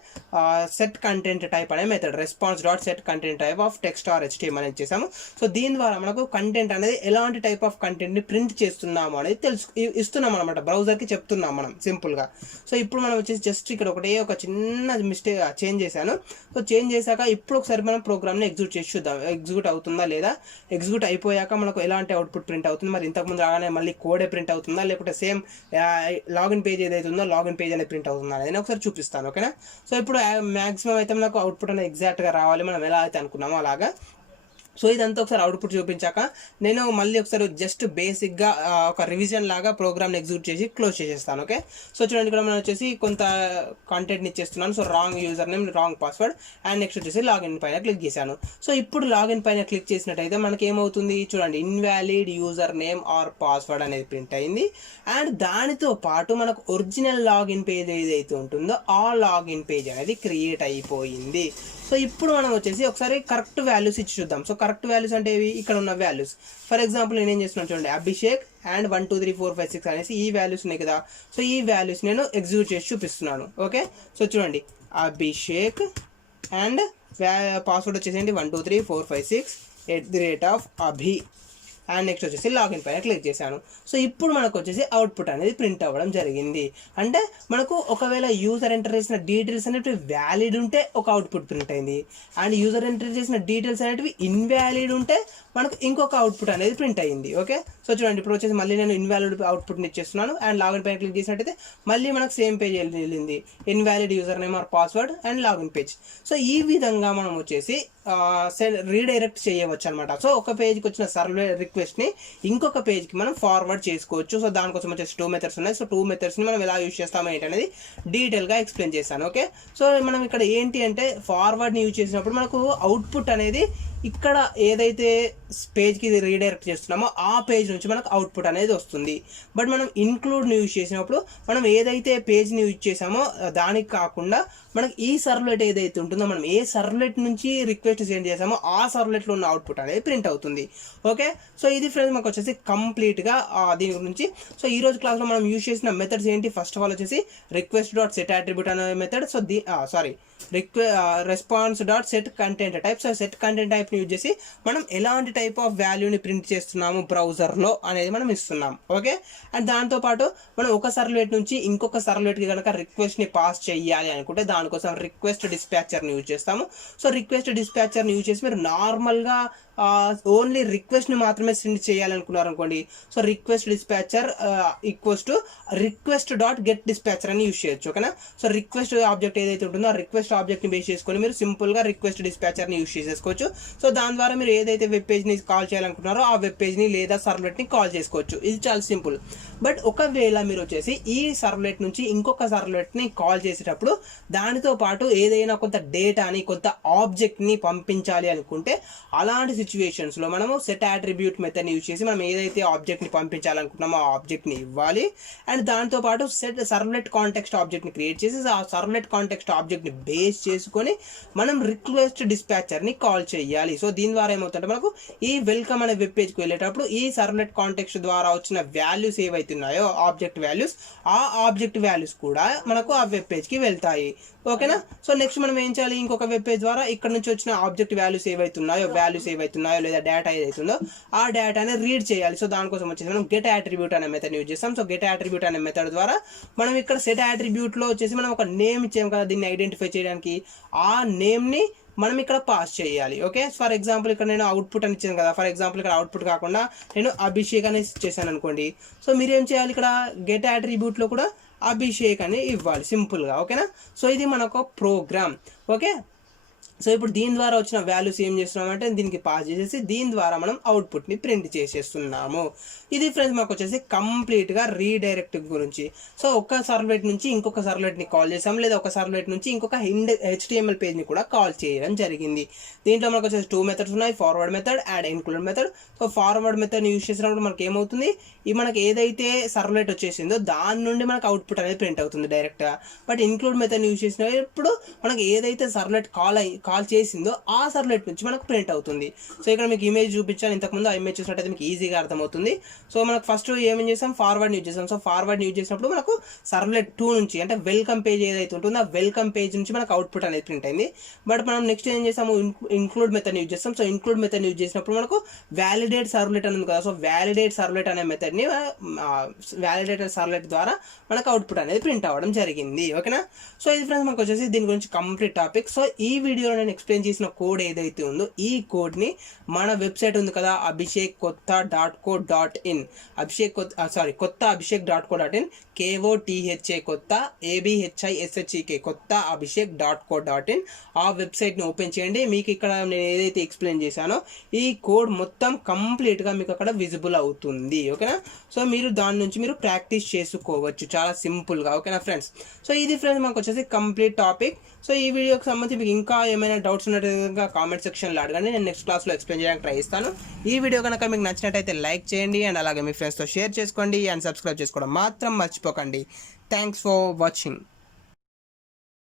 సెట్ కంటెంట్ టైప్ అనే method, response dot set content type of text HTML అని చేసాము. సో దీని ద్వారా మనకు కంటెంట్ అనేది ఎలాంటి టైప్ ఆఫ్ కంటెంట్ని ప్రింట్ చేస్తున్నాము అనేది ఇస్తున్నాం అనమాట, బ్రౌజర్కి చెప్తున్నాం మనం సింపుల్గా. సో ఇప్పుడు మనం వచ్చేసి జస్ట్ ఇక్కడ ఒక చిన్న మిస్టేక్ చేంజ్ చేశాను. సో చేంజ్ చేశాక ఇప్పుడు ఒకసారి మనం ప్రోగ్రామ్ని ఎగ్జిక్యూట్ చేసి చూద్దాం, ఎగ్జిక్యూట్ అవుతుందా లేదా. ఎగ్జిక్యూట్ అయిపోయాక మనకు ఎలాంటి అవుట్పుట్ ప్రింట్ అవుతుంది, మరి ఇంతకుముందు రాగానే మళ్ళీ కోడే ప్రింట్ అవుతుందా, లేకపోతే సేమ్ లాగిన్ పేజ్ ఏదైతే ఉందో లాగిన్ పేజ్ అనేది ప్రింట్ అవుతుందా అనేది ఒకసారి చూపిస్తాను. ఓకేనా, సో ఇప్పుడు మ్యాక్సిమం అయితే మనకు అవుట్పుట్ అనేది ఎగ్జాక్ట్గా రావాలి మనం ఎలా అయితే అనుకున్నామో అలాగా. సో ఇదంతా ఒకసారి అవుట్పుట్ చూపించాక నేను మళ్ళీ ఒకసారి జస్ట్ బేసిక్గా ఒక రివిజన్ లాగా ప్రోగ్రామ్ని ఎగ్జిక్యూట్ చేసి క్లోజ్ చేసేస్తాను. ఓకే, సో చూడండి ఇక్కడ మనం వచ్చేసి కొంత కంటెంట్ని ఇచ్చేస్తున్నాను. So wrong user name, wrong password, and next వచ్చేసి లాగిన్ పైన క్లిక్ చేశాను. సో ఇప్పుడు లాగిన్ పైన క్లిక్ చేసినట్టయితే మనకి ఏమవుతుంది చూడండి, invalid user name or password అనేది ప్రింట్ అయింది. అండ్ దానితో పాటు మనకు ఒరిజినల్ లాగిన్ పేజ్ ఏదైతే ఉంటుందో ఆ లాగిన్ పేజ్ అనేది క్రియేట్ అయిపోయింది. సో ఇప్పుడు మనం వచ్చేసి ఒకసారి కరెక్ట్ వాల్యూస్ ఇచ్చి చూద్దాం. సో కరెక్ట్ వాల్యూస్ అంటే ఇక్కడ ఉన్న వాల్యూస్, ఫర్ ఎగ్జాంపుల్ నేను ఏం చేస్తున్నాను చూడండి, అభిషేక్ అండ్ 1 2 3 4 5 6 అనేసి ఈ వాల్యూస్ ఉన్నాయి కదా. సో ఈ వాల్యూస్ నేను ఎగ్జిక్యూట్ చేసి చూపిస్తున్నాను. ఓకే, సో చూడండి అభిషేక్ అండ్ పాస్వర్డ్ వచ్చేసి 1 2 3 4 5 6 @abhi అండ్ నెక్స్ట్ వచ్చేసి లాగిన్ పైన క్లిక్ చేశాను. సో ఇప్పుడు మనకు వచ్చేసి అవుట్పుట్ అనేది ప్రింట్ అవ్వడం జరిగింది. అంటే మనకు ఒకవేళ యూజర్ ఎంటర్ చేసిన డీటెయిల్స్ అనేటివి వ్యాలిడ్ ఉంటే ఒక అవుట్పుట్ ప్రింట్ అయింది, అండ్ యూజర్ ఎంటర్ చేసిన డీటెయిల్స్ అనేటివి ఇన్వాలిడ్ ఉంటే మనకు ఇంకొక అవుట్పుట్ అనేది ప్రింట్ అయ్యింది. ఓకే, సో చూడండి ఇప్పుడు వచ్చేసి మళ్ళీ నేను ఇన్వాలిడ్ అవుట్పుట్ని ఇచ్చేస్తున్నాను అండ్ లాగిన్ పైన క్లిక్ చేసినట్టయితే మళ్ళీ మనకు సేమ్ పేజ్ వెళ్ళింది, invalid user name or password and login page. So ఈ విధంగా మనం వచ్చేసి రీడైరెక్ట్ చేయవచ్చు అనమాట. సో ఒక పేజ్కి వచ్చిన సర్వర్ రిక్వెస్ట్ని ఇంకొక పేజ్కి మనం ఫార్వర్డ్ చేసుకోవచ్చు. సో దానికోసం వచ్చేసి 2 మెథడ్స్ ఉన్నాయి. సో 2 మెథడ్స్ని మనం ఎలా యూజ్ చేస్తామో ఏంటనేది డీటెయిల్గా ఎక్స్ప్లెయిన్ చేశాను. ఓకే, సో మనం ఇక్కడ ఏంటి అంటే ఫార్వర్డ్ని యూజ్ చేసినప్పుడు మనకు అవుట్పుట్ అనేది ఇక్కడ ఏదైతే పేజ్కి రీడైరెక్ట్ చేస్తున్నామో ఆ పేజ్ నుంచి మనకు అవుట్పుట్ అనేది వస్తుంది. బట్ మనం ఇంక్లూడ్ని యూజ్ చేసినప్పుడు మనం ఏదైతే పేజ్ని యూజ్ చేసామో దానికి కాకుండా మనకి ఈ సర్వ్లెట్ ఏదైతే ఉంటుందో మనం ఏ సర్వ్లెట్ నుంచి రిక్వెస్ట్ సెండ్ చేసామో ఆ సర్వ్లెట్లో ఉన్న అవుట్పుట్ అనేది ప్రింట్ అవుతుంది. ఓకే, సో ఇది ఫ్రెండ్స్ మాకు వచ్చేసి కంప్లీట్గా దీని గురించి. సో ఈ రోజు క్లాస్లో మనం యూజ్ చేసిన మెథడ్స్ ఏంటి? ఫస్ట్ ఆఫ్ ఆల్ వచ్చేసి రిక్వెస్ట్ డాట్ సెట్ అట్రిబ్యూట్ అనే method. So response dot set content type. So set content టైప్ని యూజ్ చేసి మనం ఎలాంటి టైప్ ఆఫ్ వాల్యూని ప్రింట్ చేస్తున్నాము బ్రౌజర్లో అనేది మనం ఇస్తున్నాం. ఓకే, అండ్ దాంతోపాటు మనం ఒక సర్వ్లెట్ నుంచి ఇంకొక సర్వ్లెట్కి కనుక రిక్వెస్ట్ని పాస్ చేయాలి అనుకుంటే దానికోసం రిక్వెస్ట్ డిస్పాచర్ని యూజ్ చేస్తాము. సో రిక్వెస్ట్ డిస్పాచర్ని యూజ్ చేసి మీరు నార్మల్గా ఓన్లీ రిక్వెస్ట్ని మాత్రమే సెండ్ చేయాలనుకున్నారు అనుకోండి. So request dispatcher equals to request dot get dispatcher అని యూజ్ చేయొచ్చు. ఓకేనా, సో రిక్వెస్ట్ ఆబ్జెక్ట్ ఏదైతే ఉంటుందో ఆ రిక్వెస్ట్ ఆబ్జెక్ట్ని బేస్ చేసుకొని మీరు సింపుల్గా రిక్వెస్ట్ డిస్పాచర్ని యూజ్ చేసేసుకోవచ్చు. సో దాని ద్వారా మీరు ఏదైతే వెబ్ పేజ్ని కాల్ చేయాలనుకుంటున్నారో ఆ వెబ్ పేజ్ని లేదా సర్వ్లెట్ని కాల్ చేసుకోవచ్చు. ఇది చాలా సింపుల్. బట్ ఒకవేళ మీరు వచ్చేసి ఈ సర్వ్లెట్ నుంచి ఇంకొక సర్వ్లెట్ని కాల్ చేసేటప్పుడు దానితో పాటు ఏదైనా కొంత డేటాని కొంత ఆబ్జెక్ట్ని పంపించాలి అనుకుంటే అలాంటి సిచ్యువేషన్స్లో మనము సెట్ అట్రిబ్యూట్ మెథడ్ని యూజ్ చేసి మనం ఏదైతే ఆబ్జెక్ట్ని పంపించాలనుకుంటున్నామో ఆ ఆబ్జెక్ట్ని ఇవ్వాలి. అండ్ దాంతోపాటు సర్వ్లెట్ కాంటెక్స్ట్ ఆబ్జెక్ట్ని క్రియేట్ చేసి ఆ సర్వ్లెట్ కాంటెక్స్ట్ ఆబ్జెక్ట్ని బేస్ చేసుకొని మనం రిక్వెస్ట్ డిస్పాచర్ని కాల్ చేయాలి. సో దీని ద్వారా ఏమవుతుంటే మనకు ఈ వెల్కమ్ అనే వెబ్ పేజ్కి వెళ్ళేటప్పుడు ఈ సర్వ్లెట్ కాంటెక్స్ట్ ద్వారా వచ్చిన వాల్యూస్ ఏవైతున్నాయో ఆబ్జెక్ట్ వాల్యూస్, ఆ ఆబ్జెక్ట్ వాల్యూస్ కూడా మనకు ఆ వెబ్ పేజ్కి వెళ్తాయి. ఓకేనా, సో నెక్స్ట్ మనం ఏం చేయాలి? ఇంకొక వెబ్ పేజ్ ద్వారా ఇక్కడ నుంచి వచ్చిన ఆబ్జెక్ట్ వాల్యూస్ ఏవైతున్నాయో లేదా డేటా ఏదైతుందో ఆ డేటాని రీడ్ చేయాలి. సో దానికోసం వచ్చేసి మనం గెట్ అట్రిబ్యూట్ అనే మెథడ్ యూజ్ చేస్తాం. సో గెట్ అట్రిబ్యూట్ అనే మెథడ్ ద్వారా మనం ఇక్కడ సెట్ అట్రిబ్యూట్లో వచ్చేసి మనం ఒక నేమ్ ఇచ్చాం కదా దీన్ని ఐడెంటిఫై చేయడానికి, ఆ నేమ్ని మనం ఇక్కడ పాస్ చేయాలి. ఓకే, ఫర్ ఎగ్జాంపుల్ ఇక్కడ నేను అవుట్పుట్ అని ఇచ్చాను కదా. ఫర్ ఎగ్జాంపుల్ ఇక్కడ అవుట్పుట్ కాకుండా నేను అభిషేక్ అని ఇచ్చేసాను అనుకోండి. సో మీరేం చేయాలి? ఇక్కడ గెట్ అట్రిబ్యూట్లో కూడా అభిషేక్ అని ఇవ్వాలి సింపుల్గా. ఓకేనా, సో ఇది మనకు ప్రోగ్రామ్. ఓకే, సో ఇప్పుడు దీని ద్వారా వచ్చిన వాల్యూస్ ఏం చేస్తున్నామంటే దీనికి పాస్ చేసేసి దీని ద్వారా మనం అవుట్పుట్ని ప్రింట్ చేసేస్తున్నాము. ఇది ఫ్రెండ్స్ మాకు వచ్చేసి కంప్లీట్గా రీడైరెక్ట్ గురించి. సో ఒక సర్వ్లెట్ నుంచి ఇంకొక సర్వ్లెట్ని కాల్ చేసాం, లేదా ఒక సర్వ్లెట్ నుంచి ఇంకొక HTML పేజ్ని కూడా కాల్ చేయడం జరిగింది. దీంట్లో మనకు వచ్చేసి 2 మెథడ్స్ ఉన్నాయి, forward method and include method. So forward మెథడ్ని యూజ్ చేసినప్పుడు మనకి ఏమవుతుంది? ఇది మనకి ఏదైతే సర్వ్లెట్ వచ్చేసిందో దాని నుండి మనకు అవుట్పుట్ అనేది ప్రింట్ అవుతుంది డైరెక్ట్గా. బట్ ఇంక్లూడ్ మెథడ్ని యూజ్ చేసినప్పుడు మనకి ఏదైతే సర్వ్లెట్ కాల్ చేసిందో ఆ సర్వ్లెట్ నుంచి మనకు ప్రింట్ అవుతుంది. సో ఇక్కడ మీకు ఇమేజ్ చూపించాను ఇంతకుముందు, ఆ ఇమేజ్ చూసినట్టయితే మీకు ఈజీగా అర్థమవుతుంది. సో మనకు ఫస్ట్ ఏమేం చేసాం? ఫార్వర్డ్ యూజ్ చేసాం. సో ఫార్వర్డ్ యూజ్ చేసినప్పుడు మనకు సర్వ్లెట్ 2 నుంచి అంటే వెల్కమ్ పేజ్ ఏదైతే ఉంటుందో ఆ వెల్కమ్ పేజ్ నుంచి మనకు అవుట్పుట్ అనేది ప్రింట్ అయింది. బట్ మనం నెక్స్ట్ ఏం చేసాము? ఇంక్లూడ్ మెథడ్ యూజ్ చేస్తాం. సో ఇంక్లూడ్ మెథడ్ యూజ్ చేసినప్పుడు మనకు వ్యాలిడేట్ సర్వ్లెట్ అని ఉంది కదా. సో వ్యాలిడేట్ సర్వ్లెట్ అనే మెథడ్ని వ్యాలిడేటెడ్ సర్వ్లెట్ ద్వారా మనకు అవుట్పుట్ అనేది ప్రింట్ అవ్వడం జరిగింది. ఓకేనా, సో ఇది ఫ్రెండ్స్ మనకు వచ్చేసి దీని గురించి కంప్లీట్ టాపిక్. సో ఈ వీడియోలో నేను ఎక్స్ప్లెయిన్ చేసిన కోడ్ ఏదైతే ఉందో ఈ కోడ్ని మన వెబ్సైట్ ఉంది కదా abhishek.co.in కొత్త abhishek.co.in KOTHA కొత్త ABHISHEK కొత్త abhishek.co.in ఆ వెబ్సైట్ని ఓపెన్ చేయండి. మీకు ఇక్కడ నేను ఏదైతే ఎక్స్ప్లెయిన్ చేశానో ఈ కోడ్ మొత్తం కంప్లీట్గా మీకు అక్కడ విజిబుల్ అవుతుంది. ఓకేనా, సో మీరు దాని నుంచి మీరు ప్రాక్టీస్ చేసుకోవచ్చు చాలా సింపుల్గా. ఓకేనా ఫ్రెండ్స్, సో ఇది ఫ్రెండ్స్ మనకు వచ్చేసి కంప్లీట్ టాపిక్. సో ఈ వీడియోకి సంబంధించి మీకు ఇంకా ఏమైనా డౌట్స్ ఉన్నట్టుగా కామెంట్ సెక్షన్లో అడగండి, నేను నెక్స్ట్ క్లాస్లో ఎక్స్ప్లెయిన్ చేయడానికి ట్రై చేస్తాను. ఈ వీడియో కనుక మీకు నచ్చినట్టయితే లైక్ చేయండి అండ్ అలాగే మీ ఫ్రెండ్స్తో షేర్ చేసుకోండి అండ్ సబ్స్క్రైబ్ చేసుకోవడం మాత్రం మర్చిపోకండి. Thanks for watching.